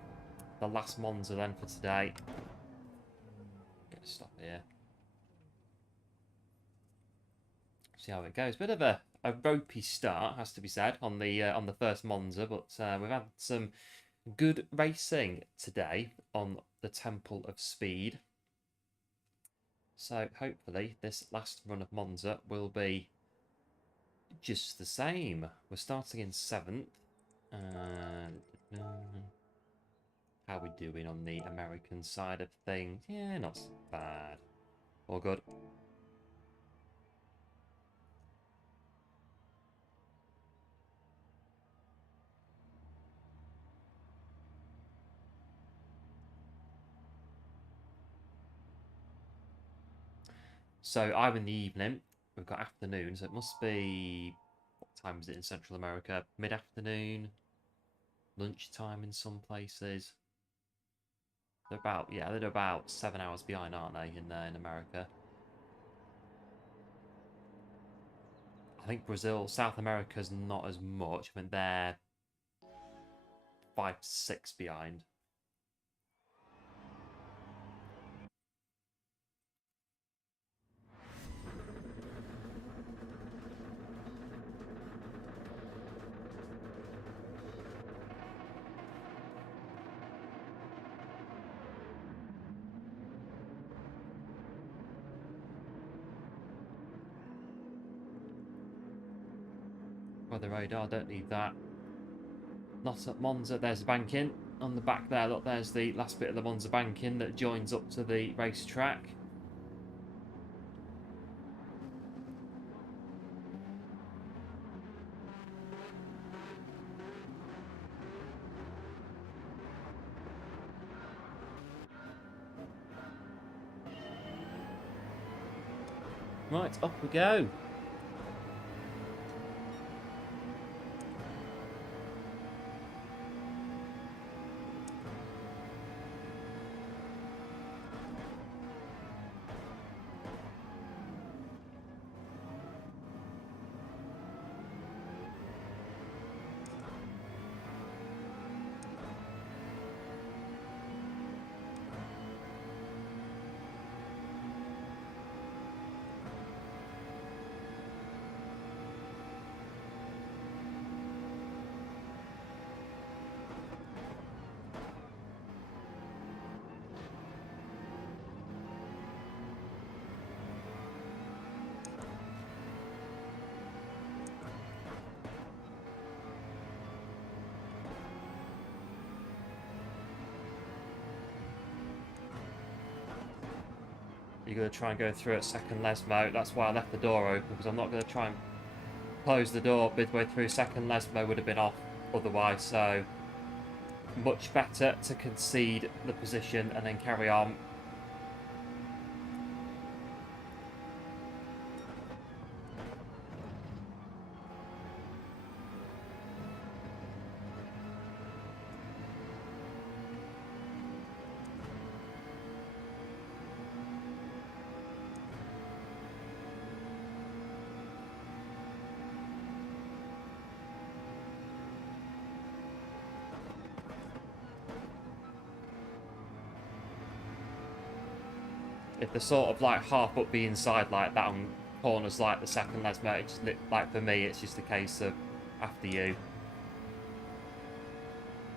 The last Monza then for today. Gonna stop here. See how it goes. Bit of a ropey start, has to be said, on the first Monza, but we've had some good racing today on the Temple of Speed. So hopefully this last run of Monza will be just the same. We're starting in 7th. How are we doing on the American side of things? Yeah, not so bad. All good. So I'm in the evening. We've got afternoon, so it must be... What time is it in Central America? Mid-afternoon? Lunchtime in some places? They're about 7 hours behind, aren't they, in America? I think Brazil, South America's not as much. I mean, they're 5 to 6 behind. Weather radar, don't need that. Not at Monza. There's a banking on the back there. Look, there's the last bit of the Monza banking that joins up to the racetrack. Right, up we go. You're going to try and go through at second Lesmo. That's why I left the door open, because I'm not going to try and close the door midway through. Second Lesmo would have been off otherwise, so much better to concede the position and then carry on. if they're sort of like half up the inside like that on corners like the second Les motor, just like for me, it's just a case of after you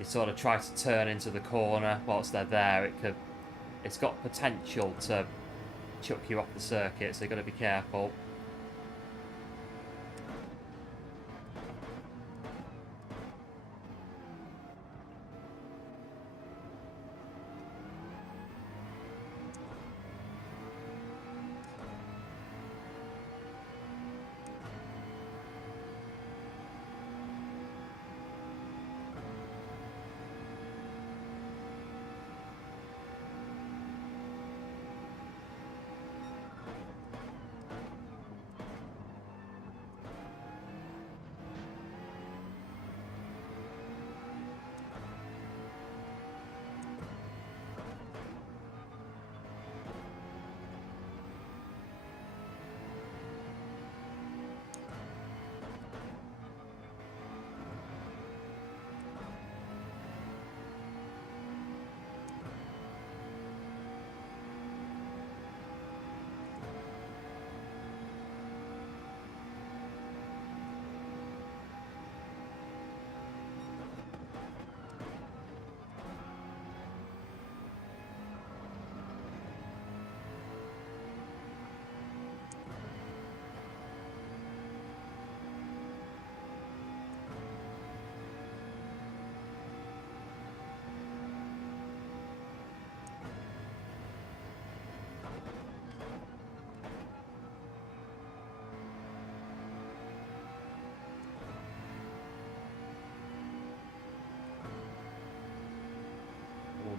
sort of try to turn into the corner whilst they're there, it's got potential to chuck you off the circuit, so you've got to be careful.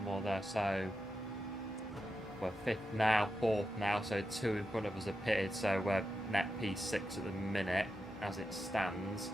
More there, so we're fifth now, fourth now, so two in front of us are pitted, so we're net P6 at the minute as it stands.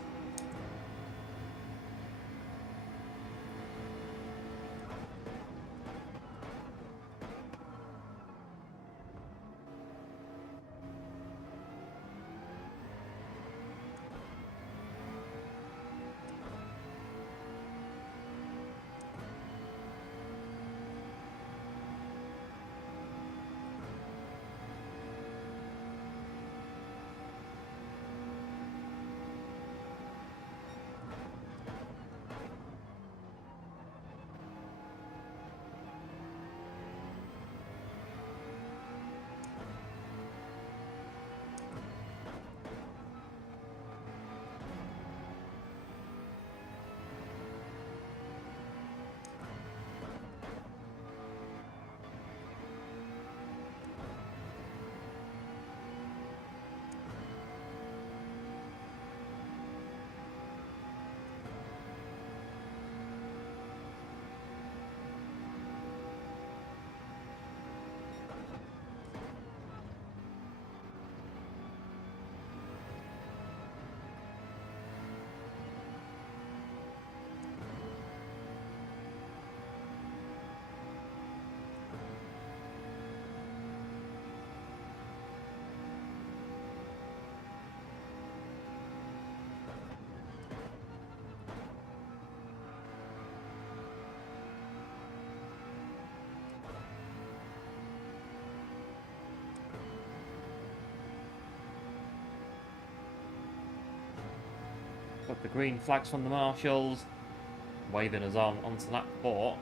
Got the green flags from the marshals, waving us on onto that port.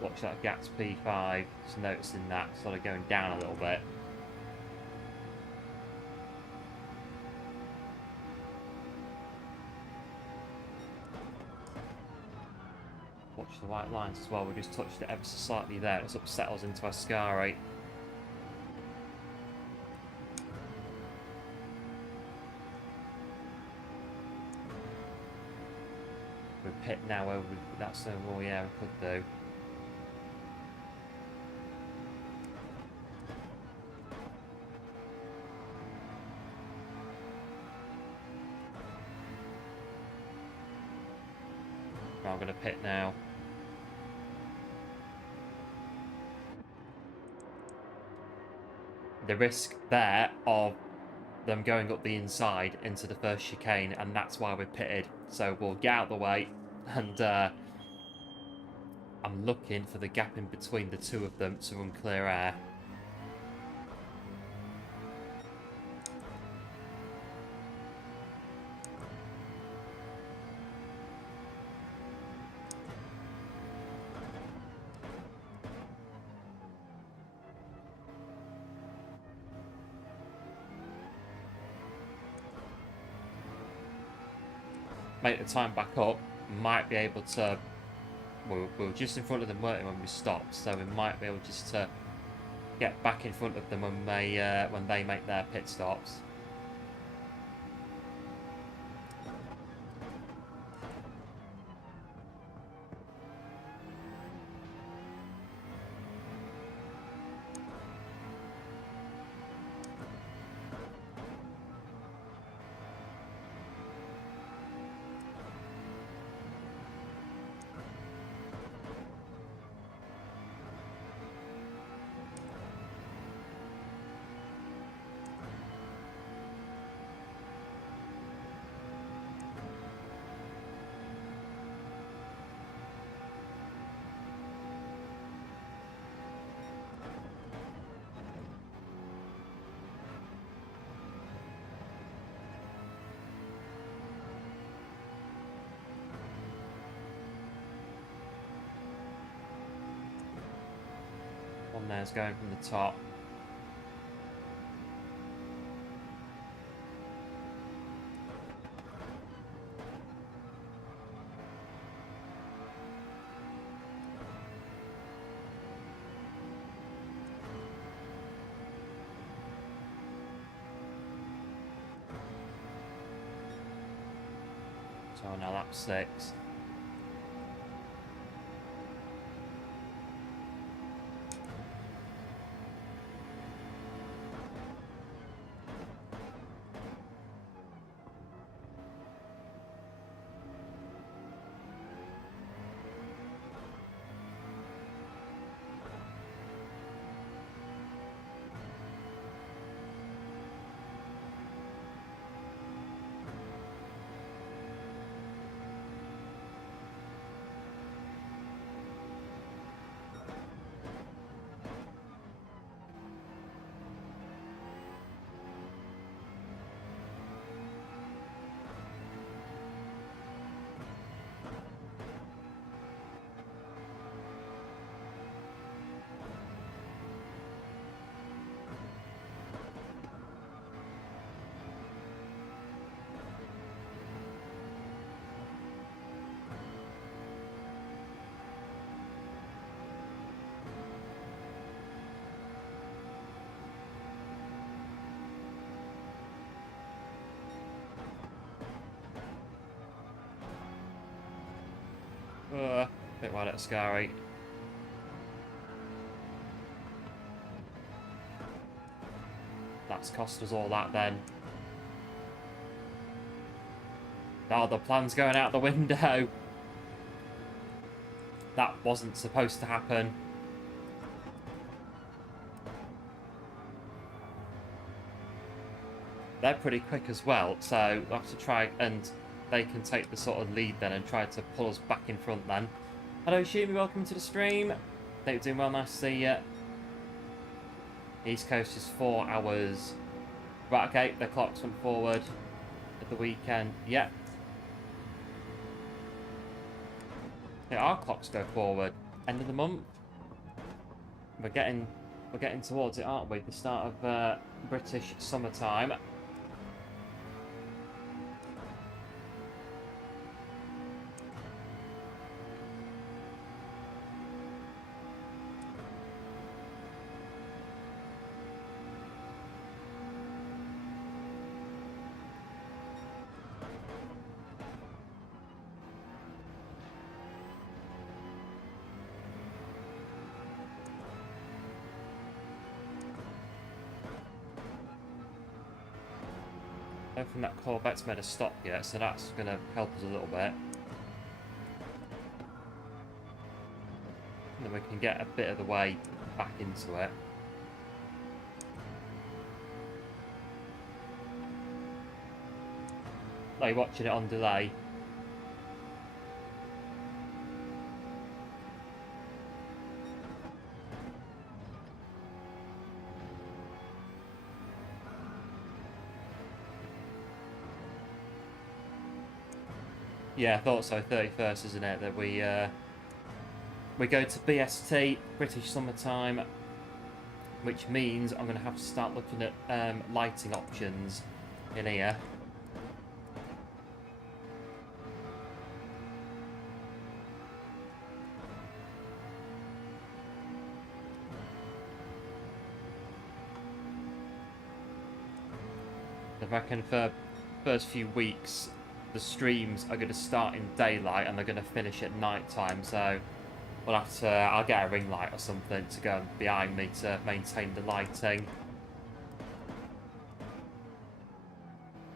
Watch that gap to P5, just noticing that sort of going down a little bit. touch the white lines as well. We just touched it ever so slightly there. It's upset us into Ascari. We pit now where that's well, yeah, we could do. I'm going to pit now. The risk there of them going up the inside into the first chicane, and that's why we're pitted. So we'll get out of the way, and I'm looking for the gap in between the two of them to run clear air. Make the time back up, might be able to. We were just in front of them, weren't we, when we stopped? So we might be able just to get back in front of them when they make their pit stops. One there's going from the top. So now that's 6. Bit wide at Scary. That's cost us all that then. Oh, the plan's going out the window. That wasn't supposed to happen. They're pretty quick as well, so we'll have to try, and they can take the sort of lead then and try to pull us back in front then. Hello Shumi, welcome to the stream. Hope you're doing well, nice to see you. East Coast is 4 hours. Right, okay, the clocks went forward at the weekend. Yeah. Yeah, our clocks go forward. End of the month. We're getting towards it, aren't we? The start of British summertime. I don't think that Corvette's made a stop yet, so that's going to help us a little bit. And then we can get a bit of the way back into it. Like watching it on delay. Yeah, I thought so. 31st, isn't it? That we go to BST, British Summertime, which means I'm going to have to start looking at lighting options in here. I reckon for first few weeks the streams are going to start in daylight and they're going to finish at night time, so we'll have to, I'll get a ring light or something to go behind me to maintain the lighting.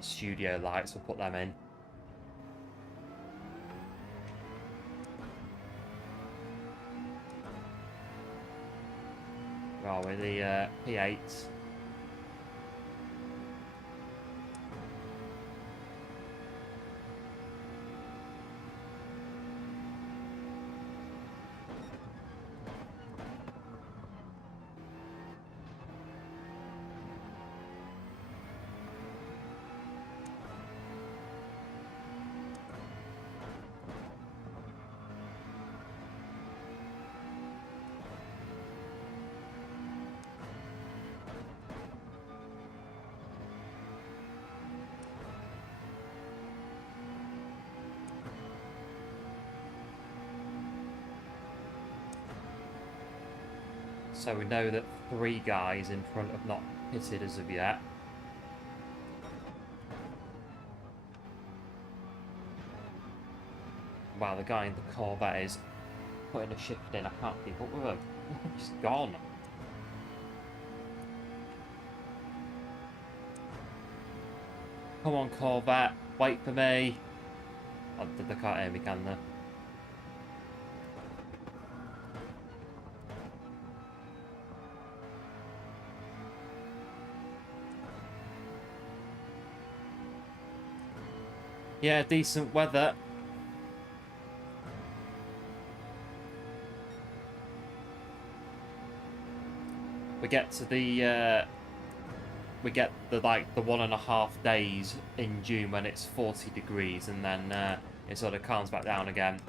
Studio lights, we'll put them in. Where are we? The P8. So we know that 3 guys in front have not pitted as of yet. Wow, the guy in the Corvette is putting a shift in. I can't keep up with him. He's gone. Come on, Corvette. Wait for me. Oh, they can't hear me, can they? Yeah, decent weather. We get to the we get the like the 1.5 days in June when it's 40 degrees, and then it sort of calms back down again.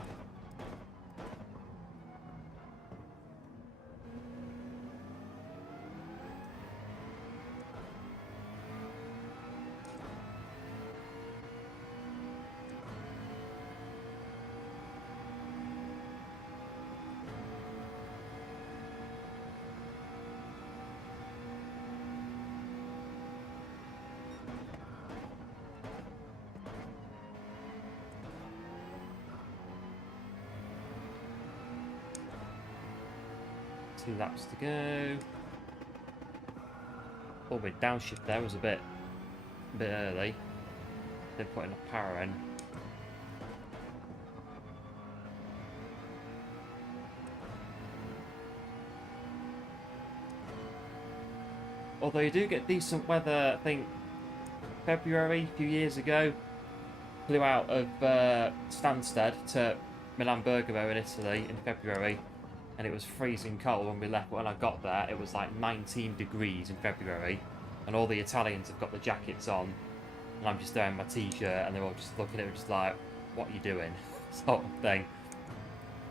Two laps to go. Oh, my downshift there was a bit early. They're putting a power in. Although you do get decent weather, I think February, a few years ago, flew out of Stansted to Milan Bergamo in Italy in February. And it was freezing cold when we left. When I got there, it was like 19 degrees in February, and all the Italians have got the jackets on, and I'm just there in my t-shirt, and they're all just looking at me just like, what are you doing? Sort of thing.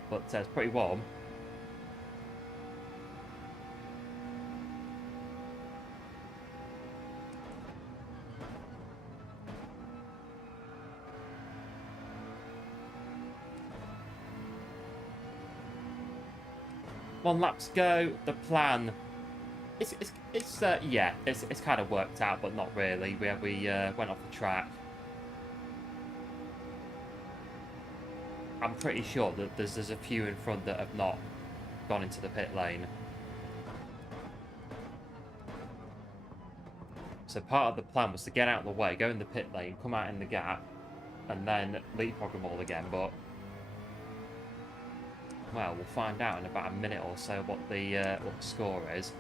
But it's pretty warm. One lap to go. The plan, it's kind of worked out, but not really. We went off the track. I'm pretty sure that there's a few in front that have not gone into the pit lane. So part of the plan was to get out of the way, go in the pit lane, come out in the gap, and then leapfrog them all again. But well, we'll find out in about a minute or so what the score is.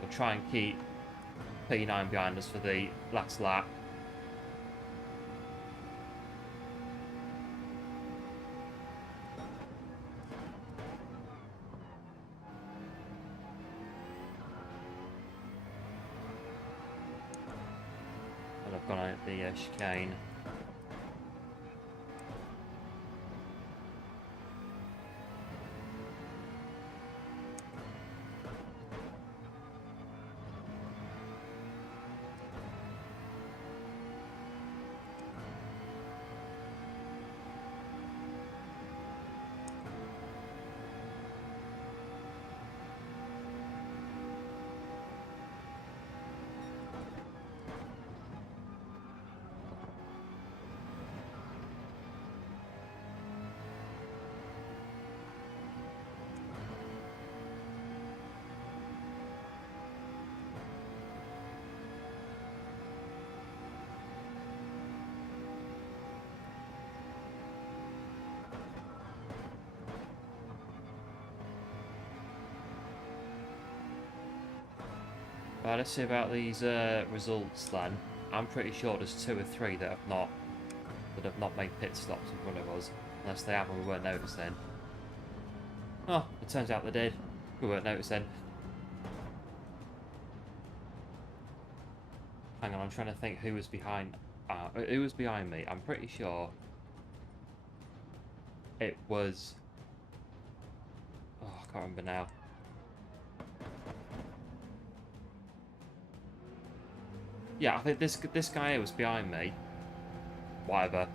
We'll try and keep P9 behind us for the last lap. And I've gone out the chicane. Right, let's see about these results then. I'm pretty sure there's 2 or 3 that have not made pit stops in front of us, unless they have and we weren't noticing. Oh, it turns out they did. We weren't noticing. Hang on, I'm trying to think who was behind. Who was behind me? I'm pretty sure it was. Oh, I can't remember now. Yeah, I think this guy here was behind me. Whatever.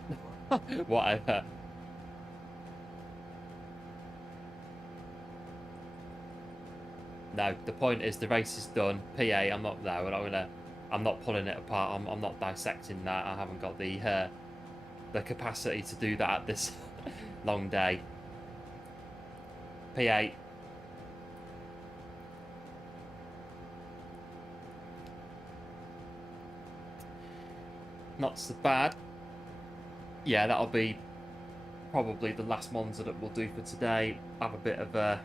Whatever. No, the point is the race is done. PA, I'm not there. I'm not pulling it apart. I'm not dissecting that. I haven't got the capacity to do that at this long day. PA. Not so bad. Yeah, that'll be probably the last Monza that we'll do for today. Have a bit of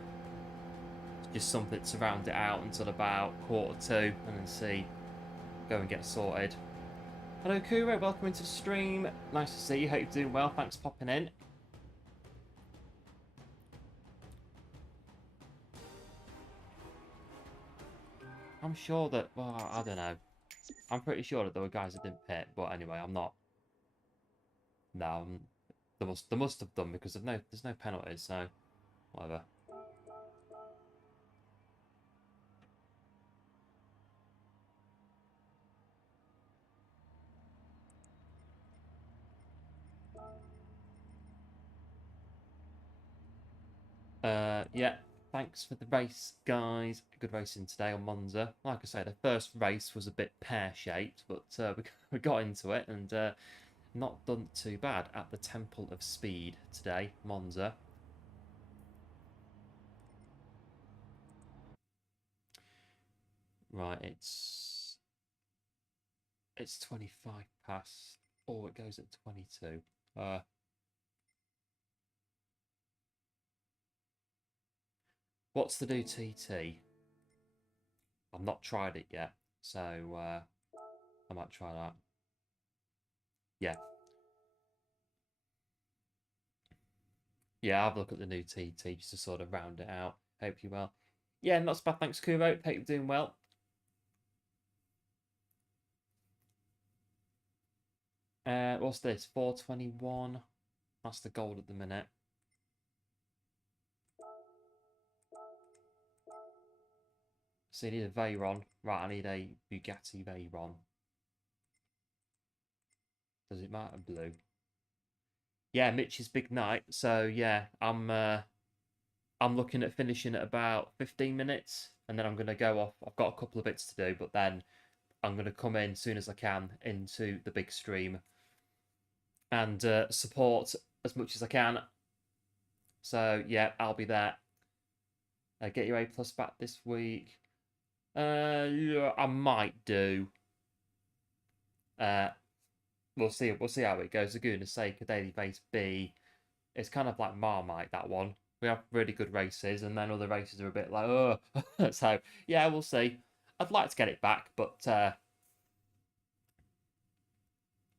just something to round it out until about 1:45, and then go and get sorted. Hello Kuro, welcome into the stream. Nice to see you. Hope you're doing well. Thanks for popping in. I'm sure that, well, I don't know. I'm pretty sure that there were guys that didn't pit, but anyway, I'm not. No, they must have done because there's no penalties, so whatever. Yeah, thanks for the race, guys. Good racing today on Monza. Like I say, the first race was a bit pear-shaped, but we got into it and not done too bad at the Temple of Speed today, Monza. Right, it's 25 past. Oh, it goes at 22. What's the new TT? I've not tried it yet, so I might try that. Yeah. Yeah, I'll have a look at the new TT just to sort of round it out. Hope you well. Yeah, not so bad. Thanks, Kuro. Hope you're doing well. What's this? 421. That's the gold at the minute. So you need a Veyron. Right, I need a Bugatti Veyron. Does it matter blue? Yeah, Mitch's big night. So yeah, I'm looking at finishing at about 15 minutes, and then I'm gonna go off. I've got a couple of bits to do, but then I'm gonna come in as soon as I can into the big stream and support as much as I can. So yeah, I'll be there. Get your A+ back this week. Yeah, I might do. We'll see. We'll see how it goes. Laguna's sake, a daily base B. It's kind of like Marmite, that one. We have really good races, and then other races are a bit like, oh. So yeah, we'll see. I'd like to get it back, but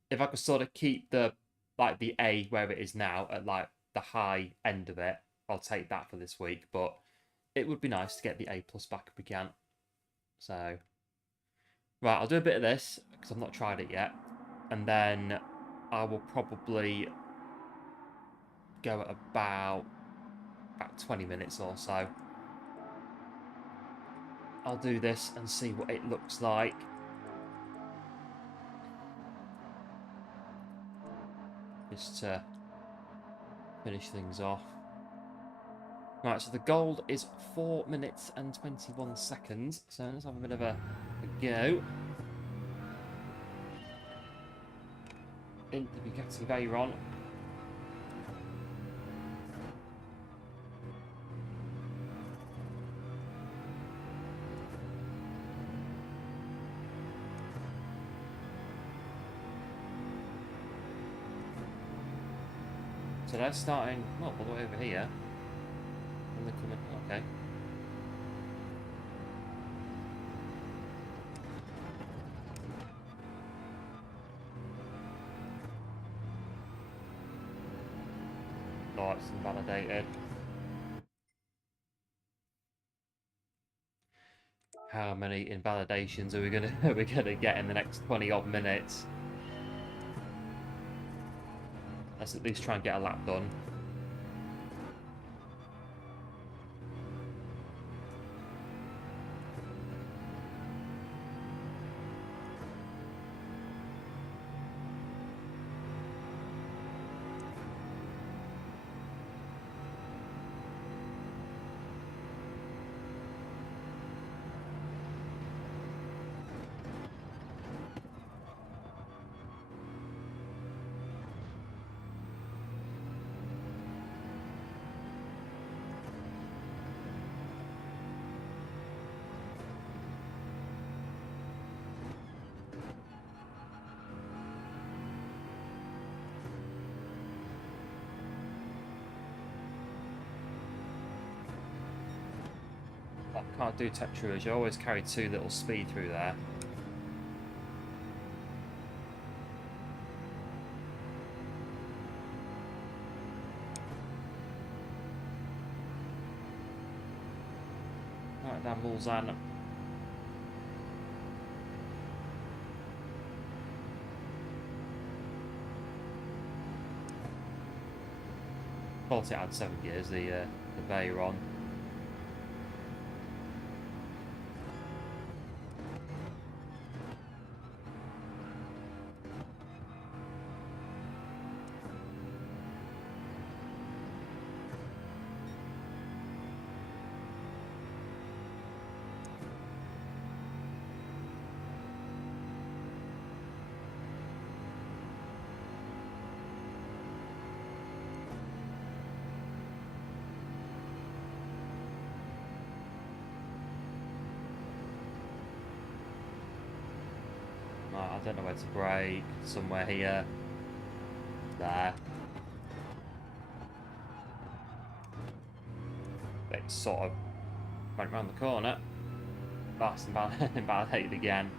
if I could sort of keep the A where it is now at like the high end of it, I'll take that for this week. But it would be nice to get the A plus back if we can. So right, I'll do a bit of this because I've not tried it yet, and then I will probably go at about 20 minutes or so. I'll do this and see what it looks like. Just to finish things off. Right, so the gold is 4 minutes and 21 seconds. So let's have a bit of a go. Into the Bugatti Veyron. So they're starting, well, all the way over here. And they're coming, okay. No, it's invalidated. How many invalidations are we gonna get in the next 20 odd minutes? Let's at least try and get a lap done. I can't do Tetruage. I always carry 2 little speed through there. Right down Mulsanne. Thought it had 7 gears, the Veyron. I don't know where to brake. Somewhere here. There. It sort of went round the corner. That's invalidated again.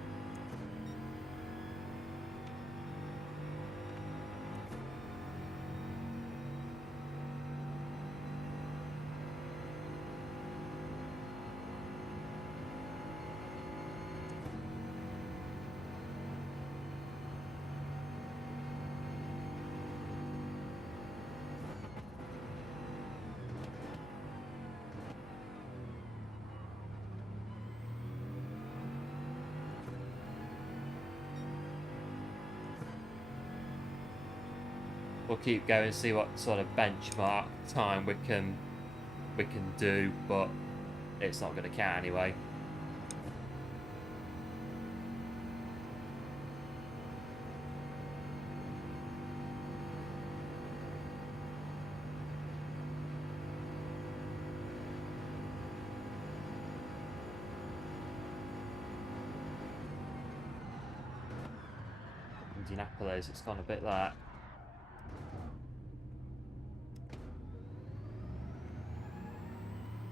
We'll keep going, see what sort of benchmark time we can do, but it's not going to count anyway. Indianapolis. It's gone a bit there.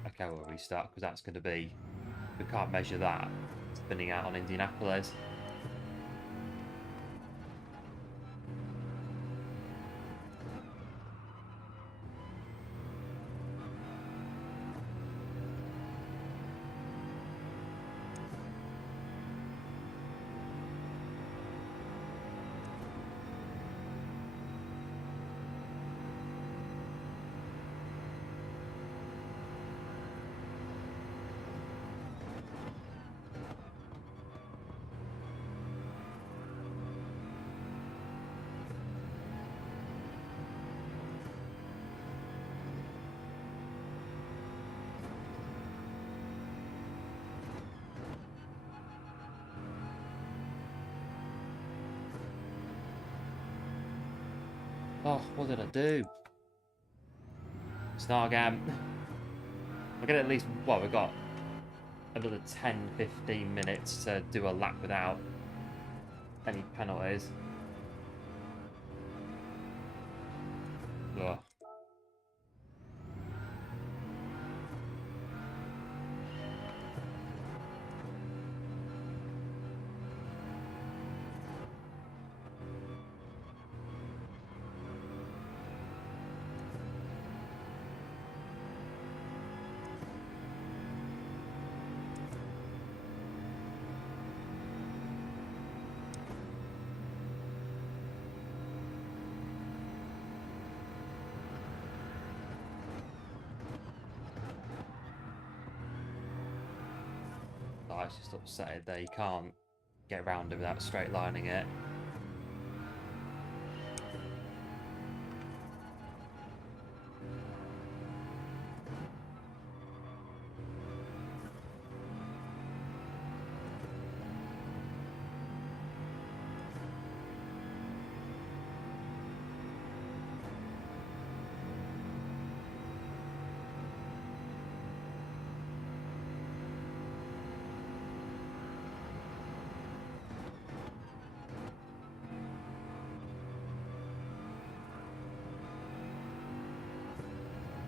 Okay, we'll restart because that's going to be... We can't measure that spinning out on Indianapolis. Oh, what did I do? Snargam. We're going to at least... Well, we've got another 10-15 minutes to do a lap without any penalties. Ugh. I was just upset that you can't get around it without straight lining it.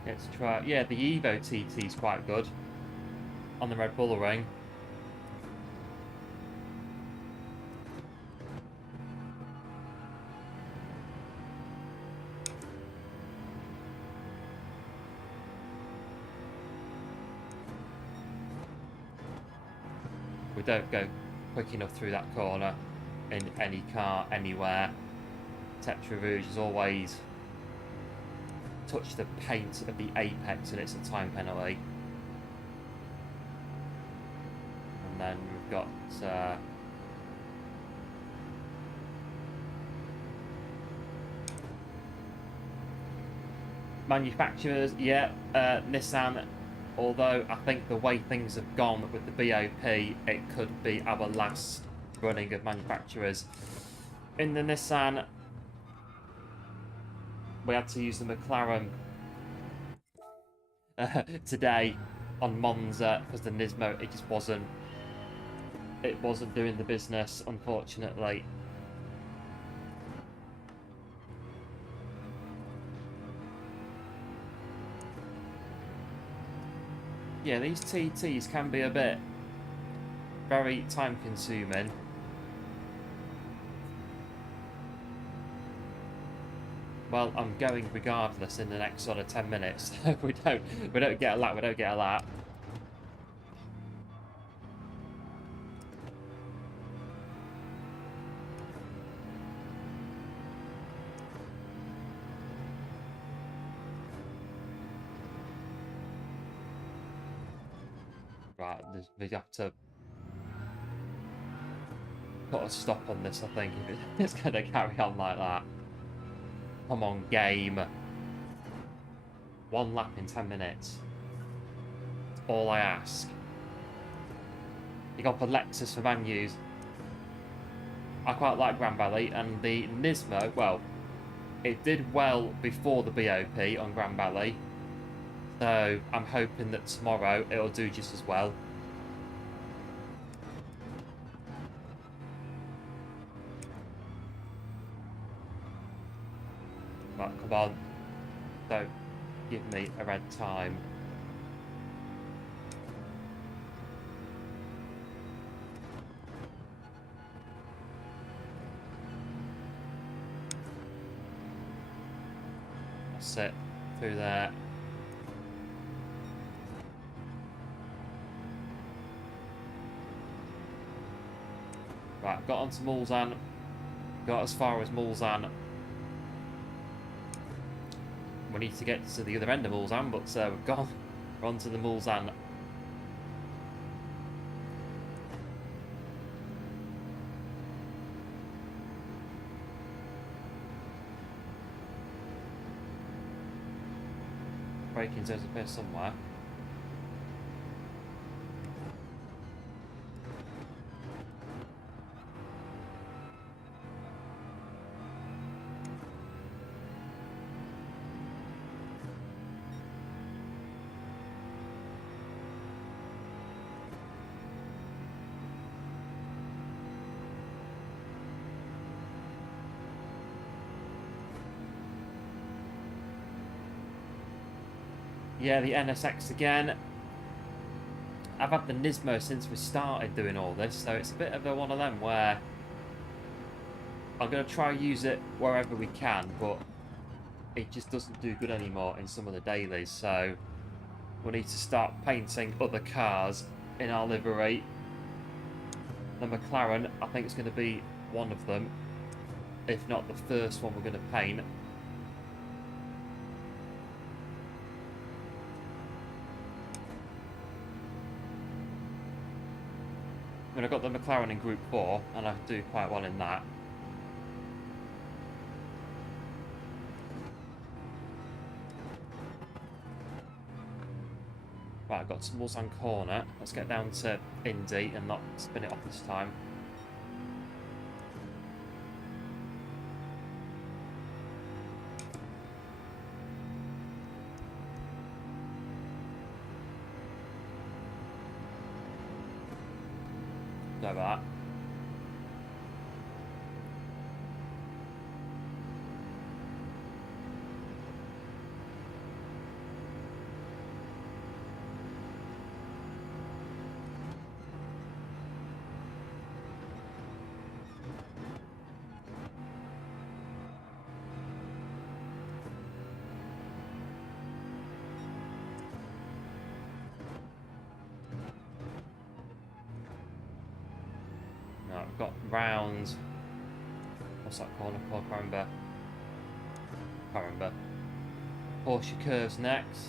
Let's try... Yeah, the Evo TT is quite good on the Red Bull Ring. We don't go quick enough through that corner in any car, anywhere. Tetra Rouge is always... touch the paint of the apex and it's a time penalty. And then we've got manufacturers, yeah, Nissan, although I think the way things have gone with the BOP, it could be our last running of manufacturers. In the Nissan, we had to use the McLaren today on Monza because the Nismo, it just wasn't doing the business, unfortunately. Yeah, these TTs can be a bit very time consuming. Well, I'm going regardless in the next sort of 10 minutes. we don't get a lap, we don't get a lap. Right, we have to put a stop on this, I think, if it's going to carry on like that. Come on, game. One lap in 10 minutes. That's all I ask. You got for Lexus for Manus. I quite like Grand Valley, and the Nismo, well, it did well before the BOP on Grand Valley. So I'm hoping that tomorrow it'll do just as well. Right, come on. Don't give me a red time. That's it. Through there. Right, got onto Mulsanne. Got as far as Mulsanne. We need to get to the other end of Mulsanne, but we've gone. We're onto the Mulsanne. Braking zones appear somewhere. Yeah, the NSX again. I've had the Nismo since we started doing all this, so it's a bit of one of them where I'm going to try and use it wherever we can, but it just doesn't do good anymore in some of the dailies, so we need to start painting other cars in our livery. The McLaren, I think, is going to be one of them, if not the first one we're going to paint. I mean, I got the McLaren in Group 4, and I do quite well in that. Right, I've got some Mulsanne corner. Let's get down to Indy and not spin it off this time. Sorry about that. Right, we've got round. What's that corner called? Can't remember. Porsche curves next.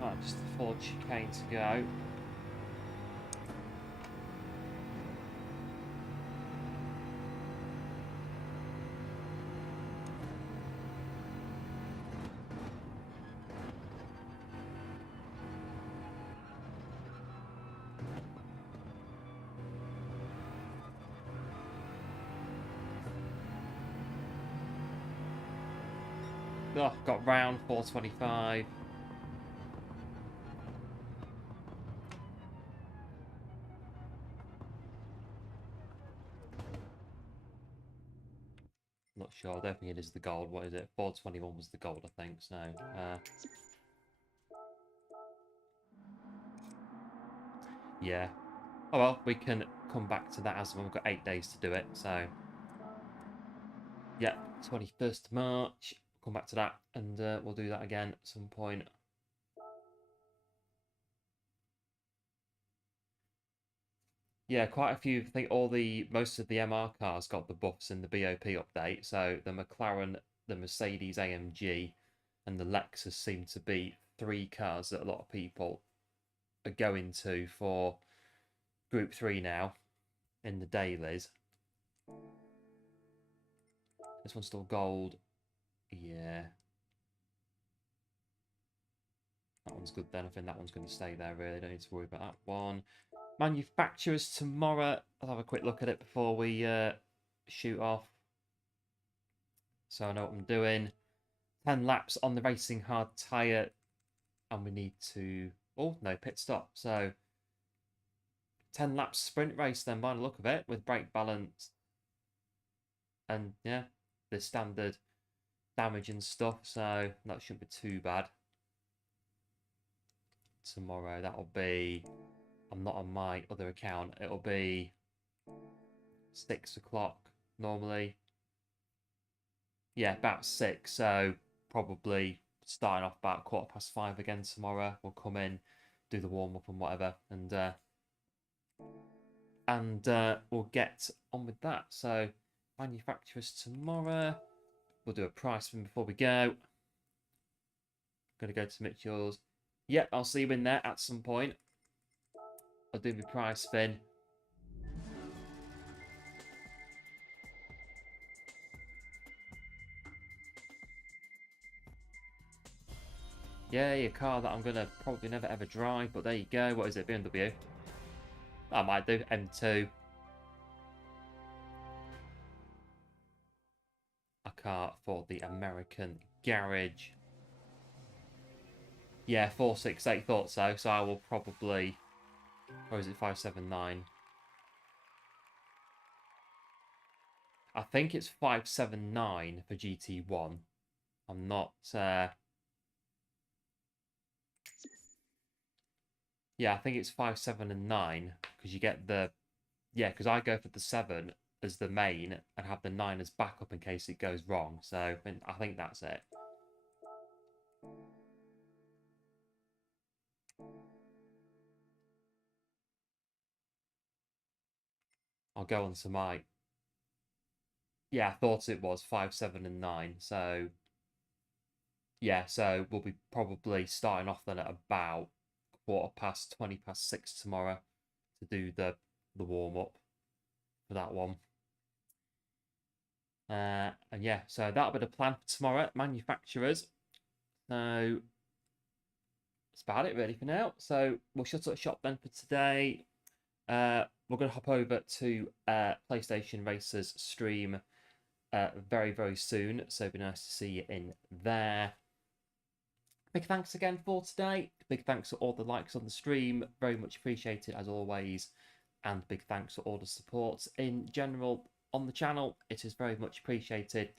Right, just the Ford chicane to go. Oh, got round 425. Not sure. I don't think it is the gold. What is it? 421 was the gold, I think. So, yeah. Oh well, we can come back to that as well. We've got 8 days to do it. So, yeah, 21st of March. Come back to that, and we'll do that again at some point. Yeah, quite a few. I think most of the MR cars got the buffs in the BOP update. So the McLaren, the Mercedes AMG, and the Lexus seem to be 3 cars that a lot of people are going to for Group 3 now. in the dailies. This one's still gold. Yeah. That one's good then. I think that one's going to stay there, really. Don't need to worry about that one. Manufacturers tomorrow. I'll have a quick look at it before we shoot off. So I know what I'm doing. 10 laps on the racing hard tyre. And we need to... Oh, no, pit stop. So 10 laps sprint race then, by the look of it, with brake balance. And, yeah, the standard damage and stuff. So that shouldn't be too bad. Tomorrow, that'll be... I'm not on my other account. It'll be 6 o'clock normally. Yeah, about 6. So probably starting off about 5:15 again tomorrow. We'll come in, do the warm up and whatever, and we'll get on with that. So manufacturers tomorrow. We'll do a price spin before we go. Gonna go to Mitchell's. Yep, I'll see you in there at some point. I'll do my price spin. Yeah, a car that I'm gonna probably never ever drive, but there you go. What is it, BMW? I might do M2. A car for the American garage. Yeah, 468 thought so. So I will probably... Or is it 579? I think it's 579 for GT1. I'm not... Yeah, I think it's 5, 7, and 9. Because you get the... Yeah, because I go for the 7 as the main and have the 9 as backup in case it goes wrong. So I think that's it. I'll go on to my... Yeah, I thought it was 5, 7, and 9. So, yeah, so we'll be probably starting off then at about 6:20 tomorrow to do the warm-up for that one. And yeah, so that'll be the plan for tomorrow. Manufacturers. So, that's about it really for now. So, we'll shut up shop then for today. We're going to hop over to PlayStation Racers stream very, very soon. So it'd be nice to see you in there. Big thanks again for today. Big thanks for all the likes on the stream. Very much appreciated as always. And big thanks for all the support in general on the channel. It is very much appreciated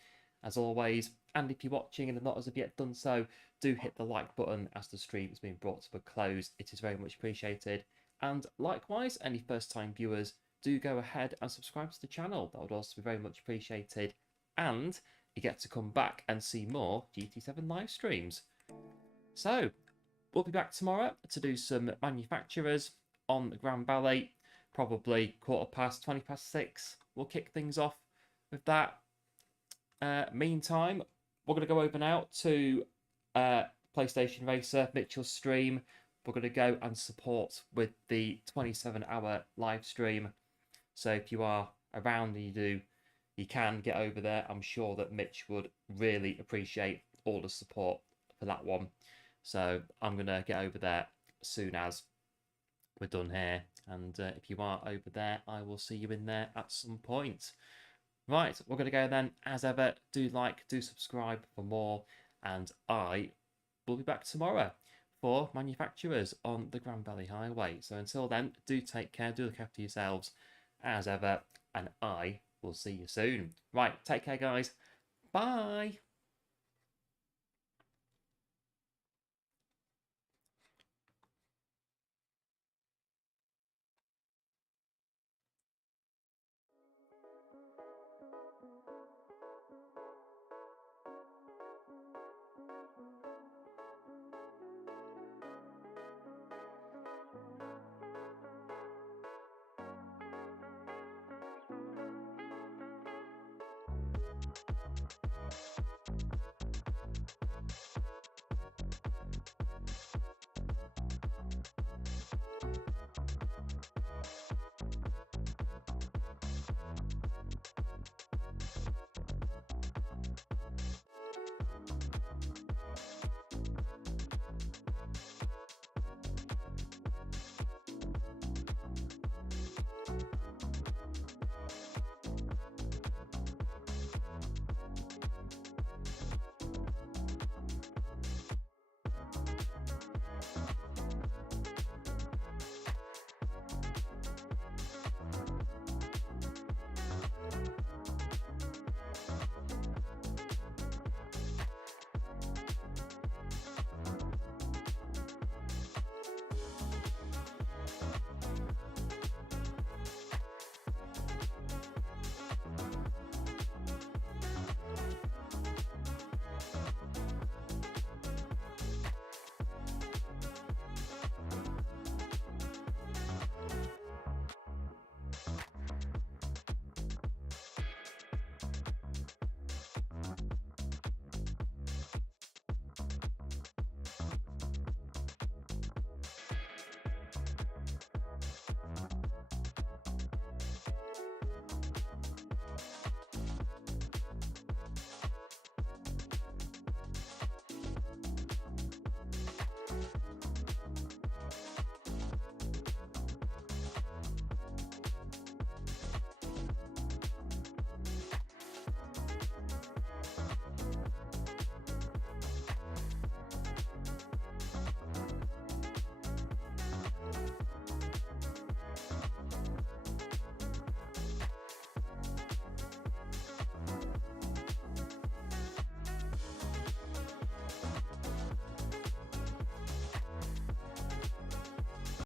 as always. And if you're watching and have not as of yet done so, do hit the like button as the stream is being brought to a close. It is very much appreciated. And likewise, any first-time viewers, do go ahead and subscribe to the channel. That would also be very much appreciated. And you get to come back and see more GT7 live streams. So, we'll be back tomorrow to do some manufacturers on the Grand Ballet. Probably 6:20. We'll kick things off with that. Meantime, we're going to go over now to PlayStation Racer, Mitchell's stream. We're going to go and support with the 27-hour live stream. So if you are around and you can get over there. I'm sure that Mitch would really appreciate all the support for that one. So I'm going to get over there as soon as we're done here. And if you are over there, I will see you in there at some point. Right, we're going to go then. As ever, do like, do subscribe for more. And I will be back tomorrow for manufacturers on the Grand Valley Highway. So until then, do take care, do look after yourselves as ever, and I will see you soon. Right, take care guys. Bye.